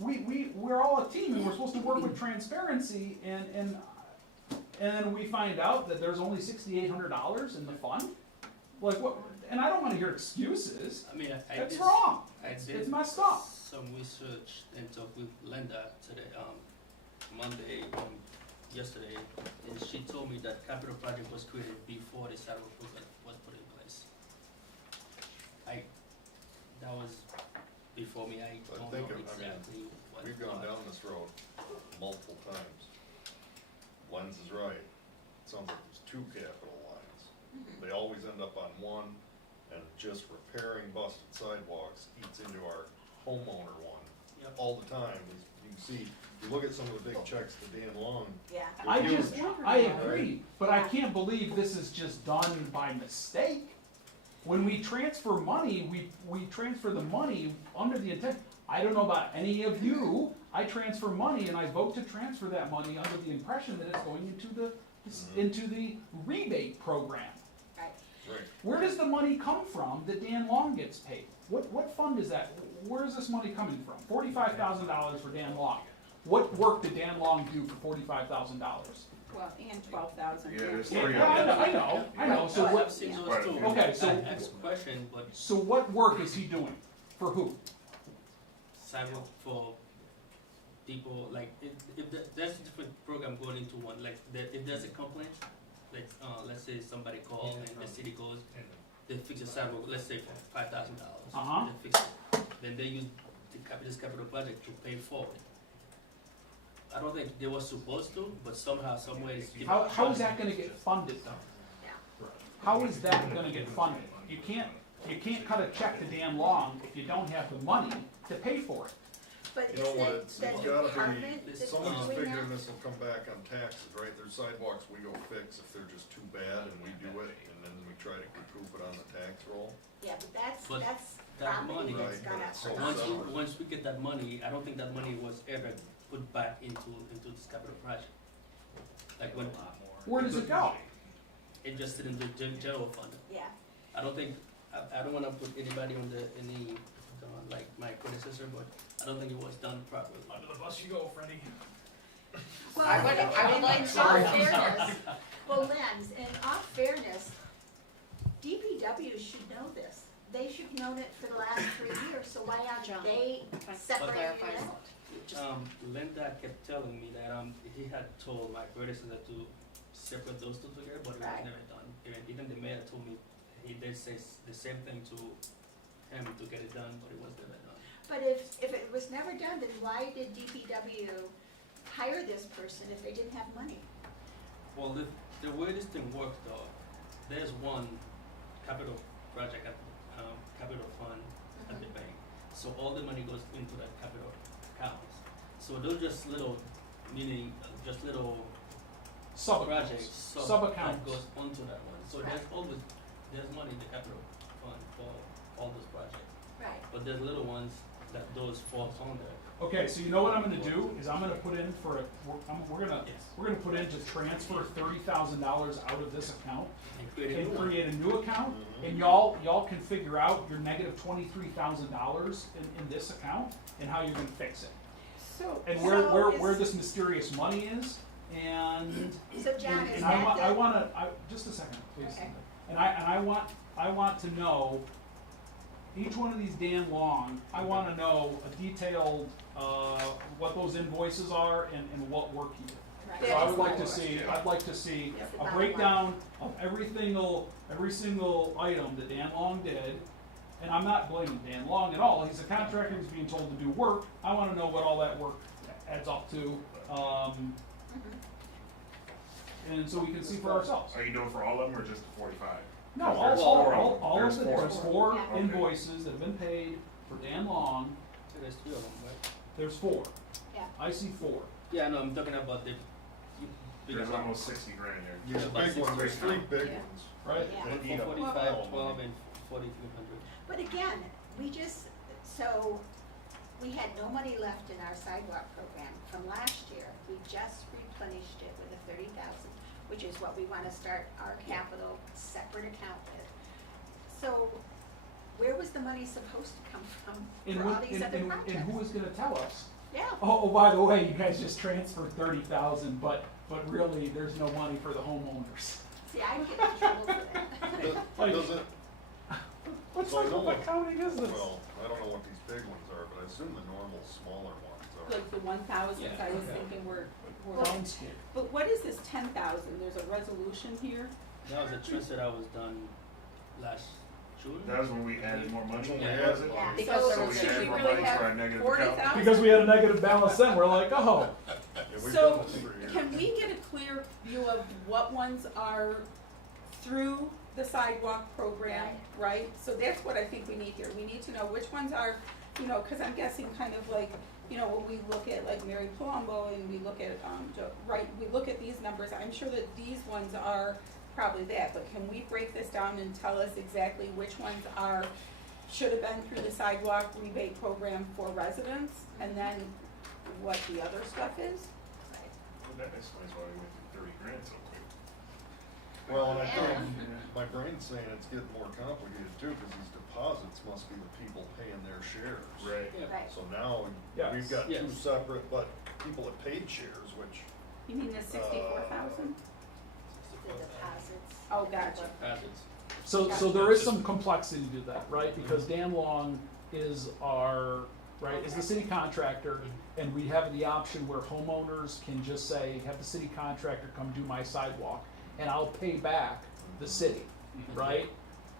we're all a team and we're supposed to work with transparency, and then we find out that there's only $6,800 in the fund? Like, what, and I don't wanna hear excuses, I mean, I that's did, wrong, I it's did messed up. some research and talked with Linda today, Monday, yesterday, and she told me that capital project was created before the sidewalk program was put in place. That was before me, I I don't think, know I mean, exactly what. We've gone down this road multiple times. Lenz is right. It sounds like there's two capital lines. They always end up on one, and just repairing busted sidewalks eats into our homeowner one Yep. all the time. You can see, you look at some of the big checks to Dan Long, Yeah. I agree, but I can't believe this is just done by mistake. When we transfer money, we transfer the money under the intent, I don't know about any of you, I transfer money and I vote to transfer that money under the impression that it's going into the rebate program. Right. Right. Where does the money come from that Dan Long gets paid? What fund is that? Where is this money coming from? $45,000 for Dan Long. What work did Dan Long do for $45,000? Well, and 12,000. Yeah, there's Yeah, three of I them. know, so I've what, seen those Right. too. Okay, so- I asked question, but so what work is he doing? For who? sidewalk for people, like, there's a different program going into one, like, if there's a complaint, like, let's say somebody calls and the city goes, they fix the sidewalk, let's say for $5,000. Uh-huh. They fix it, then they use this capital project to pay for it. I don't think they were supposed to, but somehow, some way. How is that gonna get funded though? How is that gonna get funded? You can't cut a check to Dan Long if you don't have the money to pay for it. But You know isn't what, it it's the gotta department be, that's somebody's doing figuring that? this will come back on taxes, right? There's sidewalks we go fix if they're just too bad and we do it, and then we try to recoup it on the tax roll. Yeah, but that's But that property money- that's Right, gonna. but so Once we get that money, I don't think that money was ever put back into this capital project. Like when, Where does it go? it just sit in the general fund. Yeah, I don't think, I don't wanna put anybody on like my predecessor, but I don't think it was done properly. Under the bus you go, Freddie. well, I would like in to- all fairness, well, Lens, in all fairness, DPW should know this. They should have known it for the last 3 years, so why aren't John, they separating it clarify. out? Just- Linda kept telling me that, he had told my predecessor to separate those two together, but it was Right. never done. Even the mayor told me, he did say the same thing to him to get it done, but it was never done. But if it was never done, then why did DPW hire this person if they didn't have money? Well, the way this thing works though, there's one capital project at, capital fund at the bank. So all the money goes into that capital accounts. So those just little, meaning just little projects, Sub-accounts. that goes onto that one. So there's money in the capital fund for all those projects. Right. But there's little ones that those falls under. Okay, so you know what I'm gonna do, is I'm gonna put in for, we're gonna put in to transfer $30,000 out of this account And create a and new one. create a new account, and y'all can figure out your negative $23,000 in this account and how you're gonna fix it. So, And So where is- this mysterious money is, and, So John, is and that the? I wanna, just a second, please. Okay. And I want to know, each one of these Dan Long, I wanna know a detailed, what those invoices are and what work he did. Right. So That I is would my like to question. see, I'd like to see That's the a bottom breakdown of every single item that Dan Long did. And I'm not blaming Dan Long at all, he's a contractor, he's being told to do work, I wanna know what all that work adds up to, Mhm. and so we can see for ourselves. Are you doing for all of them or just the 45? No, There's all four of There's the, four. there's four Yeah. Okay. invoices that have been paid for Dan Long, So there's 3 of them, right? there's four. Yeah. I see four. Yeah, no, I'm talking about the bigger There's one. almost 60 grand there. Yeah, about big ones, there's 3 big Yeah. ones. Right? Yeah. One They eat for up 45, all 12, money. and 4,300. But again, so we had no money left in our sidewalk program from last year. We just replenished it with a 30,000, which is what we wanna start our capital separate account with. So where was the money supposed to come from And for all when- these other and projects? who is gonna tell us? Yeah, Oh, by the way, you guys just transferred 30,000, but really, there's no money for the homeowners. see, I get in trouble for that. Like- Does it, What's So I like know what what- accounting is this? well, I don't know what these big ones are, but I assume the normal smaller ones are. like the 1,000s, Yeah. I was Okay. thinking were, Town school. but what is this 10,000? There's a resolution here? That was a transfer that was done last June. That was when we added more money, Yeah. was it? Yeah. Because So there So was we should added we more really money to our have negative 40,000? account. Because we had a negative balance then, we're like, oh. Yeah, we've So, done this for years. can we get a clear view of what ones are through the sidewalk program, right? So that's what I think we need here. We need to know which ones are, cause I'm guessing kind of like, when we look at like Mary Palumbo and we look at, we look at these numbers, I'm sure that these ones are probably that, but can we break this down and tell us exactly which ones are should have been through the sidewalk rebate program for residents, and then what the other stuff is. Well, that explains why we went to 30 grand so quick. Well, and I Yeah. think, my brain's saying it's getting more complicated too, cause these deposits must be the people paying their shares. Right. Yeah. Right. So now, Yes. we've got two Yes. separate, but people that paid shares, which, You mean the 64,000? The deposits. Oh, gotcha. Assets. So there is some complexity to that, right? Because Dan Long is our, right, is the city contractor, and we have the option where homeowners can just say, have the city contractor come do my sidewalk, and I'll pay back the city, right?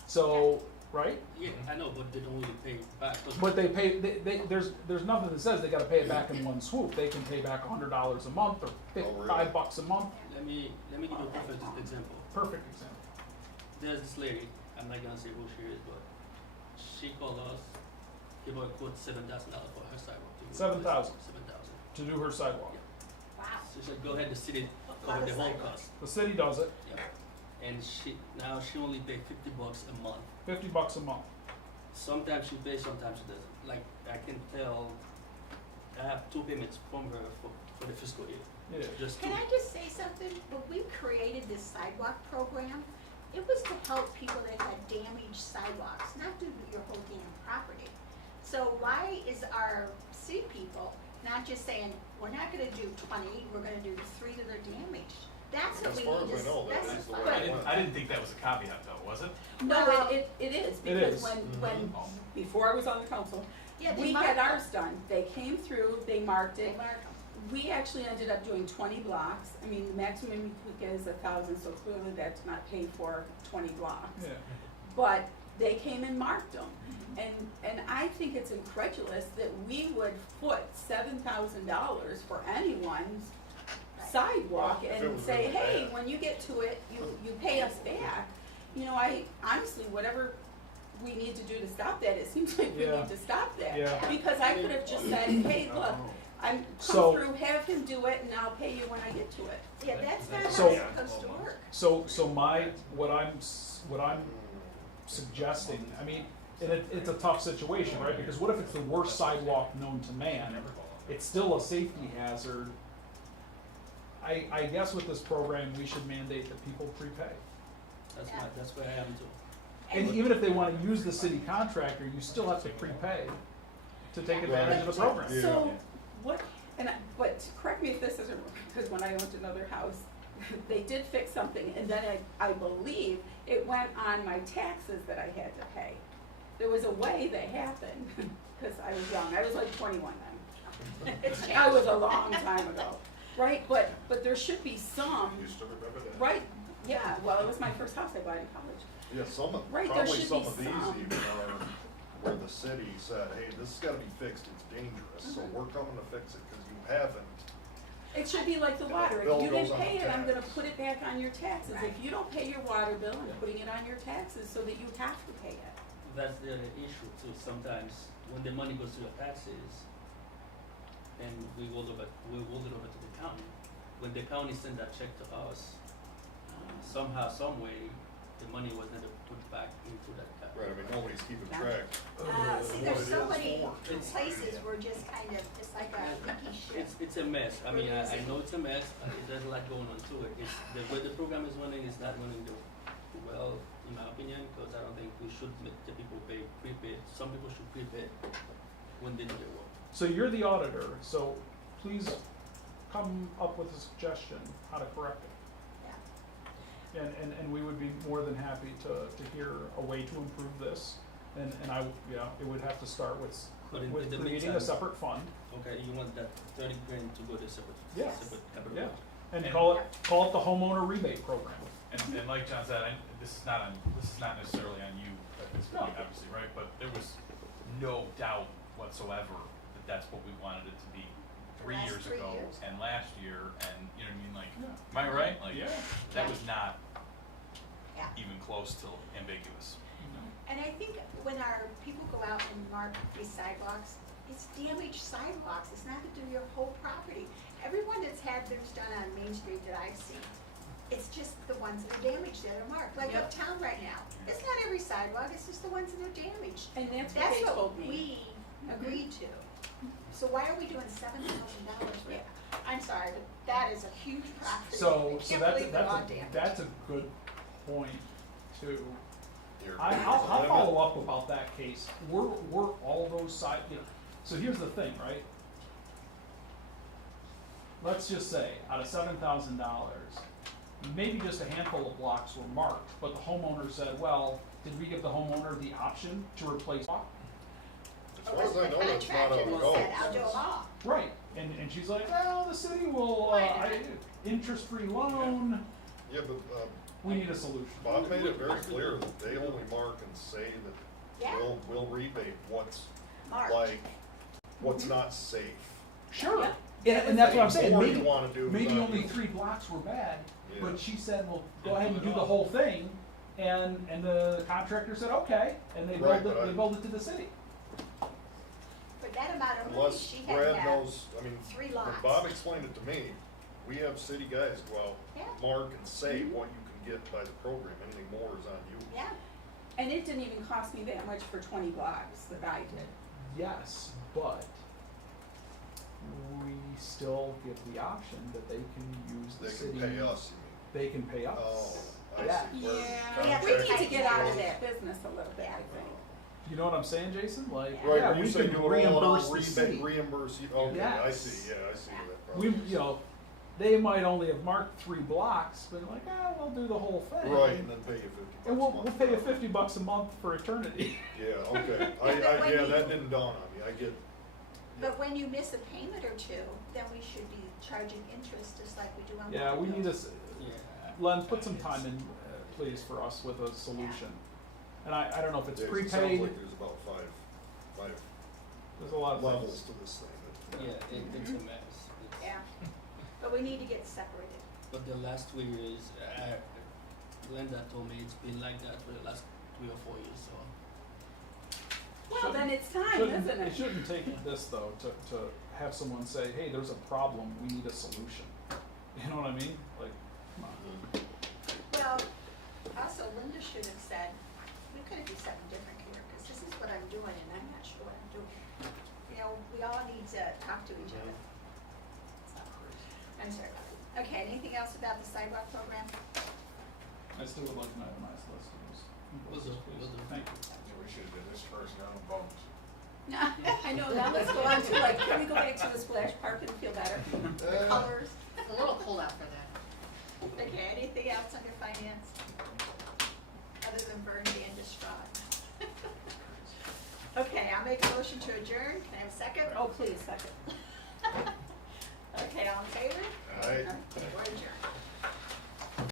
So, right? Yeah, I know, but they don't really pay back. But they pay, there's nothing that says they gotta pay it back in one swoop. They can pay back $100 a month or Oh, really? $5 a month. Let me give you a perfect example. Perfect example. There's this lady, I'm not gonna say who she is, but she called us, give her a quote $7,000 for her sidewalk. $7,000. 7,000. To do her sidewalk. Wow. So she said, go ahead, the city A cover lot the of whole sidewalks. cost. The city does it, Yeah. And now she only pay $50 a month. $50 a month. Sometimes she pays, sometimes she doesn't. Like, I can tell, I have 2 payments from her for the fiscal year. Yeah. Just 2. Can I just say something? When we created this sidewalk program, it was to help people that had damaged sidewalks, not to do your whole damn property. So why is our city people not just saying, we're not gonna do 20, we're gonna do 3 that are damaged? That's what As we far need to, as I know, that that's is the what- way I didn't think that was a caveat though, was it? No, it is, It because is. when, Oh. before I was on the council, Yeah, they we mark had them. ours done. They came through, they marked They it. mark 'em. We actually ended up doing 20 blocks. I mean, the maximum you could get is 1,000, so clearly that's not paid for 20 blocks. Yeah. But they came and marked them. And I think it's incredulous that we would foot $7,000 for anyone's sidewalk If it and was say, really hey, bad. when you get to it, you pay us back. You know, I honestly, whatever we need to do to stop that, it seems like we Yeah. need to stop that. Yeah. Because I could have just said, hey, look, I'm So- come through, have him do it, and I'll pay you when I get to it. Yeah, that's not how So- it's supposed to work. So what I'm suggesting, I mean, and it's a tough situation, right? Because what if it's the worst sidewalk known to man? It's still a safety hazard. I guess with this program, we should mandate that people prepay. That's where I am too. And even if they wanna use the city contractor, you still have to prepay to take advantage of the program. Yeah. So, what, but correct me if this isn't, because when I owned another house, they did fix something, and then I believe it went on my taxes that I had to pay. There was a way that happened, because I was young, I was like 21 then. That was a long time ago, right? But there should be some, you still remember that? right, yeah, well, it was my first house I bought in college. Yeah, some of, Right, there probably should some be of these some. even are where the city said, hey, this has gotta be fixed, it's dangerous, so Mm-hmm. we're coming to fix it, cause you haven't. It should be like the And water, the if bill you goes didn't on pay the it, I'm gonna tax. put it back on your taxes. Right. If you don't pay your water bill, I'm putting it on your taxes so that you have to pay it. That's the other issue too. Sometimes when the money goes to your taxes, and we roll it over to the county. When the county sends that check to us, somehow, some way, the money was never put back into that account. Right, I mean, nobody's keeping track See, of what there's it so is many for. places where just kind of, it's like a leaky ship. It's a mess. I mean, I know it's a mess. There's a lot going on to it. It's the way the program is running is not running well, in my opinion, because I don't think we should make the people pay prepaid. Some people should prepay when they do their work. So you're the auditor, so please come up with a suggestion how to correct it. And we would be more than happy to hear a way to improve this. And it would have to start with But in the creating a meantime- separate fund. Okay, you want that 30 grand to go to separate Yes. capital Yeah. budget. And And- call it the homeowner rebate program. And like John said, this is not necessarily on you at this point, No. obviously, right? But there was no doubt whatsoever that that's what we wanted it to be three Last years 3 ago years. and last year, and you know what I mean, like, Yeah. am I right? Like, Yeah. that was not Yeah. even close to ambiguous. And I think when our people go out and mark these sidewalks, it's damaged sidewalks, it's not to do your whole property. Everyone that's had theirs done on Main Street that I've seen, It's just the ones that are damaged that are marked, like Yep. uptown right now. It's not every sidewalk, it's just the ones that are damaged. And that's what they told me. we agreed to. So why are we doing $7,000 for it? I'm sorry, but that is a huge property. So, I so can't that's, believe they're all that's, damaged. that's a good point too. You're- I'll follow up about that case. Were all those side, you know, so here's the thing, right? Let's just say, out of $7,000, maybe just a handful of blocks were marked, but the homeowner said, well, did we give the homeowner the option to replace block? As far as I know, that's not how it The goes. contractor said, I'll do them all. Right, and she's like, well, the city will, Wait a minute. interest-free loan, Yeah, but, we need a solution. Bob made it very clear that they only mark and say that Yeah. we'll rebate what's Marked. like, what's not safe. Sure, Yeah. and that's what I'm saying, What you maybe, wanna do is maybe on only you. 3 blocks were bad, Yeah. but she said, well, go ahead and do the whole thing, and the contractor said, okay, and they Right, built but it, they I- built it to the city. For that amount of money, Unless she had Brad to have knows, I mean, 3 when lots. Bob explained it to me, we have city guys go out, Yeah. mark and say what you can get by the program, anything more is on you. Yeah, And it didn't even cost me that much for 20 blocks that I did. Yes, but we still give the option that they can use the They city. can pay us, They can pay you us. mean. Oh, I Yeah. see. Where Yeah, we contract- need to get out of that business a little bit, I think. You know what I'm saying, Jason? Like, Yeah. Right, yeah, when we you say can do it all, reimburse the rebate, city. reimburse you, okay, I Yes. see, yeah, I see where that We, problem is. you know, they might only have marked 3 blocks, but like, we'll do the whole thing. Right, and then pay you 50 bucks a And month. we'll pay you $50 a month for eternity. Yeah, okay, But when yeah, you- that didn't dawn on me, I get, but when you miss a payment or two, then we should be charging interest just like we do on. Yeah, we need bills. to, Yeah. Len, put some time in, please, for us with a solution. And I don't know if it's yeah, 'cause it sounds prepaid, like there's about five there's a lot of levels things. to this thing. that- Yeah, it's a mess. It's- Yeah, but we need to get separated. But the last 2 years, Glenda told me it's been like that for the last 3 or 4 years, so. Well, then it's time, Shouldn't- isn't It it? shouldn't take this though, to have someone say, hey, there's a problem, we need a solution. You know what I mean? Like, come on. Well, also Linda should have said, we could do something different here, because this is what I'm doing and I'm not sure what I'm doing. You know, we all need to talk to each other. So, I'm sorry about it. Okay, anything else about the sidewalk program? I still would like an itemized list of those invoices, Will do, please. will do. Thank you. Yeah, we should have did this first, now I'm bummed. I know, now let's go on to like, can we go back to the splash park and feel better? The colors? It's a little cold out for that. Okay, anything else under finance? Other than burned and distraught? Okay, I'll make a motion to adjourn. Can I have a second? Oh, please, second. Okay, all in favor? All right. Okay, we're adjourned.